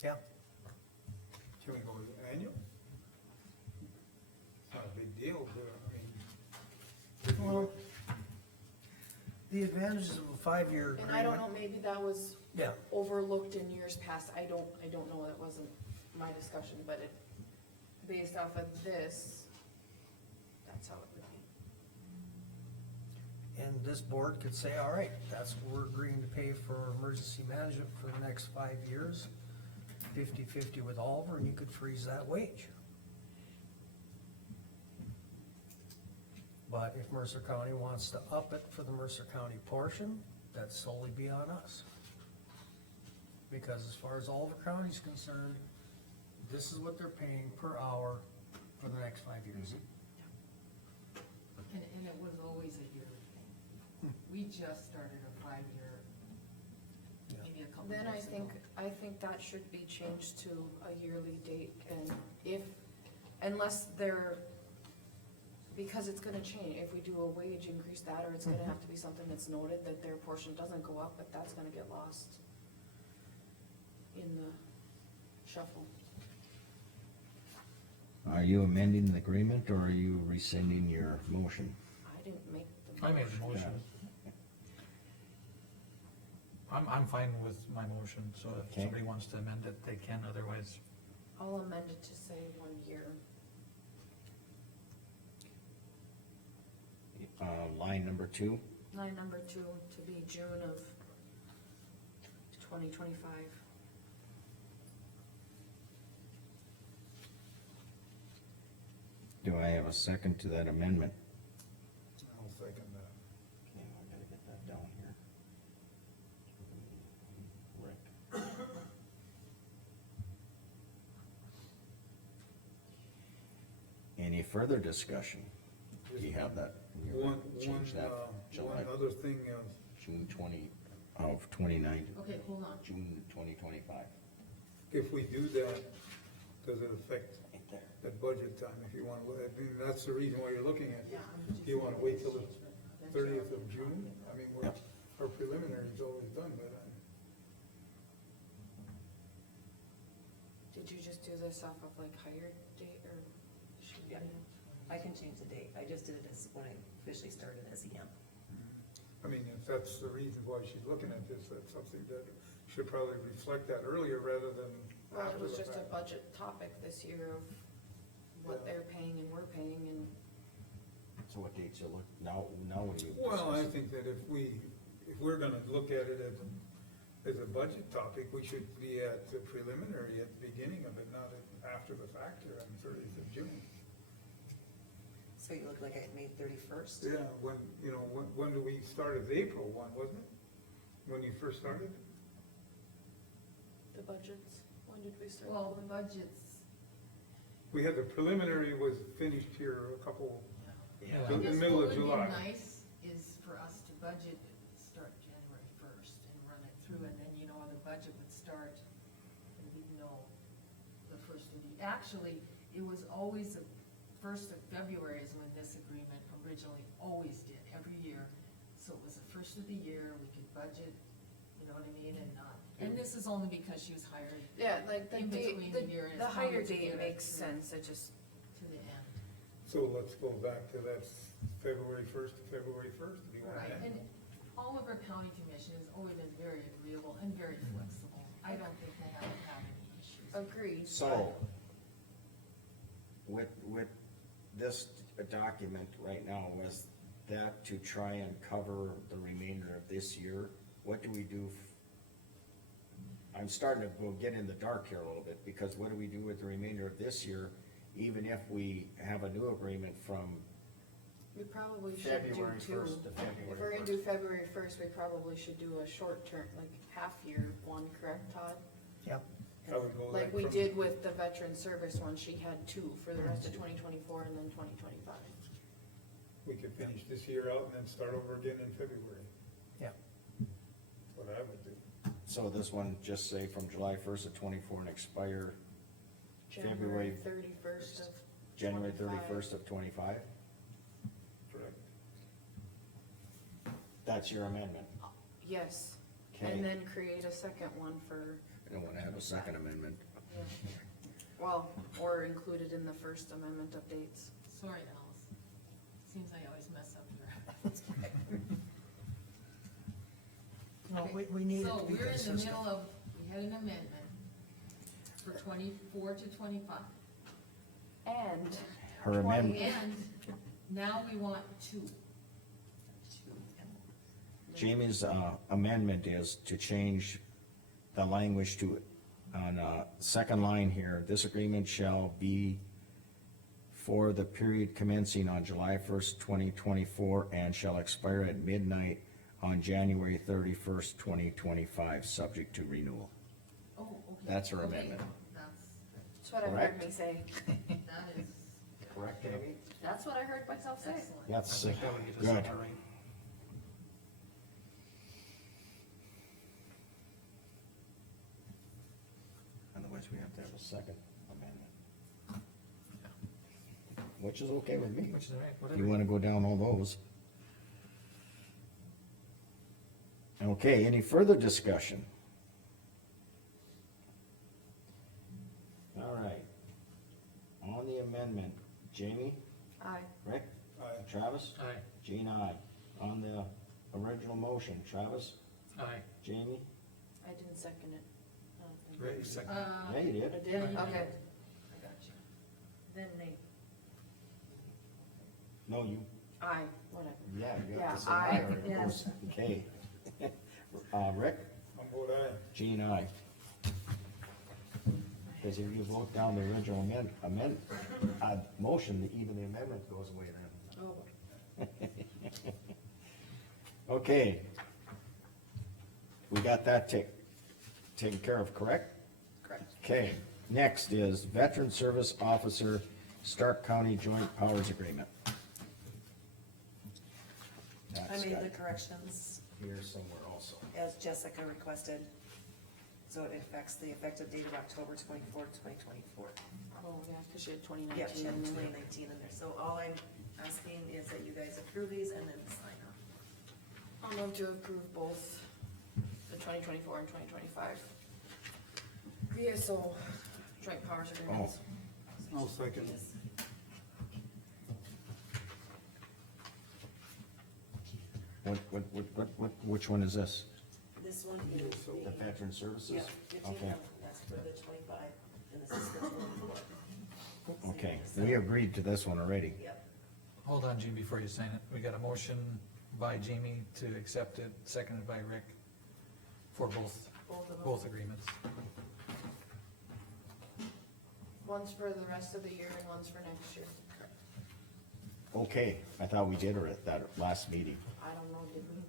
Yeah, Can we go with annual? It's not a big deal, but, I mean. well, the advantages of a 5-year And I don't agreement, know, maybe that was yeah, overlooked in years past, I don't know, that wasn't my discussion, but it, based off of this, that's how it would be. and this board could say, all right, that's what we're agreeing to pay for emergency management for the next 5 years, 50-50 with Oliver, and you could freeze that wage. But if Mercer County wants to up it for the Mercer County portion, that'd solely be on us. Because as far as Oliver County's concerned, this is what they're paying per hour for the next 5 years. And it was always a yearly thing. We just started a 5-year, Yeah. maybe a couple Then years ago. I think that should be changed to a yearly date, and unless they're, because it's gonna change, if we do a wage increase that, or it's gonna have to be something that's noted that their portion doesn't go up, but that's gonna get lost in the shuffle. Are you amending the agreement, or are you rescinding your motion? I didn't make the I made the motion. I'm fine with my motion, so if Okay. somebody wants to amend it, they can, otherwise. I'll amend it to say 1 year. Line number 2, Line number 2 to be June of 2025. do I have a second to that amendment? I'll second that. Okay, I gotta get that down here. Rick. Any further discussion? Do you have that? You're gonna change that July, One other thing, June 2019, Okay, hold on. June 2025. if we do that, does it affect Right there. at budget time, if you wanna, I mean, that's the reason why you're looking at it. I'm just Do you wanna wait till the saying- 30th of June? I mean, Yep. our preliminary is always done by then. Did you just do this off of like hired date, or? should we- Yeah. I can change the date, I just did it as when I officially started as EM. I mean, if that's the reason why she's looking at this, that's something that should probably reflect that earlier rather than Well, it after was the just a fact. budget topic this year of what Yeah. they're paying and we're paying, and So what dates you look, now what do you? Well, I discuss? think that if we're gonna look at it as a budget topic, we should be at the preliminary at the beginning of it, not after the fact here on 30th of June. So you look like I had May 31st? Yeah, when do we start? It's April 1, wasn't it? When you first started? the budgets, when did we start? Well, the budgets, We had the preliminary was finished here a couple, Yeah. in the I guess middle what of would be July. nice is for us to budget, start January 1st and run it through, and then, the budget would start, and we'd know the first of the, actually, it was always the 1st of February is when this agreement originally always did, every year. So it was the 1st of the year, we could budget, you know what I mean, and not, and this is only because she was hired Yeah, like the In between date, the year and the it's higher probably to date get it makes through. sense, it just, to the end. So let's go back to that February first to February first, if you want Right, that. and Oliver County Commission has always been very agreeable and very flexible. I don't think we'll have any issues. Agreed. So, with this document right now, was that to try and cover the remainder of this year? What do we do? I'm starting to get in the dark here a little bit, because what do we do with the remainder of this year, even if we have a new agreement from, We probably should do February two. 1st to February If we're gonna do February first, we probably should do a short term, like half-year one, correct, Todd? Yep. I would go Like we from- did with the veteran service one, she had two for the rest of 2024 and then 2025. We could finish this year out and then start over again in February. Yeah. That's what I would do. so this one just say from July first of 24 and expire January February- 31st of January 25. 31st of 25? Correct. That's your amendment? Yes, Okay. and then create a second one for, I don't wanna have a second amendment. well, or include it in the first amendment updates. Sorry, Alice. Seems I always mess up here. No, Okay, we need it so to be we're in the consistent. middle of, we had an amendment for 24 to 25. And Her 20 amendment, And now we want two. Jamie's amendment is to change the language to, on, second line here, this agreement shall be for the period commencing on July first, 2024, and shall expire at midnight on January 31st, 2025, subject to renewal. Oh, okay. That's her Okay, amendment. that's what I heard Correct. me say. That is Correct, Jamie? That's what I heard myself say. excellent. That's That would get us good. on the right. Otherwise, we have to have a second amendment. Which is okay with me. Which is all right, If whatever. you wanna go down all those. Okay, any further discussion? All right. On the amendment, Jamie, Aye. Rick, Aye. Travis, Aye, Jean, aye. On the original motion, Travis, aye. Jamie, I didn't second it. I don't think. Rick, second. yeah, you I did. did, Yeah, you okay. did. I got you. Then Nate. No, you, Aye, whatever. yeah, you have Yeah, to say aye aye, or it yes. goes, okay. Rick, I'm vote aye. Jean, aye. Cause if you vote down the original motion, even the amendment goes away then. Oh, Okay. We got that taken care of, correct? correct. Okay, next is Veteran Service Officer Stark County Joint Powers Agreement. I That's made got the corrections here somewhere also. as Jessica requested, so it affects the effective date of October 24th, 2024. Oh, yeah, cause she had 2019. Yep, she had in there. 2019 in there, so all I'm asking is that you guys approve these and then sign them. I'll move to approve both the 2024 and 2025 VSO joint powers agreements. I'll second. Yes. Which one is this? This one is The Veteran Services? yeah, 15, Okay, that's for the 25, and this is the 24. okay, we agreed to this one already. Yep, Hold on, Gene, before you sign it. We got a motion by Jamie to accept it, seconded by Rick for Both of them. both agreements. One's for the rest of the year and one's for next year. Okay, I thought we did her at that last meeting. I don't know, did we?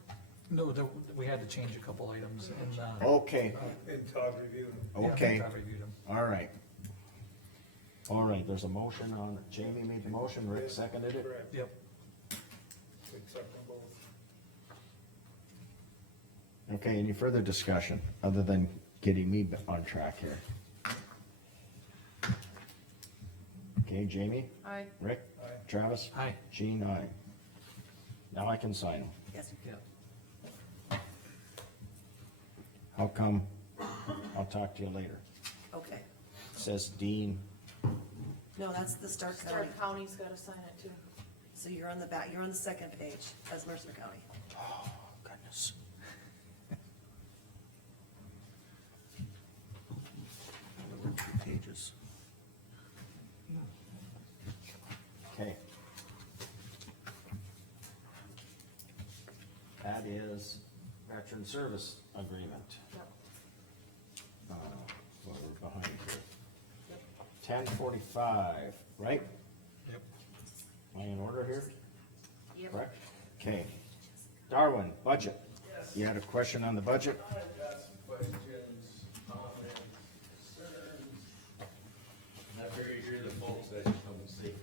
No, we had to change a couple items in the. Okay, And Todd reviewed them. Yeah, okay, I reviewed them. all right. All right, there's a motion on, Jamie made the motion, Rick seconded it. Correct. Yep. Accept them both. Okay, any further discussion, other than getting me on track here? Okay, Jamie, Aye. Rick, Aye. Travis, Aye. Jean, aye. Now I can sign them. yes, Yeah. How come? I'll talk to you later. okay. Says Dean, No, that's the Stark County. Stark County's gotta sign it too. So you're on the back, you're on the second page as Mercer County. Oh, goodness. There were 2 pages. Okay. That is veteran service agreement. Well, we're behind here. 10:45, right? Yep. Am I in order here? Yep. Correct? Okay. Darwin, budget. You had a question on the budget? I've got some questions, comments, concerns. And I figured you're the folks that should come and see.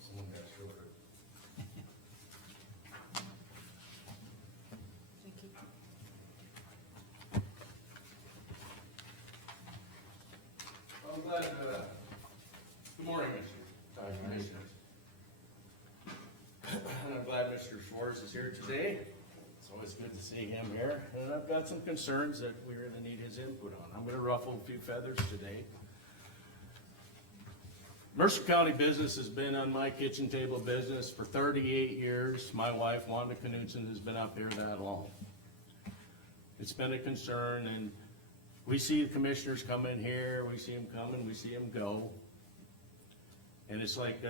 Someone got shorter. Thank you. I'm glad, good morning, Mr. Commissioners. I'm glad Mr. Schwartz is here today. It's always good to see him here, and I've got some concerns that we really need his input on. I'm gonna ruffle a few feathers today. Mercer County business has been on my kitchen table business for 38 years. My wife, Wanda Knudsen, has been up here that long. It's been a concern, and we see the commissioners come in here, we see them come and we see them go. And it's like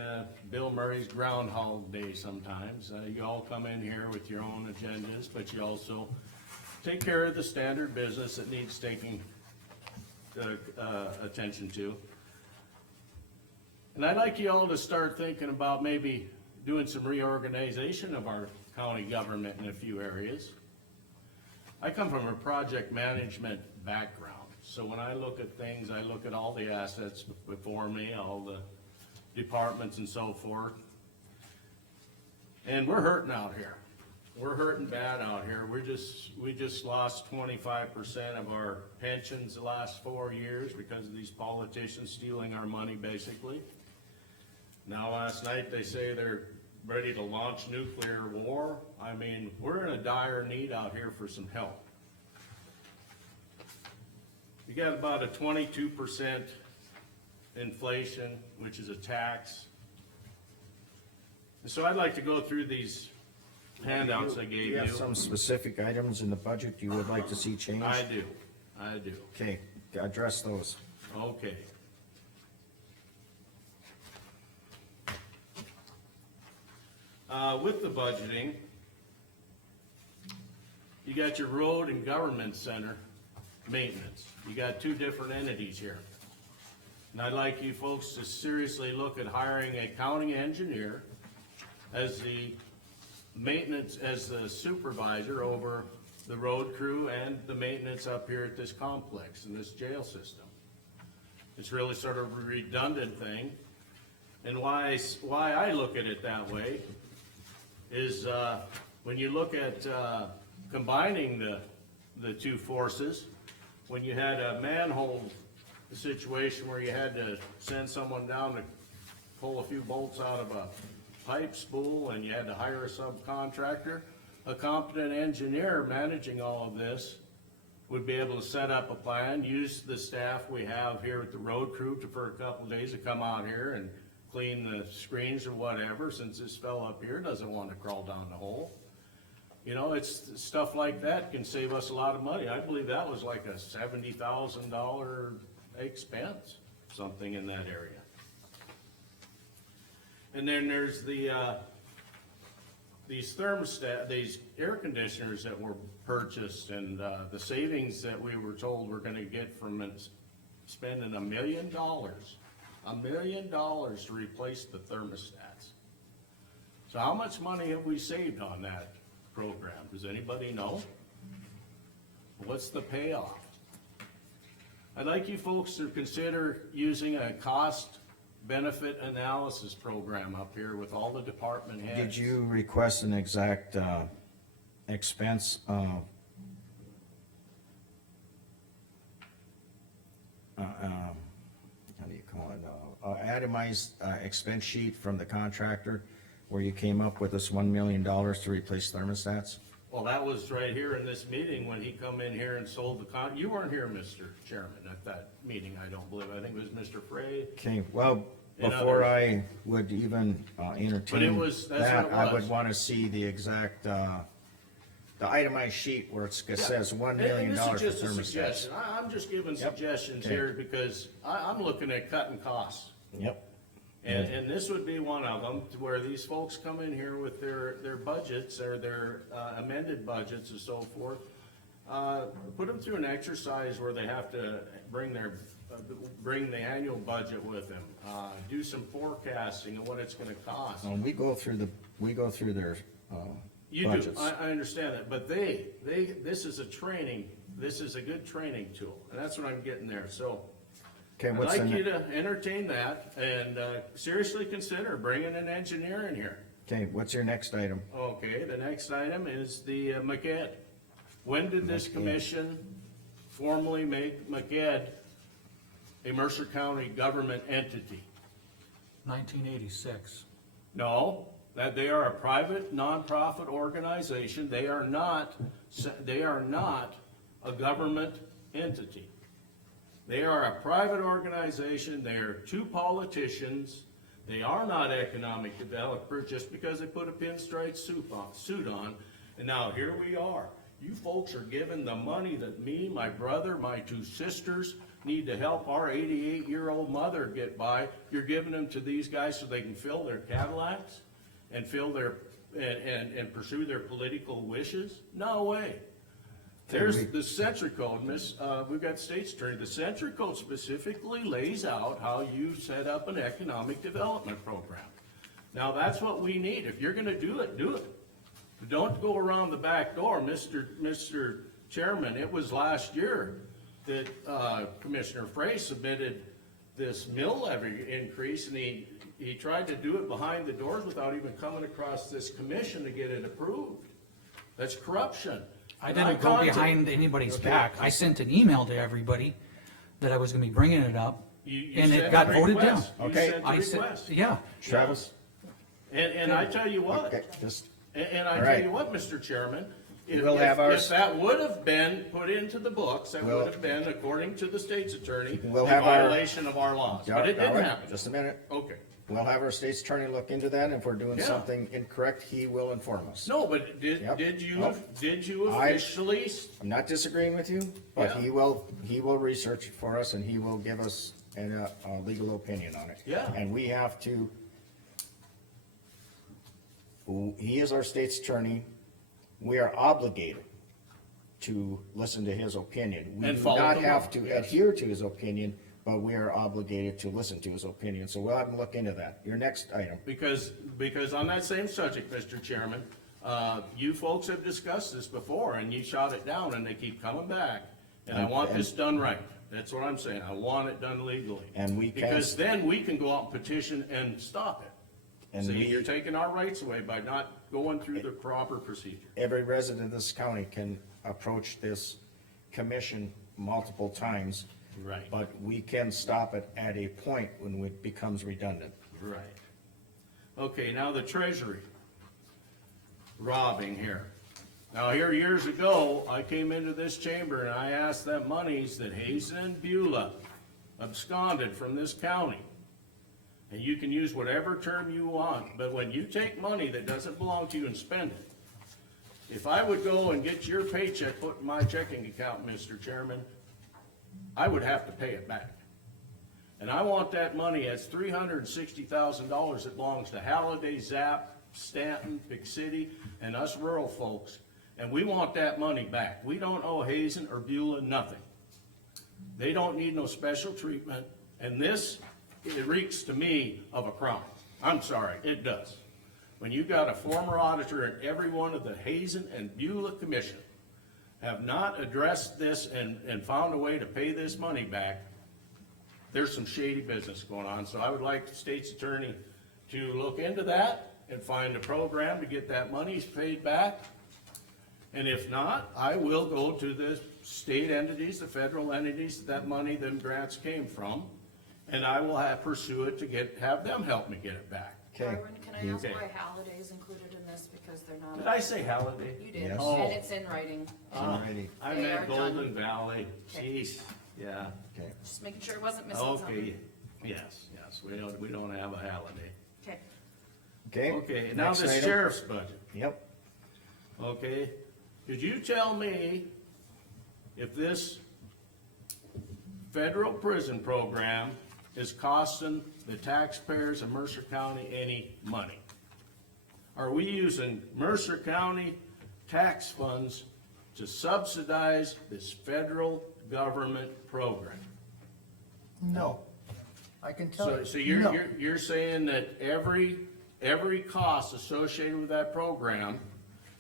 Bill Murray's Groundhog Day sometimes. You all come in here with your own agendas, but you also take care of the standard business that needs taking attention to. And I'd like you all to start thinking about maybe doing some reorganization of our county government in a few areas. I come from a project management background, so when I look at things, I look at all the assets before me, all the departments and so forth. And we're hurting out here. We're hurting bad out here. We just lost 25% of our pensions the last 4 years because of these politicians stealing our money, basically. Now, last night, they say they're ready to launch nuclear war. I mean, we're in a dire need out here for some help. You got about a 22% inflation, which is a tax. And so I'd like to go through these handouts I gave Do you. you have some specific items in the budget you would like to see changed? I do. Okay, address those. Okay. With the budgeting, you got your road and government center maintenance. You got 2 different entities here. And I'd like you folks to seriously look at hiring a county engineer as the maintenance, as the supervisor over the road crew and the maintenance up here at this complex and this jail system. It's really sort of a redundant thing. And why I look at it that way is when you look at combining the 2 forces, when you had a manhole situation where you had to send someone down to pull a few bolts out of a pipe spool and you had to hire a subcontractor, a competent engineer managing all of this would be able to set up a plan, use the staff we have here at the road crew for a couple of days to come out here and clean the screens or whatever, since this fellow up here doesn't want to crawl down the hole. You know, it's stuff like that can save us a lot of money. I believe that was like a $70,000 expense, something in that area. And then there's the, these thermostat, these air conditioners that were purchased and, the savings that we were told we're gonna get from spending $1 million to replace the thermostats. So how much money have we saved on that program? Does anybody know? What's the payoff? I'd like you folks to consider using a cost benefit analysis program up here with all the department heads. Did you request an exact, expense, how do you call it, itemized, expense sheet from the contractor where you came up with this $1 million to replace thermostats? Well, that was right here in this meeting when he come in here and sold the you weren't here, Mr. Chairman, at that meeting, I don't believe. I think it was Mr. Frey. Okay, well, And before others. I would even entertain was- that's that, what it I would was. wanna see the exact, the itemized sheet where it says $1 And million this for is just a thermostats. suggestion. I'm just giving Yep. suggestions Okay. here because I'm looking at cutting costs. Yep, And this would be one of them, to where these folks come in here with their budgets or their amended budgets and so forth. Put them through an exercise where they have to bring the annual budget with them. Do some forecasting of what it's gonna cost. we go through their, You do, budgets. I understand that, but this is a training, this is a good training tool, and that's what I'm getting there, so. Okay, I'd what's the like you ne- to entertain that and seriously consider bringing an engineer in here. Okay, what's your next item? Okay, the next item is the McEd. When did this McEd. commission formally make McEd a Mercer County government entity? 1986. No, that they are a private nonprofit organization. They are not a government entity. They are a private organization. They are two politicians. They are not economic developers just because they put a pinstripe suit on. And now here we are. You folks are giving the money that me, my brother, my two sisters need to help our 88-year-old mother get by. You're giving them to these guys so they can fill their Cadillacs and and pursue their political wishes? No way. There's the Century Code, we've got state's attorney, the Century Code specifically lays out how you set up an economic development program. Now, that's what we need. If you're gonna do it, do it. But don't go around the back door, Mr. Chairman. It was last year that, Commissioner Frey submitted this mill levy increase, and he tried to do it behind the doors without even coming across this commission to get it approved. That's corruption. I didn't go behind anybody's back. I sent an email to everybody that I was gonna be bringing it up, You and sent it got a voted down. request. You Okay. sent a I said, request. yeah, Travis? And I tell you what, Okay, just, and I All tell right. you what, Mr. Chairman, if We'll have ours- that would have been put into the books, that We'll- would have been, according to the state's attorney, a We'll have our- violation of our laws, but it didn't happen. Just a minute. Okay. We'll have our state's attorney look into that. If we're doing Yeah. something incorrect, he will inform us. No, but Yep. did you Nope. officially? I'm not disagreeing with you, but Yeah. he will research it for us and he will give us a legal opinion on it. Yeah. And we have to, he is our state's attorney, we are obligated to listen to his opinion. We And do follow not the have law, to yes. adhere to his opinion, but we are obligated to listen to his opinion, so we'll have to look into that. Your next item. Because on that same subject, Mr. Chairman, you folks have discussed this before, and you shot it down, and they keep coming back. And I want this done right. That's what I'm saying. I want it done legally. And we can- Because then we can go out and petition and stop it. And See, we- you're taking our rights away by not going through the proper procedure. Every resident of this county can approach this commission multiple times. Right. But we can stop it at a point when it becomes redundant. Right. Okay, now the treasury. Robbing here. Now here years ago, I came into this chamber and I asked them monies that Hazen and Beulah absconded from this county. And you can use whatever term you want, but when you take money that doesn't belong to you and spend it, if I would go and get your paycheck put in my checking account, Mr. Chairman, I would have to pay it back. And I want that money, that's $360,000 that belongs to Halliday, Zap, Stanton, Big City, and us rural folks. And we want that money back. We don't owe Hazen or Beulah nothing. They don't need no special treatment, and this, it reeks to me of a crime. I'm sorry, it does. When you got a former auditor in every one of the Hazen and Beulah commission have not addressed this and found a way to pay this money back, there's some shady business going on. So I would like the state's attorney to look into that and find a program to get that money paid back. And if not, I will go to the state entities, the federal entities that money, them grants came from, and I will pursue it to have them help me get it back. Okay. Byron, can I ask Okay. why Halliday's included in this because they're not. Did I say Halliday? You did, Yes. and it's in writing, Alrighty, I They meant are done. Golden Valley, Okay. jeez, yeah, okay. just making sure it wasn't missing okay, something. yes, we don't have a Halliday. Okay, Okay. Okay, now next the item. sheriff's budget, Yep, okay? Could you tell me if this federal prison program is costing the taxpayers of Mercer County any money? Are we using Mercer County tax funds to subsidize this federal government program? No, I can tell So, you. so no. you're saying that every cost associated with that program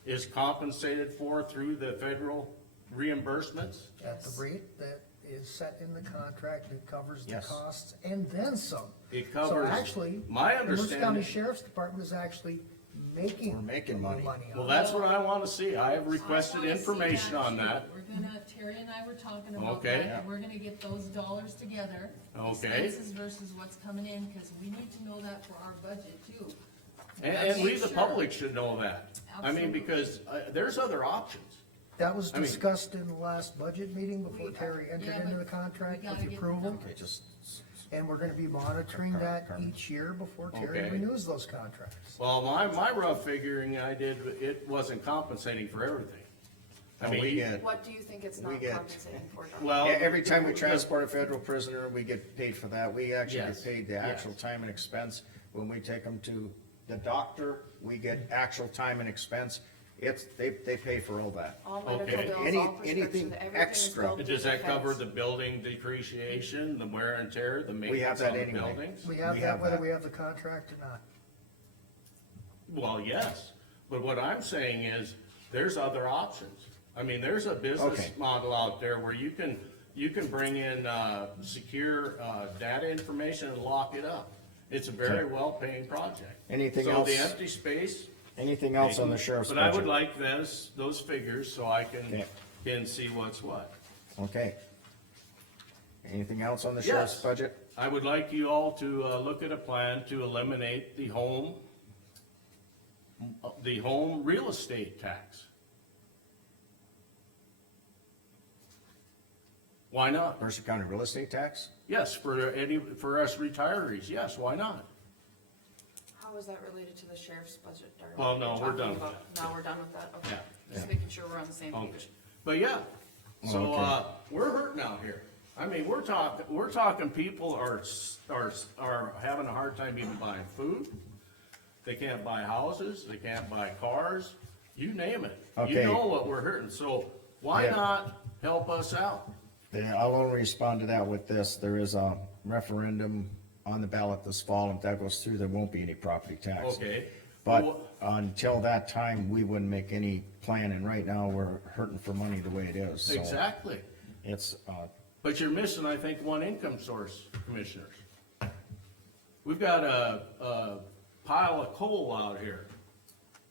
is compensated for through the federal reimbursements? At the rate that is set in the contract, it covers the Yes. costs and then some. It So covers, actually, my the Mercer County understanding, Sheriff's Department is actually making. We're making money. well, on it. that's what I wanna see. I have I requested wanna see information on too. that. We're gonna, Terry and I were talking about Okay. that, and we're gonna get those dollars together. Okay. Expenses versus what's coming in, cause we need to know that for our budget too. And we, Make the sure. public, should know that. I mean, Absolutely. because, there's other options. That was I mean- discussed in the last budget meeting before Terry entered Yeah, into but the contract we with gotta the get approval. the okay, just, And we're gonna be monitoring that Carmen. each year before Terry Okay. renews those contracts. Well, my rough figuring I did, it wasn't compensating for everything. I we mean, get, what do you think it's We not get- compensating for, Don? well. every time we transport a federal prisoner, we get paid for that. We actually Yes. get paid the actual Yes. time and expense. When we take them to the doctor, we get actual time and expense. They pay for all that. All medical Okay. bills, Any- all prescriptions, anything everything is extra. billed through Does that the cover feds. the building depreciation, the wear and tear, the have maintenance that on the anyway. buildings? We have We that have whether that. we have the contract or not. Well, yes, but what I'm saying is, there's other options. I mean, there's a business Okay. model out there where you can bring in, secure, data information and lock it up. It's a very Okay. well-paying project. Anything So the else? empty space. Anything else on the sheriff's But I budget? would like those figures so I Okay. can see what's what. Okay. Anything else on the sheriff's Yes. budget? I would like you all to, look at a plan to eliminate the home real estate tax. Why not? Mercer County real estate tax? Yes, for us retirees, yes, why not? How is that related to the sheriff's budget, Darrell? Well, no, You're we're talking done with about- Now we're done with that, okay. Yeah, Just making sure we're on the same Okay, page. but yeah, so, Okay. we're hurting out here. I mean, we're talking people are having a hard time even buying food. They can't buy houses, they can't buy cars, you name it. You Okay. know what we're hurting, so why Yeah. not help us out? Then I'll only respond to that with this. There is a referendum on the ballot this fall. If that goes through, there won't be any property tax. Okay. But Well, until that time, we wouldn't make any plan, and right now, we're hurting for money the way it is, so. exactly. It's, But you're missing, I think, one income source, commissioners. We've got a pile of coal out here.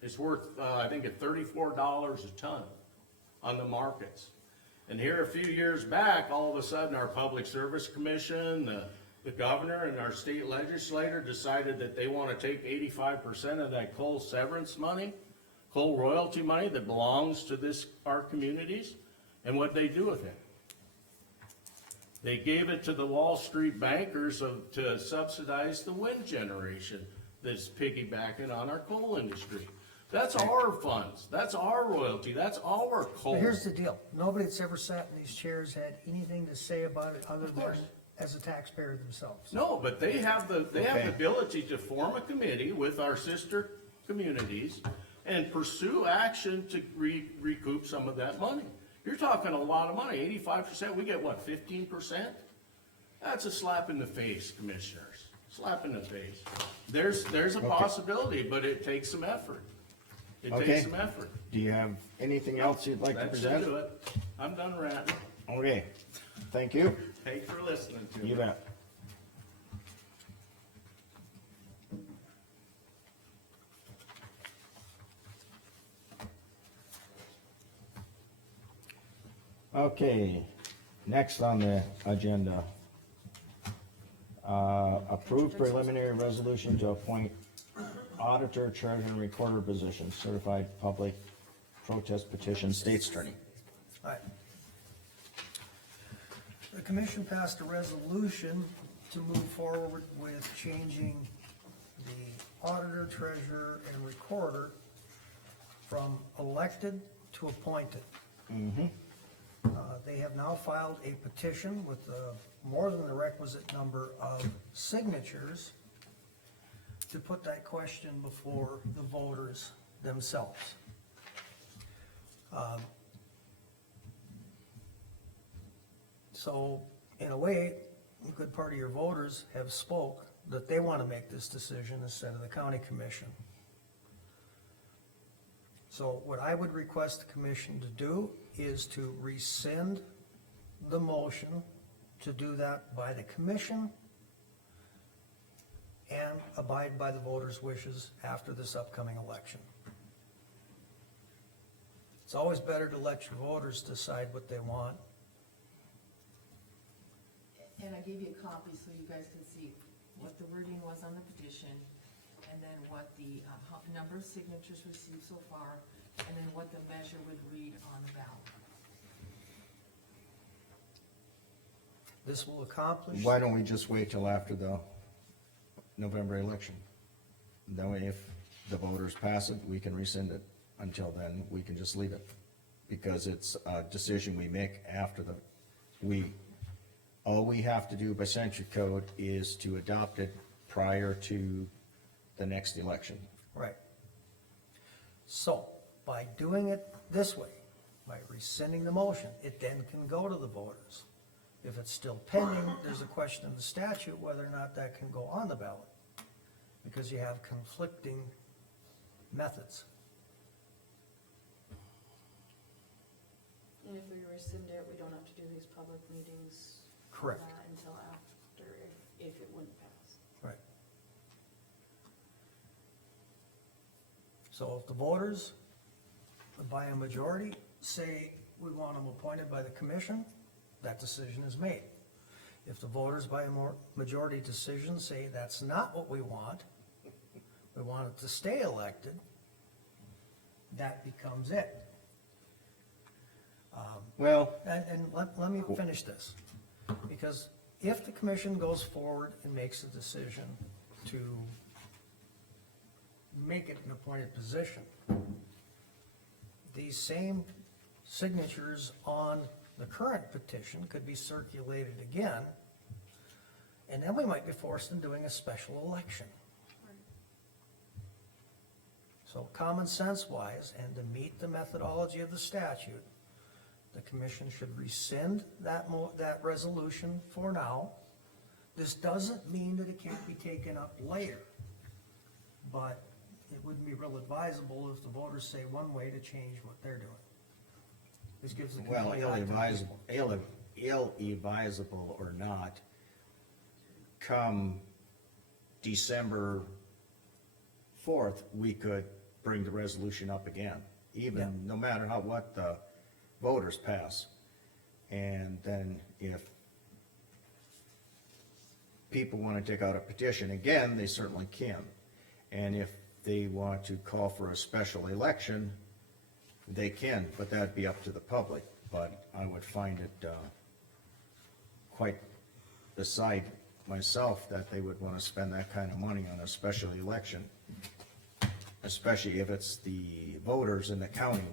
It's worth, I think at $34 a ton on the markets. And here a few years back, all of a sudden, our Public Service Commission, the governor and our state legislator decided that they wanna take 85% of that coal severance money, coal royalty money that belongs to our communities, and what'd they do with it? They gave it to the Wall Street bankers to subsidize the wind generation that's piggybacking on our coal industry. That's our funds, that's our royalty, that's our coal. But here's the deal, nobody that's ever sat in these chairs had anything to say about it other than course. as a taxpayer themselves. No, but they have the Okay. ability to form a committee with our sister communities and pursue action to recoup some of that money. You're talking a lot of money, 85%, we get what, 15%? That's a slap in the face, commissioners, slap in the face. There's a possibility, but it takes some effort. It Okay. takes some effort. do you have anything else you'd like to That should present? do it. I'm done ranting. Okay, thank you. Thanks for listening to me. You bet. Okay, next on the agenda. Approve preliminary resolution to appoint auditor, treasurer, and recorder position, certified public protest petition, state's attorney. Alright. The commission passed a resolution to move forward with changing the auditor, treasurer, and recorder from elected to appointed. They have now filed a petition with more than the requisite number of signatures to put that question before the voters themselves. So, in a way, a good part of your voters have spoke that they wanna make this decision instead of the county commission. So what I would request the commission to do is to rescind the motion to do that by the commission and abide by the voters' wishes after this upcoming election. It's always better to let your voters decide what they want. And I gave you a copy so you guys can see what the wording was on the petition, and then what the number of signatures received so far, and then what the measure would read on the ballot. This will accomplish. Why don't we just wait till after the November election? That way, if the voters pass it, we can rescind it. Until then, we can just leave it. Because it's a decision we make after all we have to do by century code is to adopt it prior to the next election. Right. So, by doing it this way, by rescinding the motion, it then can go to the voters. If it's still pending, there's a question in the statute whether or not that can go on the ballot, because you have conflicting methods. And if we rescind it, we don't have to do these public meetings. Correct. Until after, if it wouldn't pass. Right. So if the voters, by a majority, say we want them appointed by the commission, that decision is made. If the voters by a majority decision say that's not what we want it to stay elected, that becomes it. Well, And let me finish this, because if the commission goes forward and makes a decision to make it an appointed position, these same signatures on the current petition could be circulated again, and then we might be forced into doing a special election. So common sense wise, and to meet the methodology of the statute, the commission should rescind that resolution for now. This doesn't mean that it can't be taken up later, but it wouldn't be real advisable if the voters say one way to change what they're doing. This gives the. well, ill-advisable or not, come December 4th, we could bring the resolution up again, even no matter what the voters pass. And then if people wanna take out a petition again, they certainly can. And if they want to call for a special election, they can, but that'd be up to the public. But I would find it, quite beside myself that they would wanna spend that kind of money on a special election, especially if it's the voters in the county.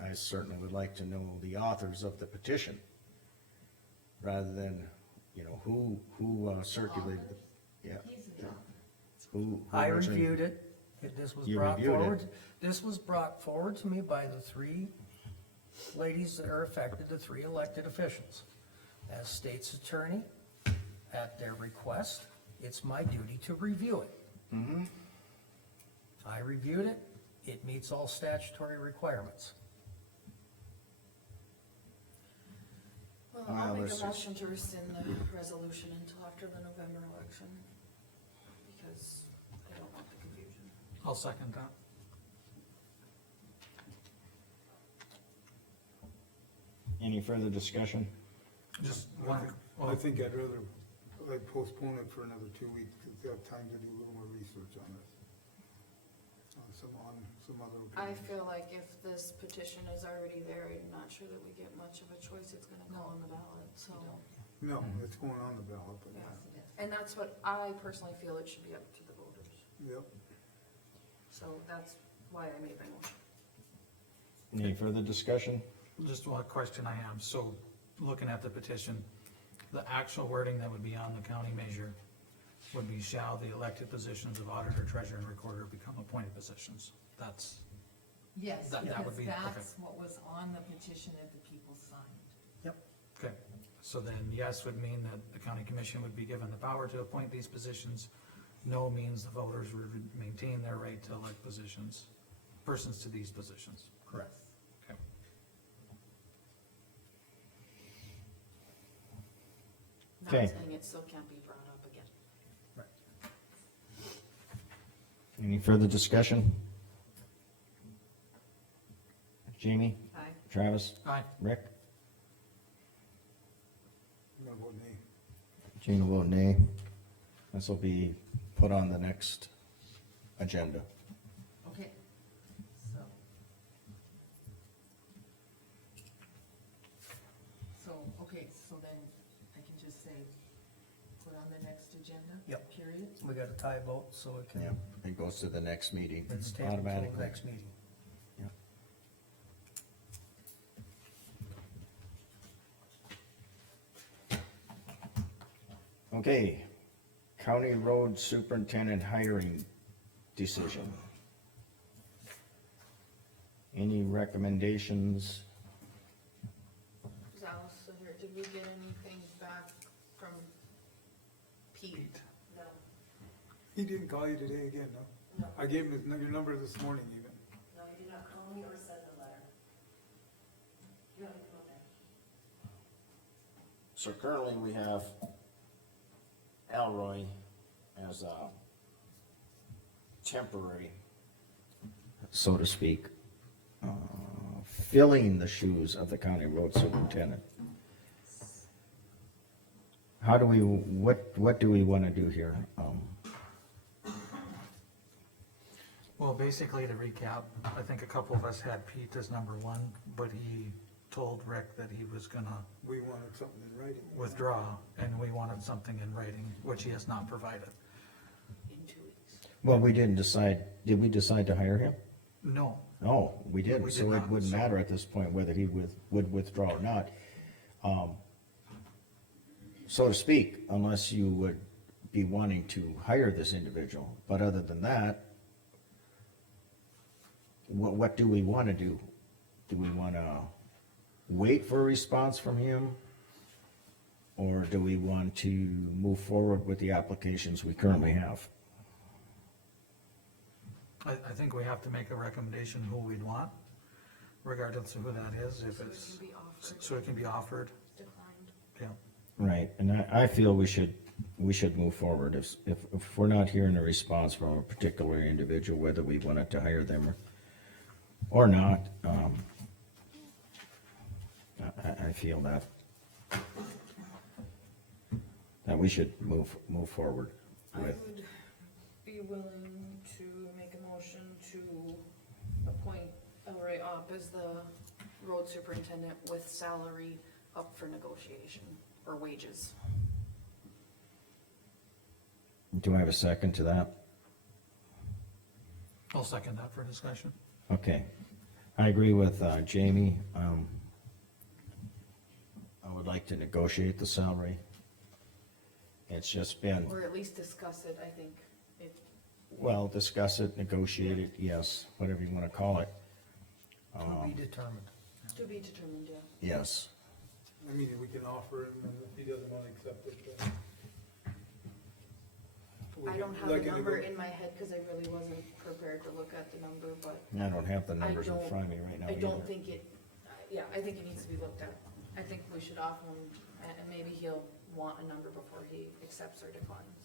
I certainly would like to know the authors of the petition, rather than, who circulated it. Yeah. Who I originally- reviewed it. This was You brought reviewed it. forward. This was brought forward to me by the three ladies that are affected, the three elected officials. As state's attorney, at their request, it's my duty to review it. I reviewed it. It meets all statutory requirements. Well, Well, I'll make there's- a motion to rescind the resolution until after the November election, because I don't want the confusion. I'll second that. Any further discussion? Just I one, think- I think I'd rather, postpone it for another 2 weeks, to have time to do a little more research on this. some other I opinions. feel like if this petition is already there, I'm not sure that we get much of a choice, it's gonna go on the ballot, so. No, it's going on the ballot, but Yeah. yeah, And that's what I personally feel it should be up to the voters, yep. so that's why I made my motion. Any further discussion? Just one question I have, so looking at the petition, the actual wording that would be on the county measure would be shall the elected positions of auditor, treasurer, and recorder become appointed positions. That's, Yes, That because would be- okay. that's what was on the petition that the people signed. okay. So then yes would mean that the county commission would be given the power to appoint these positions. No means the voters would maintain their right to elect persons to these positions. Correct. Okay. Okay. Not saying it still can't be brought up again. Any further discussion? Jamie? Aye. Travis? Aye. Rick? I'm gonna vote nay. Gene will vote nay. This will be put on the next agenda. Okay, so. So then I can just say, put on the next agenda? Yep. Period? We got a tie vote, so it Yeah, can, it goes to the next meeting it's tabled till the automatically. next meeting. Okay, county road superintendent hiring decision. Any recommendations? Alice, did we get anything back from Pete? No. He didn't call you today again, no? No. I gave him your number this morning even. No, you did not call me or send a letter. You want to come up there? So currently we have Elroy as a temporary, so to speak, filling the shoes of the county road superintendent. How do we, what do we wanna do here? Well, basically to recap, I think a couple of us had Pete as number one, but he told Rick that he was gonna We wanted something in writing. withdraw, and we wanted something in writing, which he has not provided. In 2 weeks. Well, we didn't decide, did we decide to hire him? No, No, we didn't, We did so it not, wouldn't so- matter at this point whether he would withdraw or not. So to speak, unless you would be wanting to hire this individual, but other than that, what do we wanna do? Do we wanna wait for a response from him? Or do we want to move forward with the applications we currently have? I think we have to make a recommendation who we'd want, regardless of who that is, if So it it's, can be offered, so it can be offered, declined. yeah. Right, and I feel we should move forward. If we're not hearing a response from a particular individual, whether we wanted to hire them or not, I feel that we should move forward I with. would be willing to make a motion to appoint Elroy Opp as the road superintendent with salary up for negotiation, or wages. Do I have a second to that? I'll second that for discussion. Okay, I agree with, Jamie, I would like to negotiate the salary. It's just been, Or at least discuss it, I think. well, discuss it, negotiate it, yes, whatever you wanna call it. To be determined. To be determined, yeah. Yes, I mean, we can offer him, and if he doesn't wanna accept it, then. we I can don't have look the into number it. in my head, cause I really wasn't prepared to look at the number, but I don't have the numbers in don't- front of me right now I don't either. think it, yeah, I think it needs to be looked at. I think we should offer him, and maybe he'll want a number before he accepts or declines.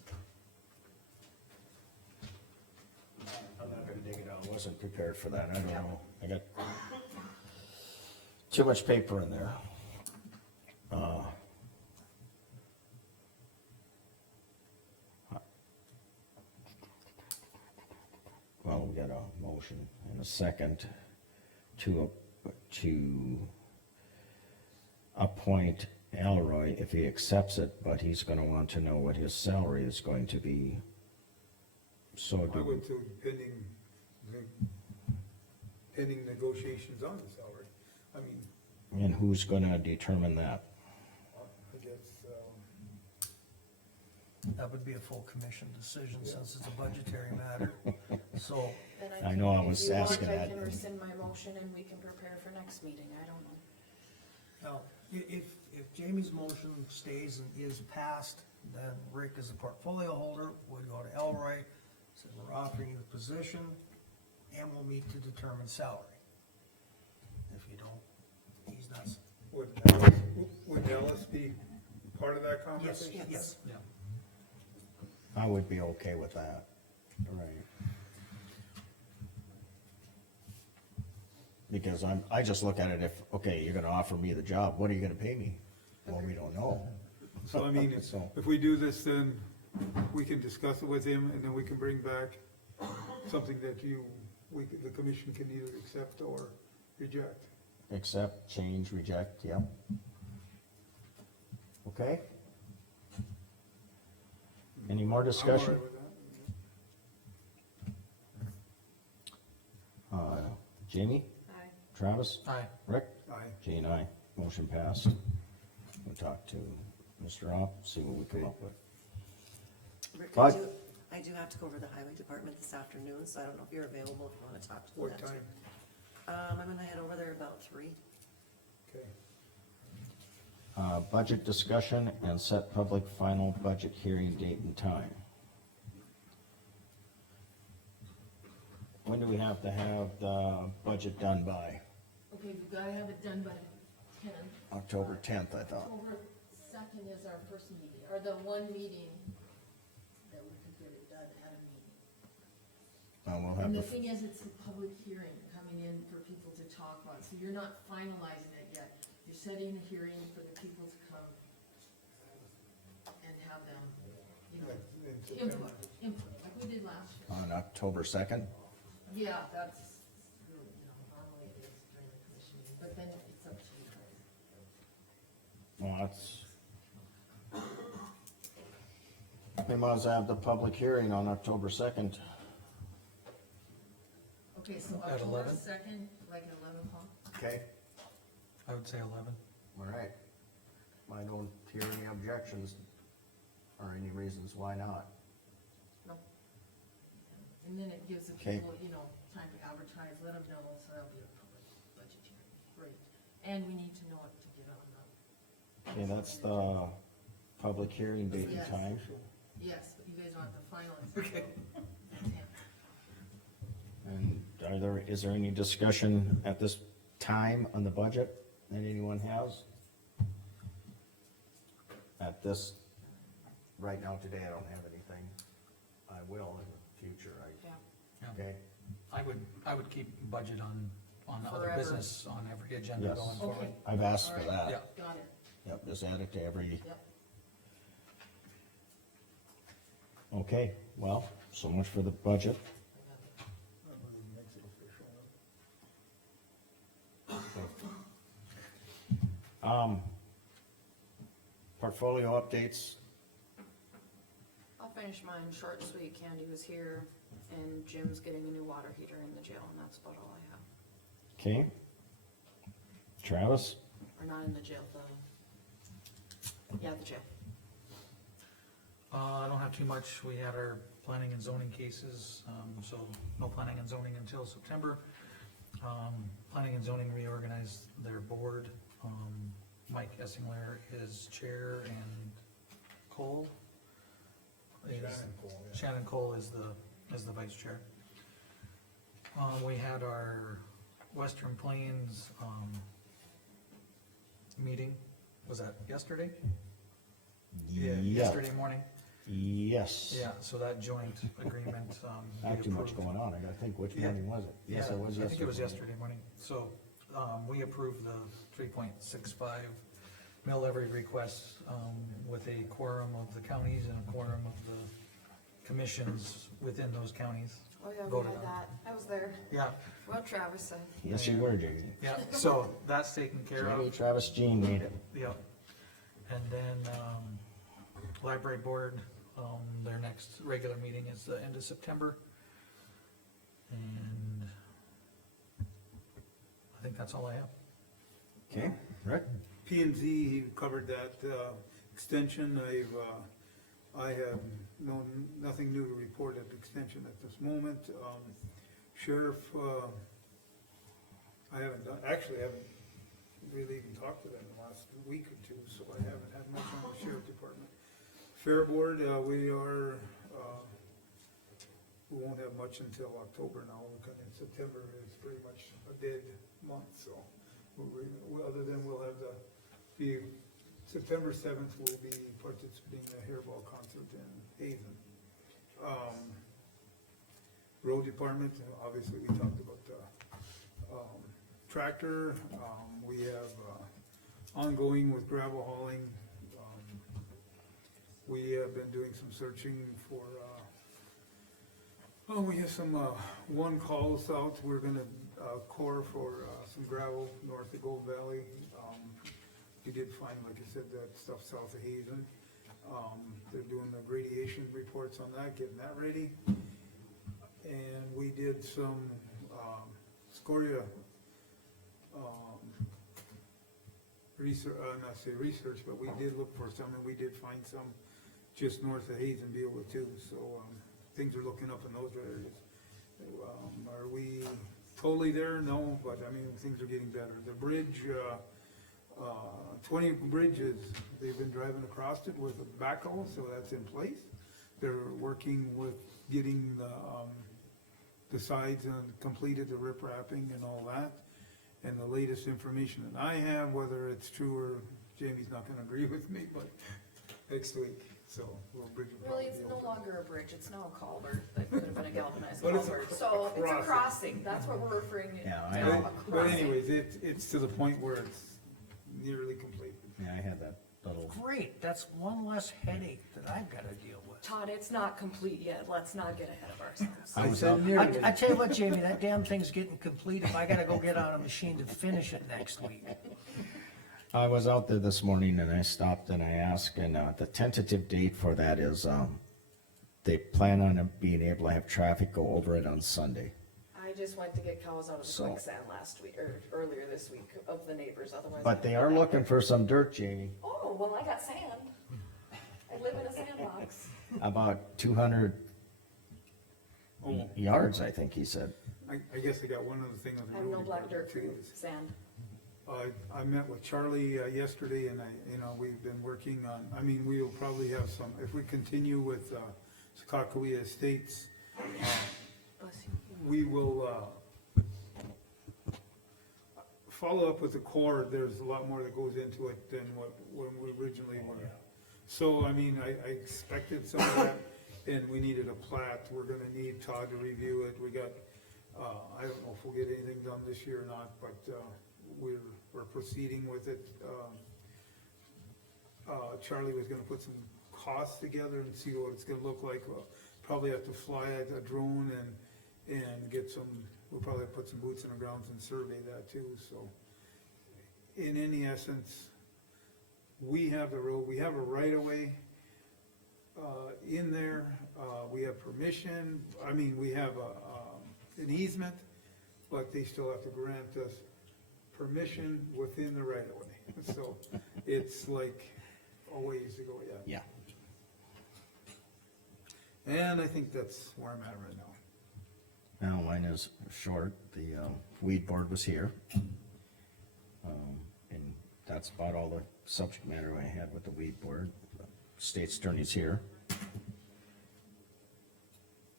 I'm not gonna dig it out, I wasn't prepared for that, I don't Yeah. know, I got too much paper in there. Well, we got a motion and a second to appoint Elroy if he accepts it, but he's gonna want to know what his salary is going to be. So I would say pending negotiations on the salary. I mean, and who's gonna determine that? I guess, That would be a full commission decision since it's a budgetary matter, so. And I know I can- was if you want, asking that. I can rescind my motion and we can prepare for next meeting, I don't know. Now, if Jamie's motion stays and is passed, then Rick as a portfolio holder would go to Elroy, say, we're offering you the position, and we'll meet to determine salary. If you don't, he's not, would Ellis be part of that yes, conversation? yes. Yeah. I would be okay with that, right? Because I just look at it if, okay, you're gonna offer me the job, what are you gonna pay me? Well, we don't know. So I mean, So- if we do this, then we can discuss it with him, and then we can bring back something that the commission can either accept or reject. Accept, change, reject, yep. Okay? Any more I'm all discussion? right with that. Jamie? Aye. Travis? Aye. Rick? Aye. Jane, aye. Motion passed. We'll talk to Mr. Opp, see what we come up with. Rick, But- I do have to go over the highway department this afternoon, so I don't know if you're available, if you wanna talk to them. What that too. time? I'm gonna head over there about 3. Okay. Budget discussion and set public final budget hearing date and time. When do we have to have the budget done by? Okay, we've gotta have it done by 10. October 10th, I thought. October 2nd is our first meeting, or the one meeting that we could get it done at a meeting. We'll have And the the, thing is, it's a public hearing coming in for people to talk about, so you're not finalizing it yet. You're setting a hearing for the people to come and have them, you know, In September. input, like we did last year. on October 2nd? Yeah, that's, really, you know, normally it is during the commission meeting, but then it's up to you guys. Well, that's. We might as well have the public hearing on October 2nd. Okay, so At October 11? 2nd, like at 11 o'clock? Okay. I would say 11. All right. I don't hear any objections or any reasons why not. And then it gives the Okay. people, you know, time to advertise, let them know, so that'll be a public budget hearing, great. And we need to know what to get on the. Okay, that's the public hearing date and Yes. time. Yes, but you guys want the final. Okay. And is there any discussion at this time on the budget that anyone has? At this, right now, today, I don't have anything. I will in the future, Yeah. Yeah. okay? I would keep budget on other Forever. business on every agenda Yes. going forward. Okay, I've asked for All right. that. Yeah. got it, Yep, just add it to every, yep. okay, well, so much for the budget. That really makes it official. Portfolio updates, I'll finish mine short and sweet. Candy was here and Jim's getting a new water heater in the jail and that's about all I have. okay? Travis? Or not in the jail, the jail. I don't have too much. We had our planning and zoning cases, so no planning and zoning until September. Planning and zoning reorganized their board. Mike Essingler is chair and Cole is. Shannon Cole, yeah. Shannon Cole is the vice chair. We had our Western Plains, meeting. Was that yesterday? Yeah, yesterday morning. Yes. Yeah, so that joint agreement, we Not too much approved. going on, I gotta think, which Yeah. morning was it? Yes, Yeah, it was yesterday. I think it was yesterday morning. So, we approved the 3.65 mill levy request, with a quorum of the counties and a quorum of the commissions within those counties. Oh, yeah, we voted had on. that. I was there. Yeah, What Travis said. Yes, you were, Jamie. yeah, so that's taken care Jamie, of, Travis, Jean made it. yep. And then, library board, their next regular meeting is the end of September. And I think that's all I have. Okay, Rick? P and Z covered that, extension. I have nothing new to report at extension at this moment. Sheriff, I haven't really even talked to them in the last week or two, so I haven't had much on the sheriff department. Fair board, we won't have much until October now, because in September is pretty much a dead month, so. Other than we'll have September 7th, we'll be participating in a hairball concert in Hazen. Road department, obviously we talked about the, tractor, we have, ongoing with gravel hauling. We have been doing some searching for, we have some, one calls out, we're gonna, core for, some gravel north of Gold Valley. We did find, like I said, that stuff south of Hazen. They're doing the gradation reports on that, getting that ready. And we did some, scoria, research, but we did look for some, and we did find some just north of Hazen, Beulah too, so, things are looking up in those areas. Are we totally there? No, but I mean, things are getting better. The bridge, 20 bridges, they've been driving across it with a backhoe, so that's in place. They're working with getting the sides and completed, the rip wrapping and all that. And the latest information that I have, whether it's true or Jamie's not gonna agree with me, but next week, so we'll bridge will Really, probably it's be no open. longer a bridge, it's now a culvert, that could have been a galvanized But it's a culvert, so it's a crossing. crossing, that's what we're referring to. Yeah, I now, know. a But crossing. anyways, it's to the point where it's nearly complete. Yeah, I had that little, Great, that's one less headache that I've gotta deal with. Todd, it's not complete yet, let's not get ahead of ourselves. I was said out, nearly. I tell you what, Jamie, that damn thing's getting complete if I gotta go get on a machine to finish it next week. I was out there this morning and I stopped and I asked, and, the tentative date for that is, they plan on it being able to have traffic go over it on Sunday. I just went to get cows out of the So- quicksand last week, or earlier this week, of the neighbors, otherwise. But they are looking for some dirt, Jamie, Oh, well, I got sand. I live in a sandbox. about 200 Oh, yards, I think he said. I guess I got one other thing on the I have road no black dirt department for too. you, sand. I met with Charlie yesterday and we've been working on, we will probably have some, if we continue with, Sakakawea Estates, Bless you. we will, follow up with the core. There's a lot more that goes into it than when we originally were. So, I expected some of that, and we needed a plat. We're gonna need Todd to review it. We got, I don't know if we'll get anything done this year or not, but, we're proceeding with it. Charlie was gonna put some costs together and see what it's gonna look like. We'll probably have to fly a drone and get some, we'll probably put some boots on the grounds and survey that too, so. In any essence, we have the road, we have a right of way, in there, we have permission, we have an easement, but they still have to grant us permission within the right of way, so it's like a ways to go yet. Yeah. And I think that's where I'm at right now. Now, mine is short, the, weed board was here. And that's about all the subject matter I had with the weed board. State's attorney's here.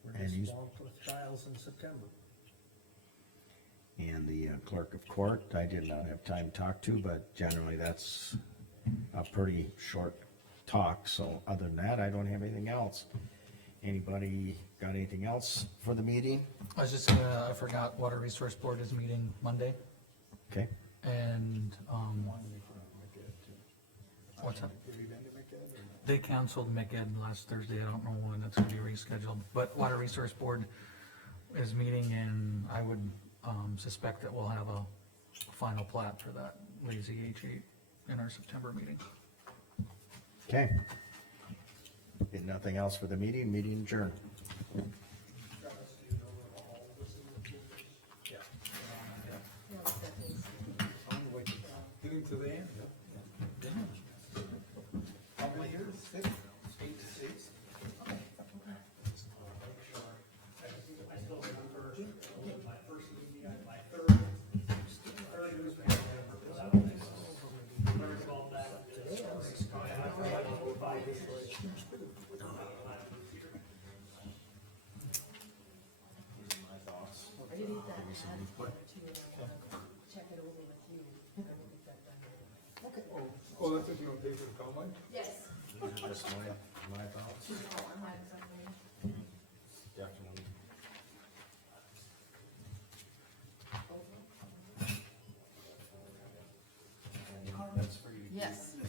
We're And just he's- swamped with trials in September. And the clerk of court, I did not have time to talk to, but generally that's a pretty short talk, so other than that, I don't have anything else. Anybody got anything else for the meeting? I was just gonna, I forgot, Water Resource Board is meeting Monday, Okay, and, what's up? Have you been to make that or not? They canceled McEd last Thursday, I don't know when that's gonna be rescheduled, but Water Resource Board, is meeting, and I would, suspect that we'll have a final plat for that lazy H8 in our September meeting. Okay. If nothing else for the meeting, meeting adjourned. Getting to the end. How many years? 6? 8 to 6? I still remember my first meeting, my third newspaper. Learned about that. I did eat that, I had it for too, and I wanna check it over with you. I will get that done. Okay. Oh, that's what you want to pay for the combine? Yes. Just my thoughts, Oh, I'm having something. definitely